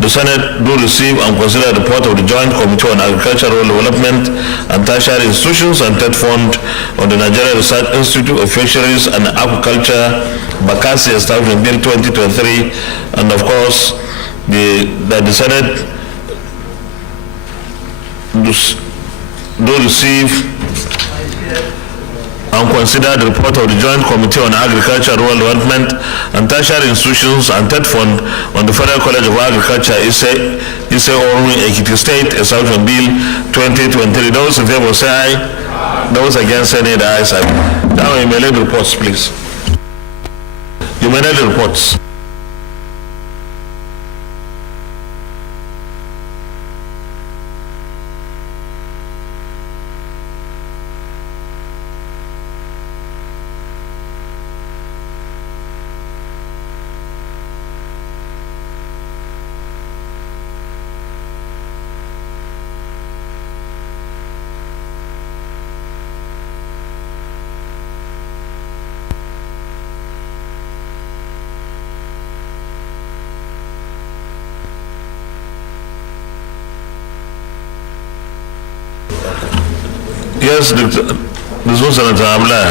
the Senate do receive and consider the report of the Joint Committee on Agriculture and Rural Development and Tertiary Institutions and TED Fund on the Nigerian Research Institute of Fisheries and Aquaculture, Bakassi, established in Bill 2023, and of course that the Senate do receive and consider the report of the Joint Committee on Agriculture, Rural Development and Tertiary Institutions and TED Fund on the Federal College of Agriculture, Eseoru, Ekiti State, established in Bill 2023. Those in favor say aye. Those against say nay. The ayes have it. Now you may lead the reports, please. You may lead the reports. Yes, this was Senator Abla.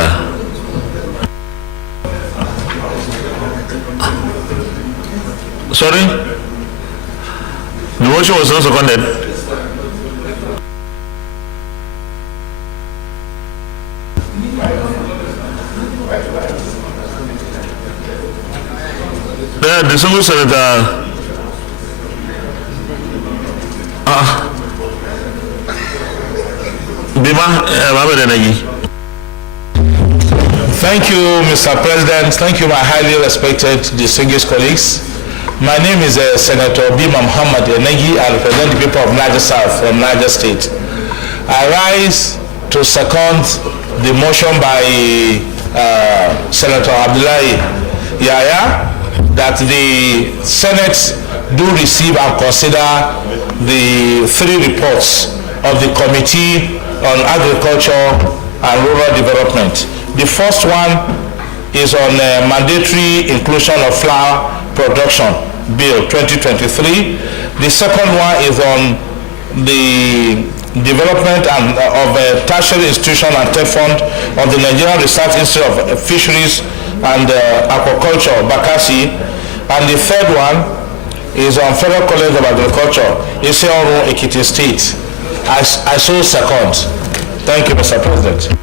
Sorry? The motion was not seconded. The distinguished Senator Thank you, Mr. President. Thank you, my highly respected, distinguished colleagues. My name is Senator Bima Muhammad Enegi. I represent the people of Niger South from Niger State. I rise to second the motion by Senator Abdullahi Yahya that the Senate do receive and consider the 3 reports of the Committee on Agriculture and Rural Development. The first one is on mandatory inclusion of flour production Bill 2023, The second one is on the development of a tertiary institution and tech fund of the Nigerian Research Institute of Fisheries and Aquaculture, Bakassi. And the third one is on Federal College of Agriculture, Iseoru, Ekiti State. I so second. Thank you, Mr. President.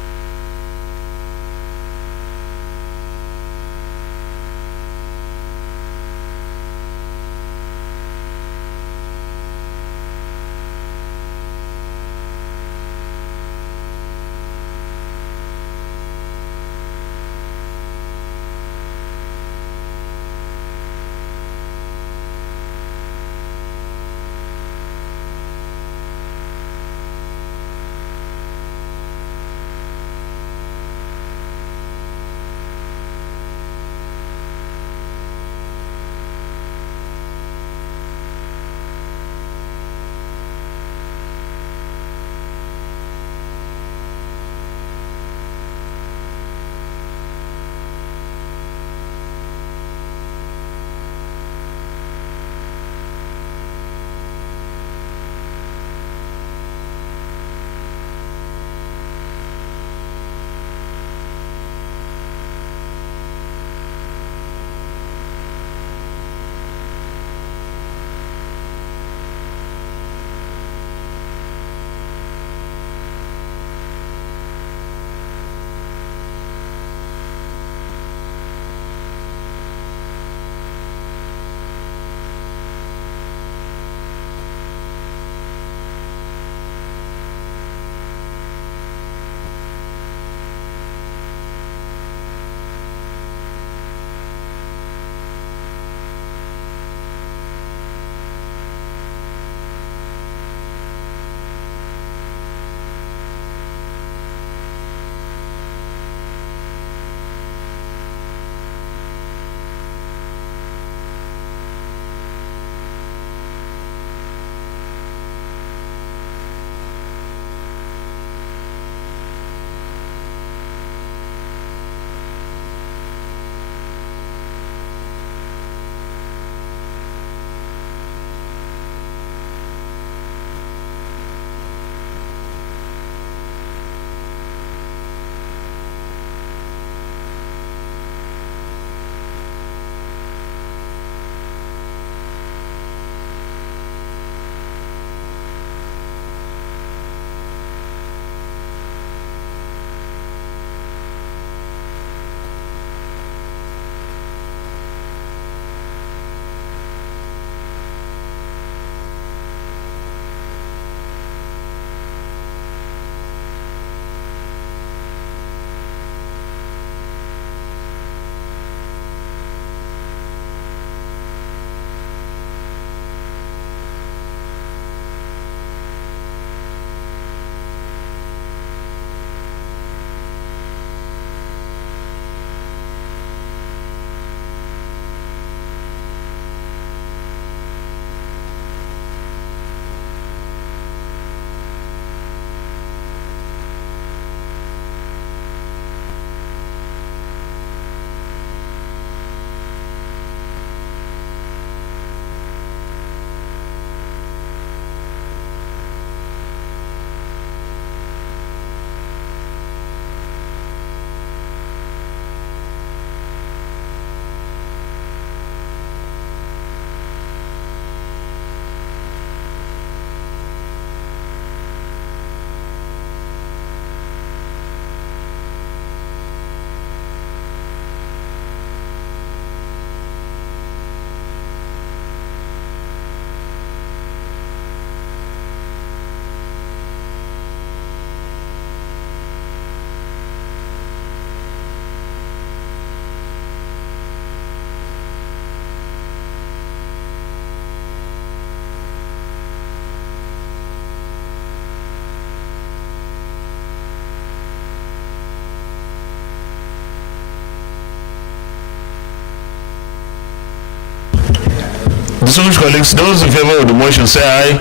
Distinguished colleagues, those in favor of the motion say aye.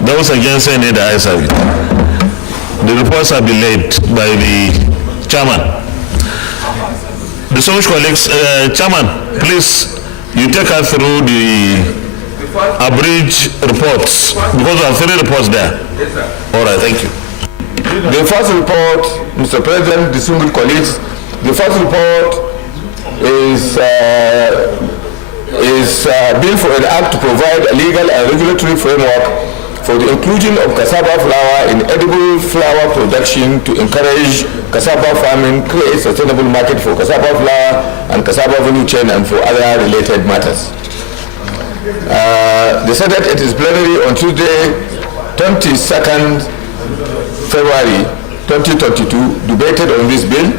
Those against say nay, the ayes have it. The reports have been laid by the chairman. Distinguished colleagues, chairman, please, you take us through the abridge reports because there are 3 reports there. Yes, sir. All right, thank you. The first report, Mr. President, distinguished colleagues, the first report is bill for an act to provide a legal and regulatory framework for the inclusion of cassava flour in edible flour production to encourage cassava farming, create sustainable market for cassava flour and cassava value chain, and for other related matters. The Senate at its plenary on Tuesday, 22nd February 2022, debated on this bill,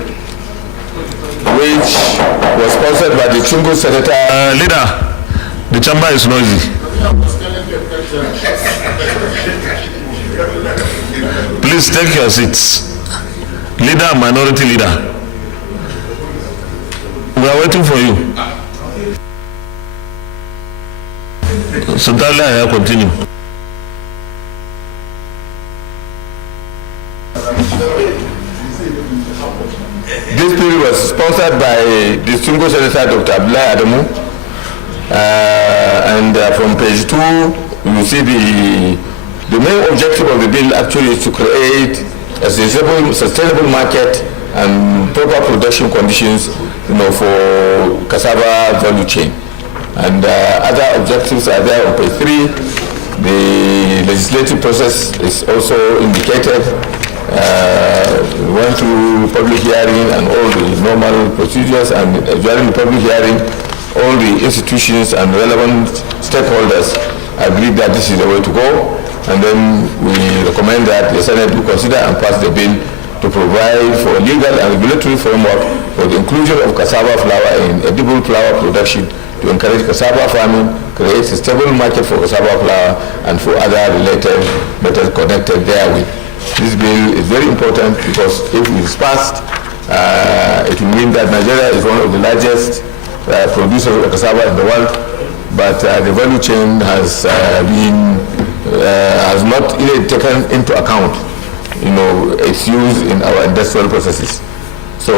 which was sponsored by the Chungu Senator. Leader, the chamber is noisy. Please take your seats. Leader, minority leader. We are waiting for you. So Dalia, continue. This bill was sponsored by distinguished Senator Dr. Abdullahi Adamu, and from page 2 you see the main objective of the bill actually is to create a sustainable market and proper production conditions, for cassava value chain. And other objectives are there on page 3. The legislative process is also indicated. We went through public hearing and all the normal procedures, and during the public hearing, all the institutions and relevant stakeholders agreed that this is the way to go, and then we recommend that the Senate do consider and pass the bill to provide for a legal and regulatory framework for the inclusion of cassava flour in edible flour production to encourage cassava farming, create a stable market for cassava flour, and for other related matters connected therewith. This bill is very important because if it is passed, it will mean that Nigeria is one of the largest producers of cassava in the world, but the value chain has not really taken into account, its use in our industrial processes. So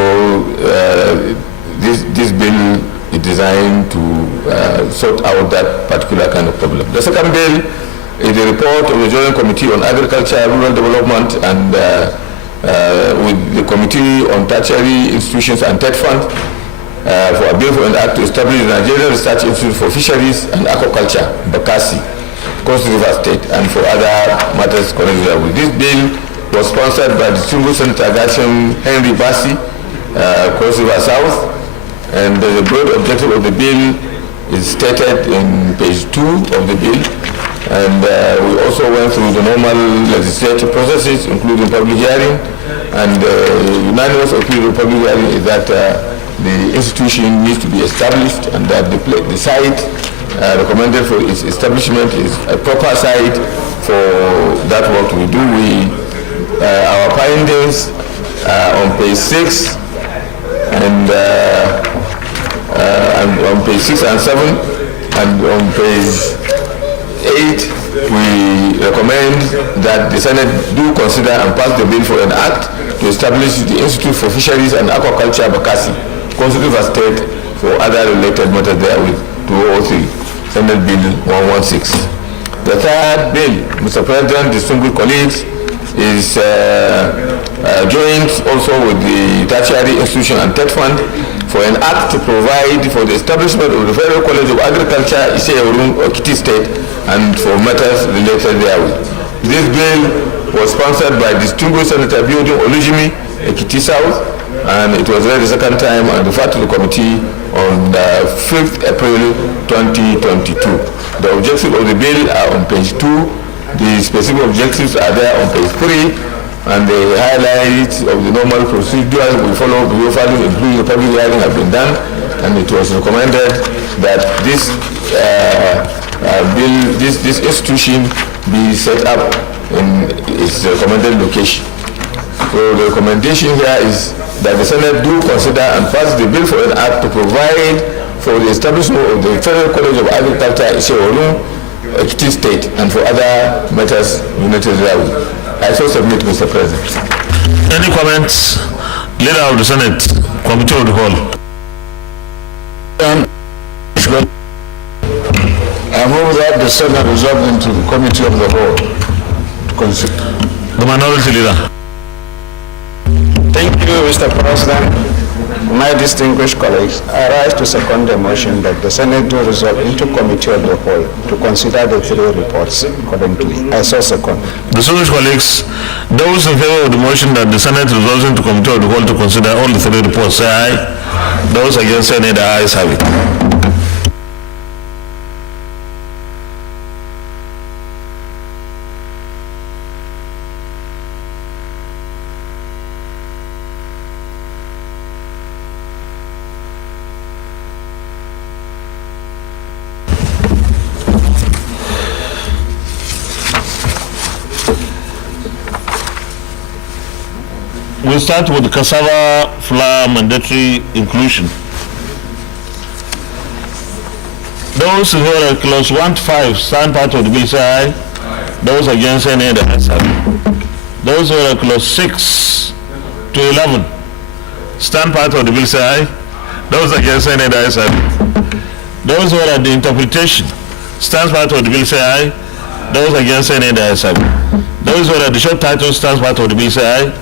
this bill is designed to sort out that particular kind of problem. The second bill is the report of the Joint Committee on Agriculture, Rural Development, and with the Committee on Tertiary Institutions and TED Fund for a bill for an act to establish the Nigerian Research Institute for Fisheries and Aquaculture, Bakassi, Coast River State, and for other matters connected with. This bill was sponsored by distinguished Senator Gasham Henry Bassi, Coast River South, and the broad objective of the bill is stated in page 2 of the bill. And we also went through the normal legislative processes, including public hearing, and unanimous opinion of public hearing is that the institution needs to be established, and that the site recommended for its establishment is a proper site for that work to be done. Our findings on page 6 and on page 6 and 7, and on page 8, we recommend that the Senate do consider and pass the bill for an act to establish the Institute for Fisheries and Aquaculture, Bakassi, Coast River State, for other related matters therewith, 2003, Senate Bill 116. The third bill, Mr. President, distinguished colleagues, is joined also with the Tertiary Institution and TED Fund for an act to provide for the establishment of the Federal College of Agriculture, Iseorun, Okiti State, and for matters related therewith. This bill was sponsored by distinguished Senator Biodun Olujimi, Ekiti South, and it was read the second time and referred to the committee on 5th April 2022. The objectives of the bill are on page 2. The specific objectives are there on page 3, and the highlights of the normal procedures we follow before filing, including the public hearing, have been done, and it was recommended that this this institution be set up in its recommended location. So the recommendation here is that the Senate do consider and pass the bill for an act to provide for the establishment of the Federal College of Agriculture, Iseorun, Ekiti State, and for other matters related therewith. I so submit, Mr. President. Any comments? Leader of the Senate, Committee of the Whole. I move that the Senate resolve into the committee of the whole to consider. The minority leader. Thank you, Mr. President. My distinguished colleagues, I rise to second the motion that the Senate do resolve into committee of the whole to consider the three reports accordingly. I so second. Distinguished colleagues, those in favor of the motion that the Senate resolves into committee of the whole to consider all the three reports, say aye. Those against, say nay. The ayes have it. We'll start with the cassava flour mandatory inclusion. Those who are clause 1 to 5 stand part of the bill, say aye. Those against, say nay. The ayes have it. Those who are clause 6 to 11 stand part of the bill, say aye. Those against, say nay. The ayes have it. Those who are at the interpretation stand part of the bill, say aye. Those against, say nay. The ayes have it. Those who are at the short title stand part of the bill, say aye.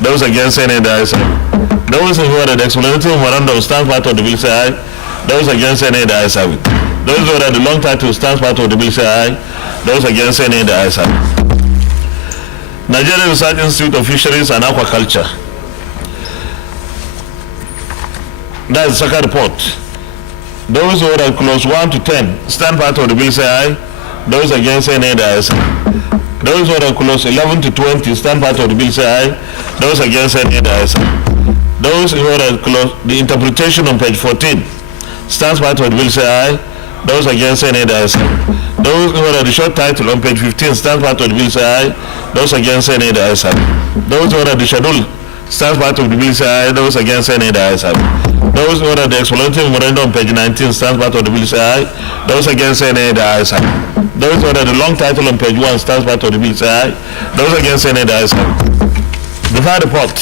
Those against, say nay. The ayes have it. Those who are at the explanatory memorandum stand part of the bill, say aye. Those against, say nay. The ayes have it. Those who are at the long title stand part of the bill, say aye. Those against, say nay. The ayes have it. Nigeria Research Institute of Fisheries and Aquaculture. That is the second report. Those who are at clause 1 to 10 stand part of the bill, say aye. Those against, say nay. The ayes have it. Those who are at clause 11 to 20 stand part of the bill, say aye. Those against, say nay. The ayes have it. Those who are at clause the interpretation on page 14 stands part of the bill, say aye. Those against, say nay. The ayes have it. Those who are at the short title on page 15 stands part of the bill, say aye. Those against, say nay. The ayes have it. Those who are at the schedule stands part of the bill, say aye. Those against, say nay. The ayes have it. Those who are at the explanatory memorandum on page 19 stands part of the bill, say aye. Those against, say nay. The ayes have it. Those who are at the long title on page 1 stands part of the bill, say aye. Those against, say nay. The ayes have it. The third report.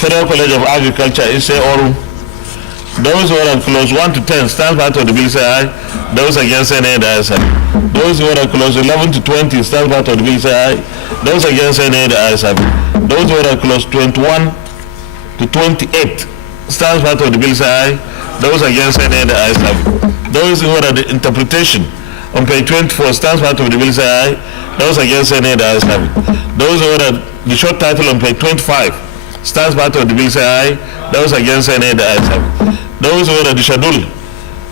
Federal College of Agriculture, Ise Oru. Those who are at clause 1 to 10 stand part of the bill, say aye. Those against, say nay. The ayes have it. Those who are at clause 11 to 20 stand part of the bill, say aye. Those against, say nay. The ayes have it. Those who are at clause 21 to 28 stand part of the bill, say aye. Those against, say nay. The ayes have it. Those who are at the interpretation on page 24 stands part of the bill, say aye. Those against, say nay. The ayes have it. Those who are at the short title on page 25 stands part of the bill, say aye. Those against, say nay. The ayes have it. Those who are at the schedule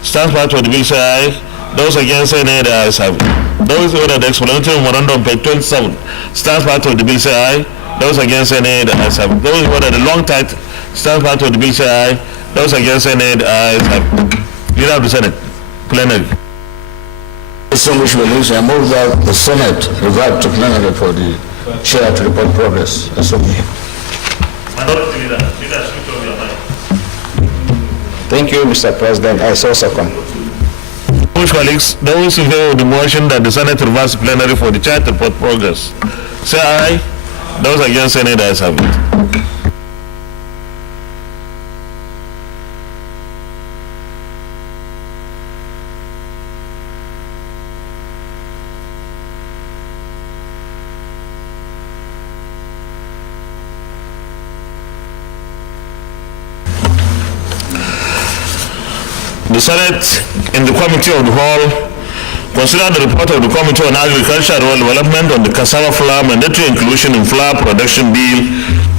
stands part of the bill, say aye. Those against, say nay. The ayes have it. Those who are at the explanatory memorandum on page 27 stands part of the bill, say aye. Those against, say nay. The ayes have it. Those who are at the long title stands part of the bill, say aye. Those against, say nay. The ayes have it. Leader of the Senate, plenary. Distinguished colleagues, I move that the Senate revert to plenary for the chair to report progress. Minority leader, speak of your mind. Thank you, Mr. President. I so second. Distinguished colleagues, those in favor of the motion that the Senate reverse plenary for the chair to report progress, say aye. Those against, say nay. The ayes have it. The Senate, in the Committee of the Whole, considered the report of the Committee on Agriculture and Rural Development on the cassava flour mandatory inclusion in flour production bill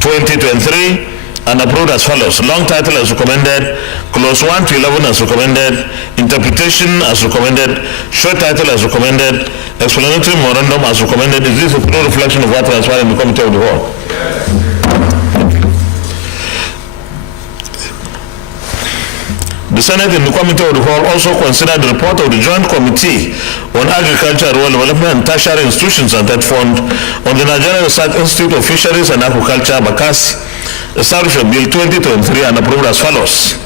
2023 and approved as follows. Long title as recommended, clause 1 to 11 as recommended, interpretation as recommended, short title as recommended, explanatory memorandum as recommended. Is this a full reflection of what transpired in the Committee of the Whole? The Senate in the Committee of the Whole also considered the report of the Joint Committee on Agriculture, Rural Development and Tertiary Institutions and Debt Fund on the Nigerian Research Institute of Fisheries and Aquaculture, Bakassi, established Bill 2023 and approved as follows.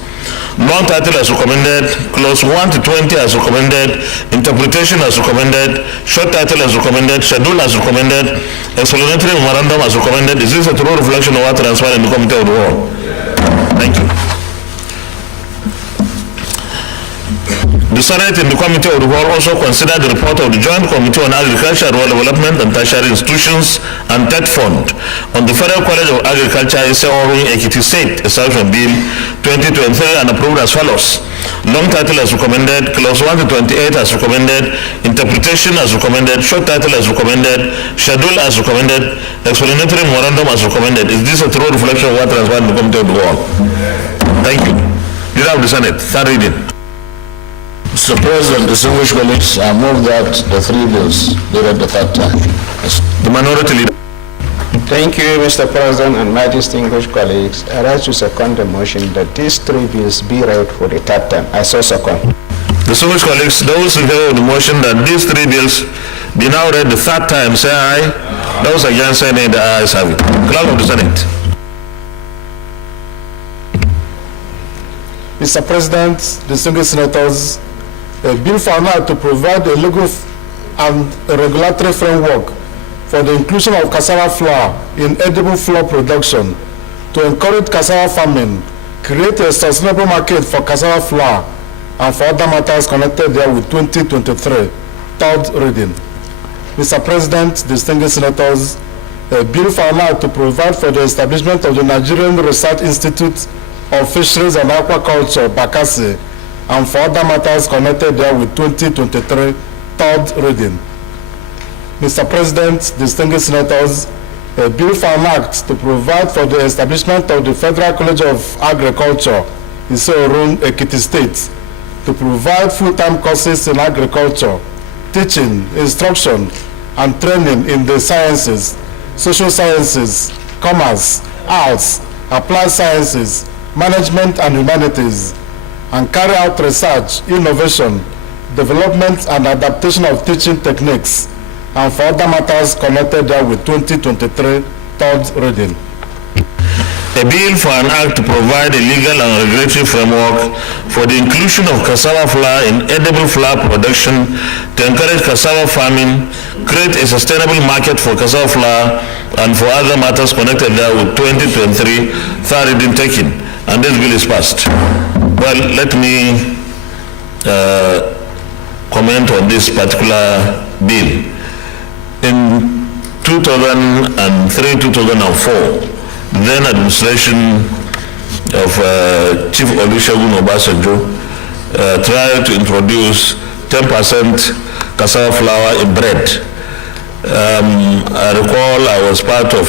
Long title as recommended, clause 1 to 20 as recommended, interpretation as recommended, short title as recommended, schedule as recommended, explanatory memorandum as recommended. Is this a true reflection of what transpired in the Committee of the Whole? Thank you. Senate in the Committee of the Whole also considered the report of the Joint Committee on Agriculture, Rural Development and Tertiary Institutions and TED Fund on the Federal College of Agriculture in Ekiti State, Establishment Bill 2023, and approved as follows. Long title as recommended, clause 1 to 28 as recommended, interpretation as recommended, short title as recommended, schedule as recommended, explanatory memorandum as recommended. Is this a true reflection of what transpired in the Committee of the Whole? Thank you. Leader of the Senate, third reading. Mr. President, distinguished colleagues, I move that the three bills be read the third time. The minority leader. Thank you, Mr. President, and my distinguished colleagues. I rise to second the motion that these three bills be read for the third time. I so second. Distinguished colleagues, those in favor of the motion that these three bills be now read the third time, say aye. Those against, say nay. The ayes have it. Clerk of the Senate. Mr. President, distinguished senators, a bill for an act to provide a legal and a regulatory framework for the inclusion of cassava flour in edible flour production to encourage cassava farming, create a sustainable market for cassava flour, and for other matters connected there with 2023, third reading. Mr. President, distinguished senators, a bill for an act to provide for the establishment of the Nigerian Research Institute of Fisheries and Aquaculture, Bakassi, and for other matters connected there with 2023, third reading. Mr. President, distinguished senators, a bill for an act to provide for the establishment of the Federal College of Agriculture in Seorun, Ekiti State, to provide full-time courses in agriculture, teaching, instruction, and training in the sciences, social sciences, commerce, arts, applied sciences, management and humanities, and carry out research, innovation, development and adaptation of teaching techniques, and for other matters connected there with 2023, third reading. A bill for an act to provide a legal and regulatory framework for the inclusion of cassava flour in edible flour production to encourage cassava farming, create a sustainable market for cassava flour, and for other matters connected there with 2023, third reading taken, and this bill is passed. Well, let me comment on this particular bill. In 2003-2004, then administration of Chief Olusegun Obasanjo tried to introduce 10% cassava flour in bread. I recall I was part of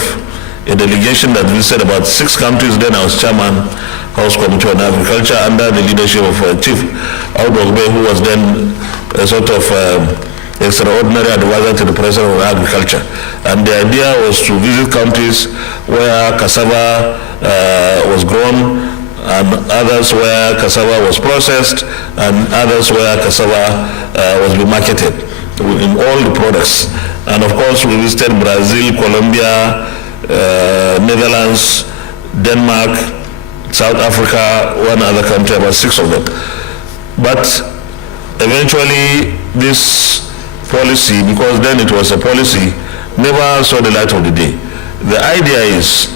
a delegation that visited about 6 countries. Then I was chairman House Committee on Agriculture under the leadership of Chief Audogbe, who was then a sort of extraordinary advisor to the President of Agriculture. And the idea was to visit countries where cassava was grown, and others where cassava was processed, and others where cassava was being marketed in all the products. And of course, we visited Brazil, Colombia, Netherlands, Denmark, South Africa, one other country, about 6 of them. But eventually, this policy, because then it was a policy, never saw the light of the day. The idea is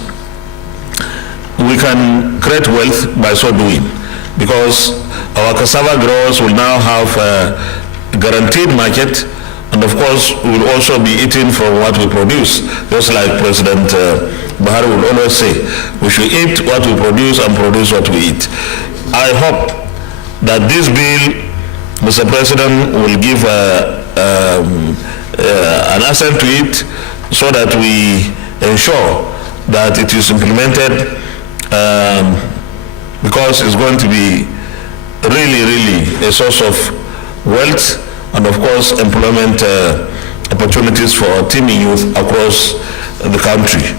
we can create wealth by so doing, because our cassava growers will now have a guaranteed market, and of course we will also be eating from what we produce. Just like President Buhari will always say, we should eat what we produce and produce what we eat. I hope that this bill, Mr. President, will give an assent to it so that we ensure that it is implemented, because it's going to be really a source of wealth and of course employment opportunities for our teeming youth across the country.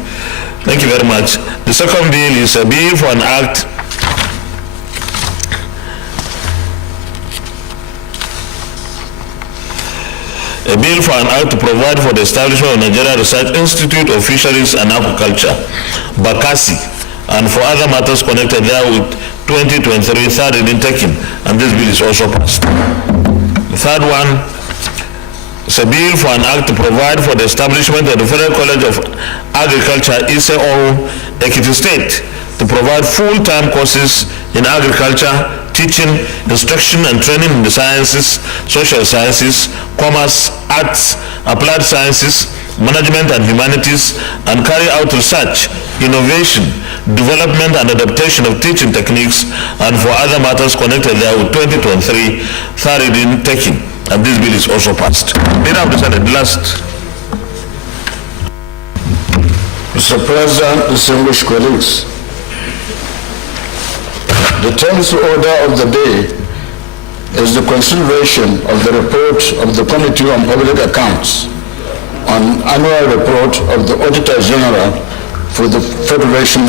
Thank you very much. The second bill is a bill for an act to provide for the establishment of Nigeria Research Institute of Fisheries and Aquaculture, Bakassi, and for other matters connected there with 2023, third reading taken, and this bill is also passed. The third one is a bill for an act to provide for the establishment of the Federal College of Agriculture, Ise-Oru, Ekiti State, to provide full-time courses in agriculture, teaching, instruction and training in the sciences, social sciences, commerce, arts, applied sciences, management and humanities, and carry out research, innovation, development and adaptation of teaching techniques, and for other matters connected there with 2023 third reading taking. And this bill is also passed. Leader of the Senate, last. Mr. President, distinguished colleagues, the 10th order of the day is the consideration of the report of the Committee on Public Accounts on annual report of the Auditor General for the Federation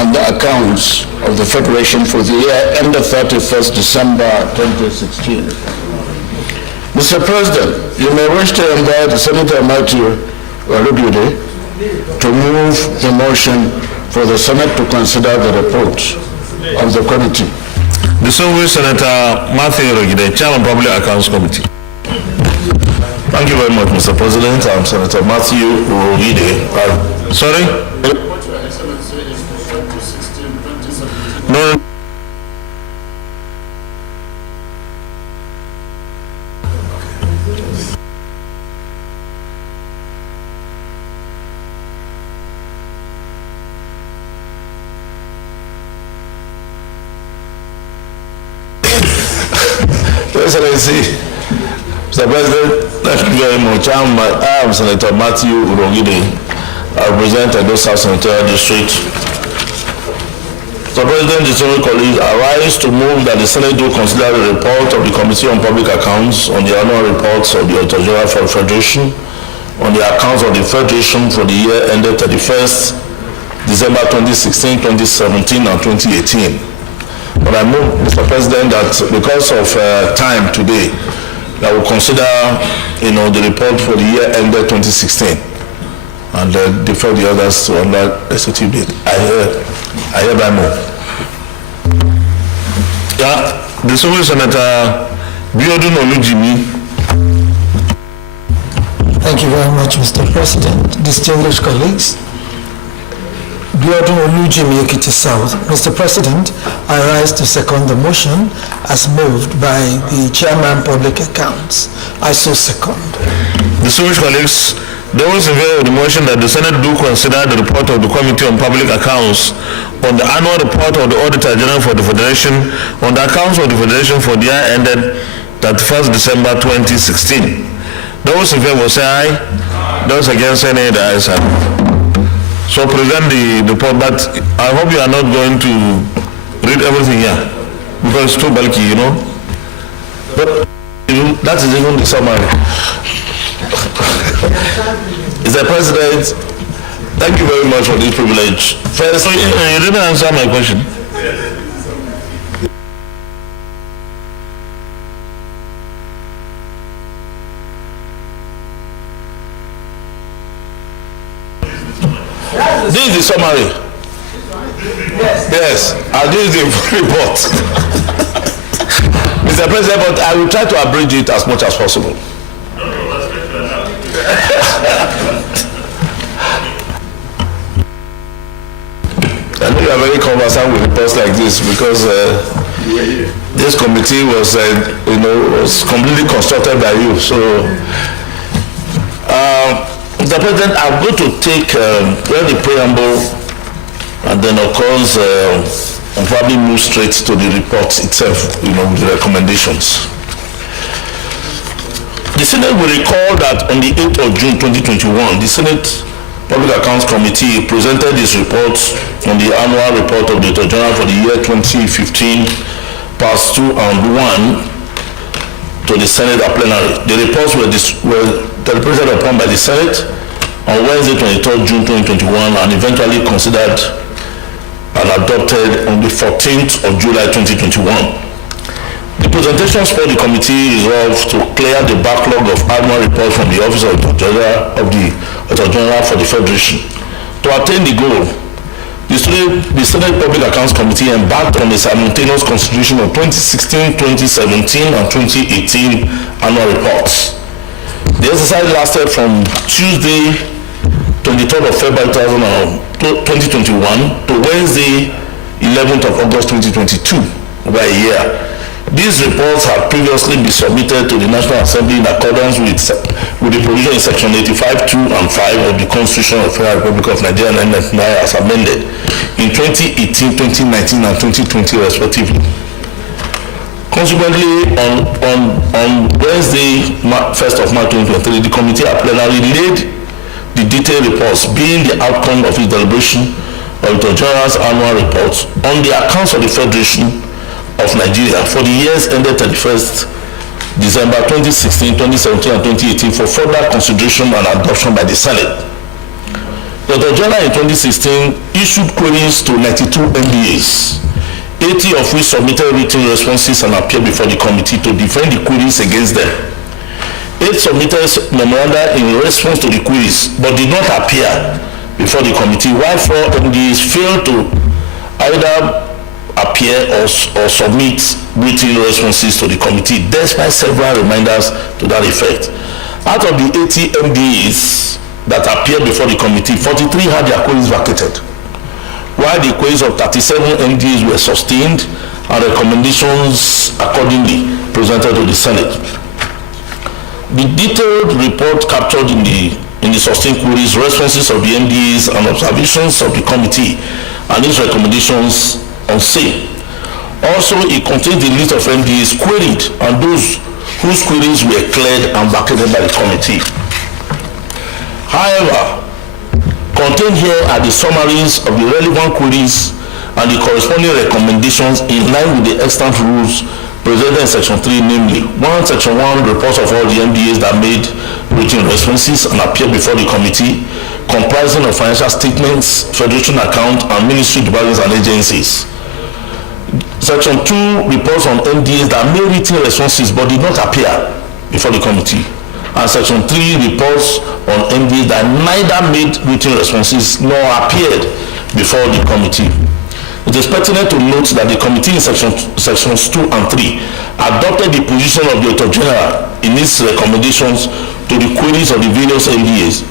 on the accounts of the Federation for the year ended 31st December 2016. Mr. President, you may wish to invite Senator Matthew Walugude to move the motion for the Senate to consider the report of the committee. Distinguished Senator Matthew Walugude, Chairman Public Accounts Committee. Thank you very much, Mr. President. I'm Senator Matthew Walugude. Sorry? No. Excellency, Mr. President, thank you very much. I am Senator Matthew Urogide. I represent Edo South Senatorial District. Mr. President, distinguished colleagues, I rise to move that the Senate do consider the report of the Committee on Public Accounts on the annual reports of the Auditor General for the Federation on the accounts of the Federation for the year ended 31st December 2016, 2017, and 2018. But I move, Mr. President, that because of time today, that we'll consider, the report for the year ended 2016, and defer the others to another executive date. I hereby move. Yeah, the Senator Biodun Olujimi. Thank you very much, Mr. President. Distinguished colleagues, Biodun Olujimi, Ekiti South. Mr. President, I rise to second the motion as moved by the Chairman Public Accounts. I so second. Distinguished colleagues, those in favor of the motion that the Senate do consider the report of the Committee on Public Accounts on the annual report of the Auditor General for the Federation on the accounts of the Federation for the year ended 31st December 2016. Those in favor say aye. Those against say nay. The ayes have it. So present the report, but I hope you are not going to read everything here because it's too bulky, But that is even the summary. Mr. President, thank you very much for this privilege. First, you didn't answer my question. This is the summary. Yes, and this is the report. Mr. President, but I will try to abridge it as much as possible. I know you are very conversant with reports like this because this committee was, was completely constructed by you. So, Mr. President, I'm going to take the preamble and then, of course, and probably move straight to the report itself, with the recommendations. The Senate will recall that on the 8th of June 2021, the Senate Public Accounts Committee presented its report on the annual report of the Auditor General for the year 2015, parts 2 and 1 to the Senate at plenary. The reports were deliberated upon by the Senate on Wednesday, 23rd June 2021, and eventually considered and adopted on the 14th of July 2021. The presentations for the committee resolved to clear the backlog of annual reports from the Office of the Auditor General for the Federation. To attain the goal, the Senate Public Accounts Committee embarked on a simultaneous consideration of 2016, 2017, and 2018 annual reports. The exercise lasted from Tuesday, 23rd of February 2021 to Wednesday, 11th of August 2022. by a year. These reports have previously been submitted to the National Assembly in accordance with the provision in Section 85, 2 and 5 of the Constitution of the Federal Republic of Nigeria 1999 as amended in 2018, 2019 and 2020 respectively. Consequently, on Wednesday, 1st of March 2023, the committee at plenary laid the detailed reports being the outcome of its deliberation of the General's annual reports on the accounts of the Federation of Nigeria for the years ended 31st December 2016, 2017 and 2018 for further consideration and adoption by the Senate. The General in 2016 issued queries to 92 MDAs, 80 of which submitted written responses and appeared before the committee to defend the queries against them. 8 submitted memoranda in response to the queries but did not appear before the committee, while 4 MDAs failed to either appear or submit written responses to the committee despite several reminders to that effect. Out of the 80 MDAs that appeared before the committee, 43 had their queries vacated, while the queries of 37 MDAs were sustained and recommendations accordingly presented to the Senate. The detailed report captured in the sustained queries, responses of the MDAs and observations of the committee and its recommendations on same. Also, it contains the list of MDAs queried and those whose queries were cleared and vacated by the committee. However, contained here are the summaries of the relevant queries and the corresponding recommendations in line with the extant rules presented in Section 3, namely, 1. Section 1, reports of all the MDAs that made written responses and appeared before the committee, comprising of financial statements, federation account, and ministry departments and agencies. Section 2, reports on MDAs that made written responses but did not appear before the committee. And Section 3, reports on MDAs that neither made written responses nor appeared before the committee. It is pertinent to note that the committee in sections 2 and 3 adopted the position of the Auditor General in its recommendations to the queries of the various MDAs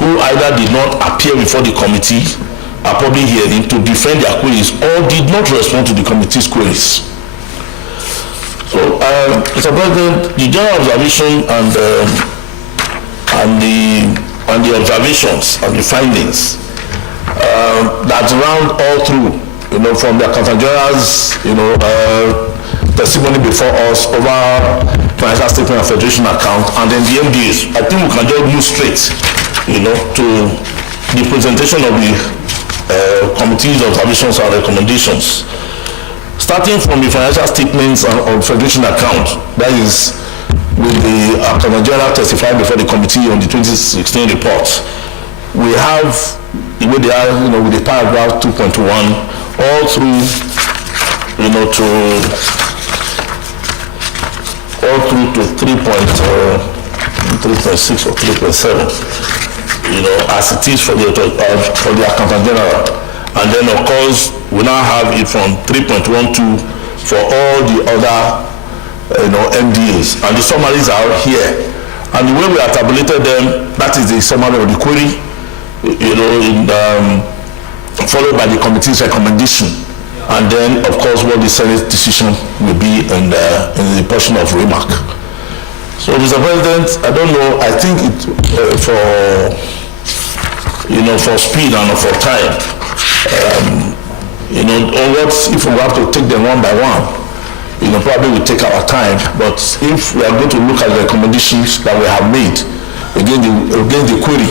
who either did not appear before the committee at public hearing to defend their queries or did not respond to the committee's queries. So, Mr. President, the general observation and the observations and the findings that round all through, from the Accountant General's, testimony before us over financial statement and federation account, and then the MDAs. I think we can just move straight, to the presentation of the committee's observations and recommendations. Starting from the financial statements of federation account, that is, with the Accountant General testified before the committee on the 2016 report, we have the way they are, with the paragraph 2.1 all through, to 3.6 or 3.7, as it is for the Accountant General. And then, of course, we now have it from 3.12 for all the other, MDAs. And the summaries are here. And the way we have tabulated them, that is the summary of the query, followed by the committee's recommendation. And then, of course, what the Senate decision will be in the portion of remark. So, Mr. President, I don't know, I think for speed and for time, if we have to take them one by one, probably we take our time. But if we are going to look at the recommendations that we have made against the query,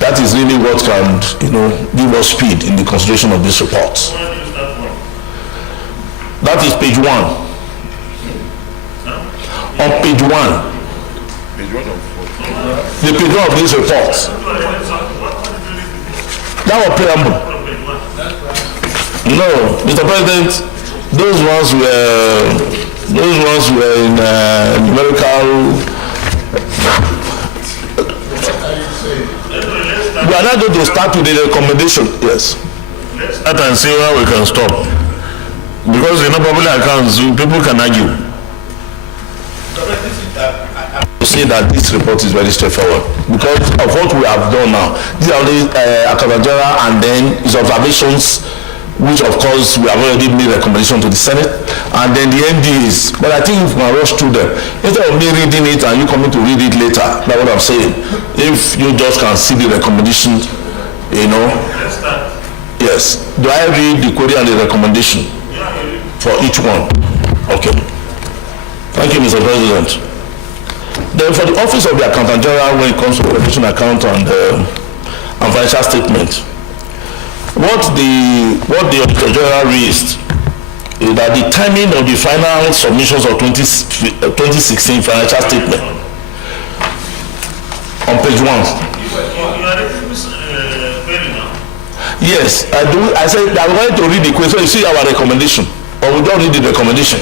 that is really what can, give us speed in the consideration of this report. That is page 1. On page 1, the page 1 of this report. That was preamble. No, Mr. President, those ones were in numerical. We are not going to start with the recommendation. Yes. Let's start and see where we can stop. Because public accounts, people can argue. To say that this report is very straightforward because of what we have done now. These are the Accountant General and then his observations which of course we have already made recommendation to the Senate, and then the NDAs. But I think if we can rush through them, instead of me reading it and you coming to read it later, that's what I'm saying. If you just can see the recommendation, you know. Yes. Do I read the query and the recommendation for each one? Okay. Thank you, Mr. President. Then for the Office of the Accountant General, when it comes to preparation account and financial statement, what the Auditor General raised is that the timing of the final submissions of 2016 financial statement on page 1. Yes, I do. I said I'm going to read the question. So you see our recommendation, or we don't read the recommendation.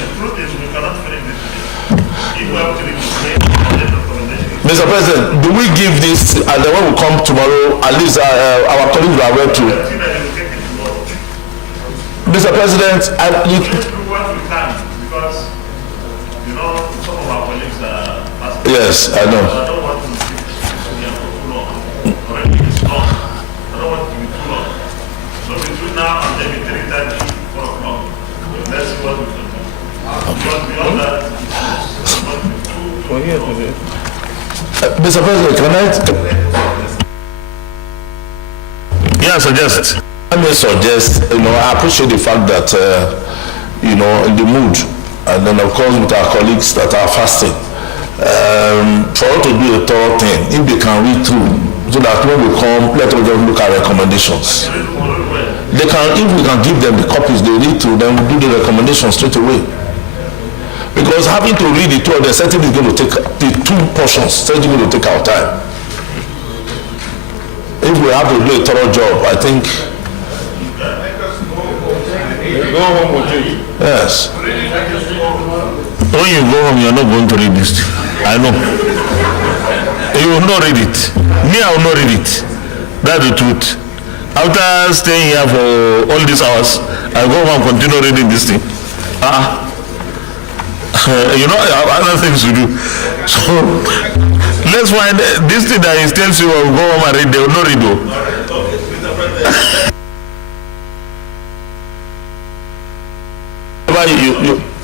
Mr. President, do we give this, and then when we come tomorrow, at least our colleagues are aware too. Mr. President, you what we can, because you know some of our colleagues are asking. Yes, I know. I don't want to be too long. Already it's long. I don't want to be too long. So between now and maybe 3:30, 4 o'clock, let's see what we can do. Because beyond that, Mr. President, can I? Yeah, suggest. Let me suggest, I appreciate the fact that, in the mood, and then of course with our colleagues that are fasting, for us to do a thorough thing, if they can read through, so that when we come, let us just look at recommendations. They can, if we can give them the copies they read through, then we do the recommendations straight away. Because having to read the two of them, certainly is going to take, the two portions, certainly going to take our time. If we have to do a thorough job, I think. Go home with you. Yes. When you go home, you're not going to read this. I know. You will not read it. Me, I will not read it. That's the truth. After staying here for all these hours, I go home and continue reading this thing. I have other things to do. So let's find this thing that he tells you, go home and read. They will not read it.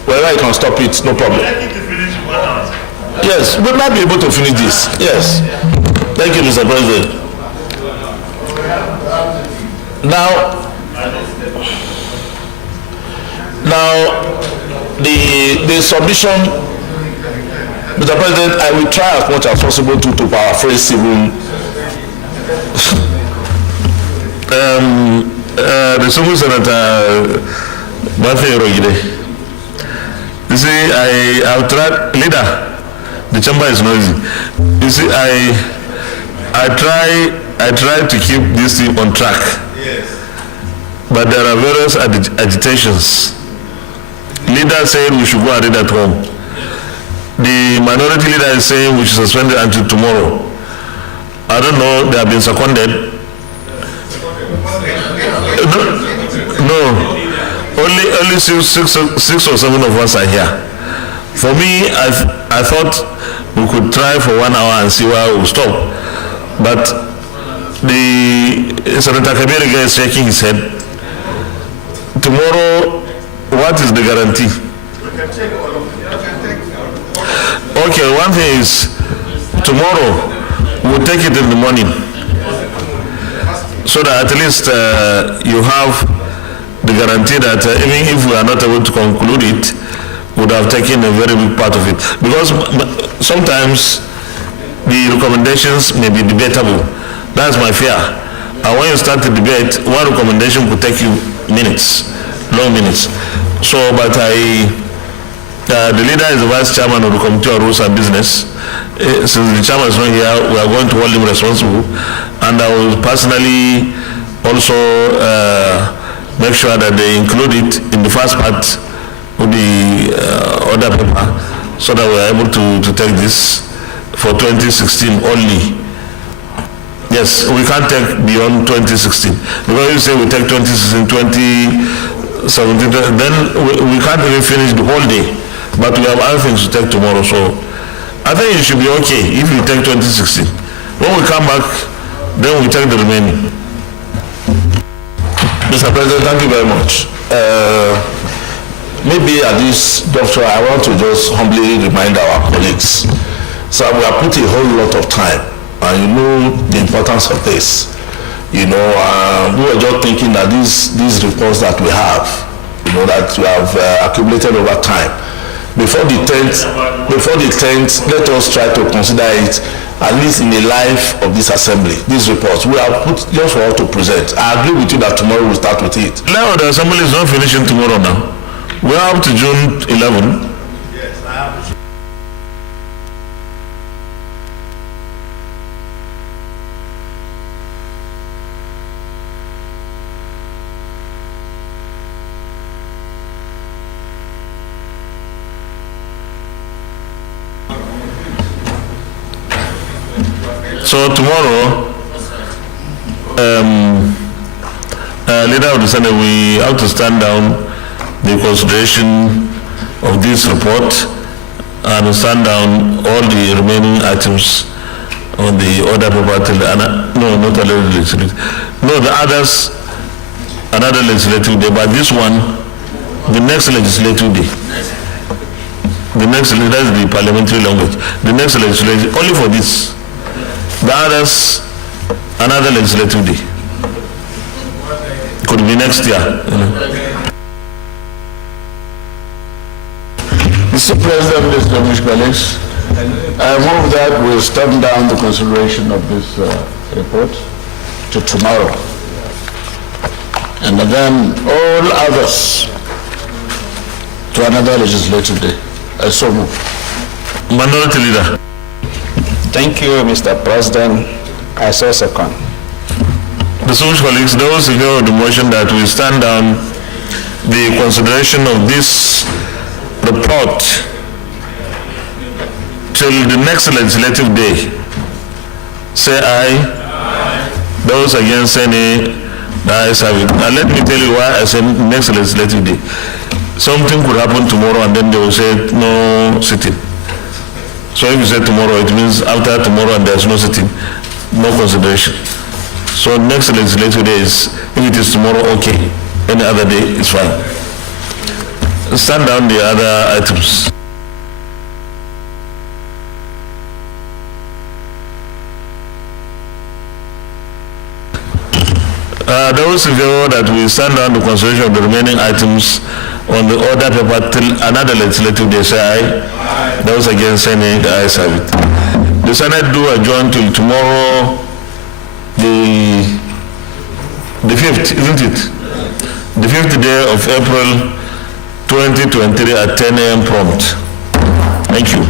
Wherever you can stop it, no problem. Yes, we might be able to finish this. Yes. Thank you, Mr. President. Now, the submission, Mr. President, I will try as much as possible to paraphrase even the Sumu Senator Bafe Rogide. You see, I have tried, leader, the chamber is noisy. You see, I try to keep this thing on track. Yes. But there are various agitations. Leader saying we should go and read at home. The minority leader is saying we should suspend it until tomorrow. I don't know, they have been seconded. No. Only six or seven of us are here. For me, I thought we could try for 1 hour and see where we'll stop. But the Senator Kabir is shaking his head. Tomorrow, what is the guarantee? Okay, one thing is, tomorrow we'll take it in the morning, so that at least you have the guarantee that even if we are not able to conclude it, would have taken a very big part of it. Because sometimes the recommendations may be debatable. That's my fear. And when you start the debate, one recommendation could take you minutes, long minutes. So, but the leader is the vice chairman of the Committee on Rules and Business. Since the chairman is not here, we are going to hold him responsible. And I will personally also make sure that they include it in the first part of the order paper, so that we are able to take this for 2016 only. Yes, we can't take beyond 2016. Because you say we take 2016, 2017, then we can't even finish the whole day. But we have other things to take tomorrow, so I think it should be okay if we take 2016. When we come back, then we take the remaining. Mr. President, thank you very much. Maybe at this juncture, I want to just humbly remind our colleagues. So we have put a whole lot of time, and you know the importance of this. You know, we were just thinking that these reports that we have, you know, that we have accumulated over time, before the 10th, let us try to consider it at least in the life of this assembly. These reports we have put just for us to present. I agree with you that tomorrow we'll start with it. Now the assembly is not finishing tomorrow now. We're up to June 11. Yes, I have. So tomorrow, leader of the Senate, we have to stand down the consideration of this report and stand down all the remaining items on the order paper till the others another legislative day, but this one the next legislative day. The next, that's the parliamentary language. The next legislative only for this. The others another legislative day. Could be next year. You know. Mr. President, distinguished colleagues, I move that we stand down the consideration of this report to tomorrow. And then all others to another legislative day. I so move. Minority Leader. Thank you, Mr. President. I so second. Distinguished colleagues, those who hear the motion that we stand down the consideration of this report till the next legislative day, say aye. Aye. Those against say nay. The ayes have it. And let me tell you why I say next legislative day. Something could happen tomorrow and then they will say no sitting. So if you say tomorrow, it means after tomorrow and there's no sitting, no consideration. So next legislative day is, if it is tomorrow, okay. Any other day is fine. Stand down the other items. Those in favor that we stand down the consideration of the remaining items on the order paper till another legislative day, say aye. Aye. Those against say nay. The ayes have it. The Senate do adjourn till tomorrow, the 5th, isn't it? The 5th day of April 2023 at 10 a.m. prompt. Thank you.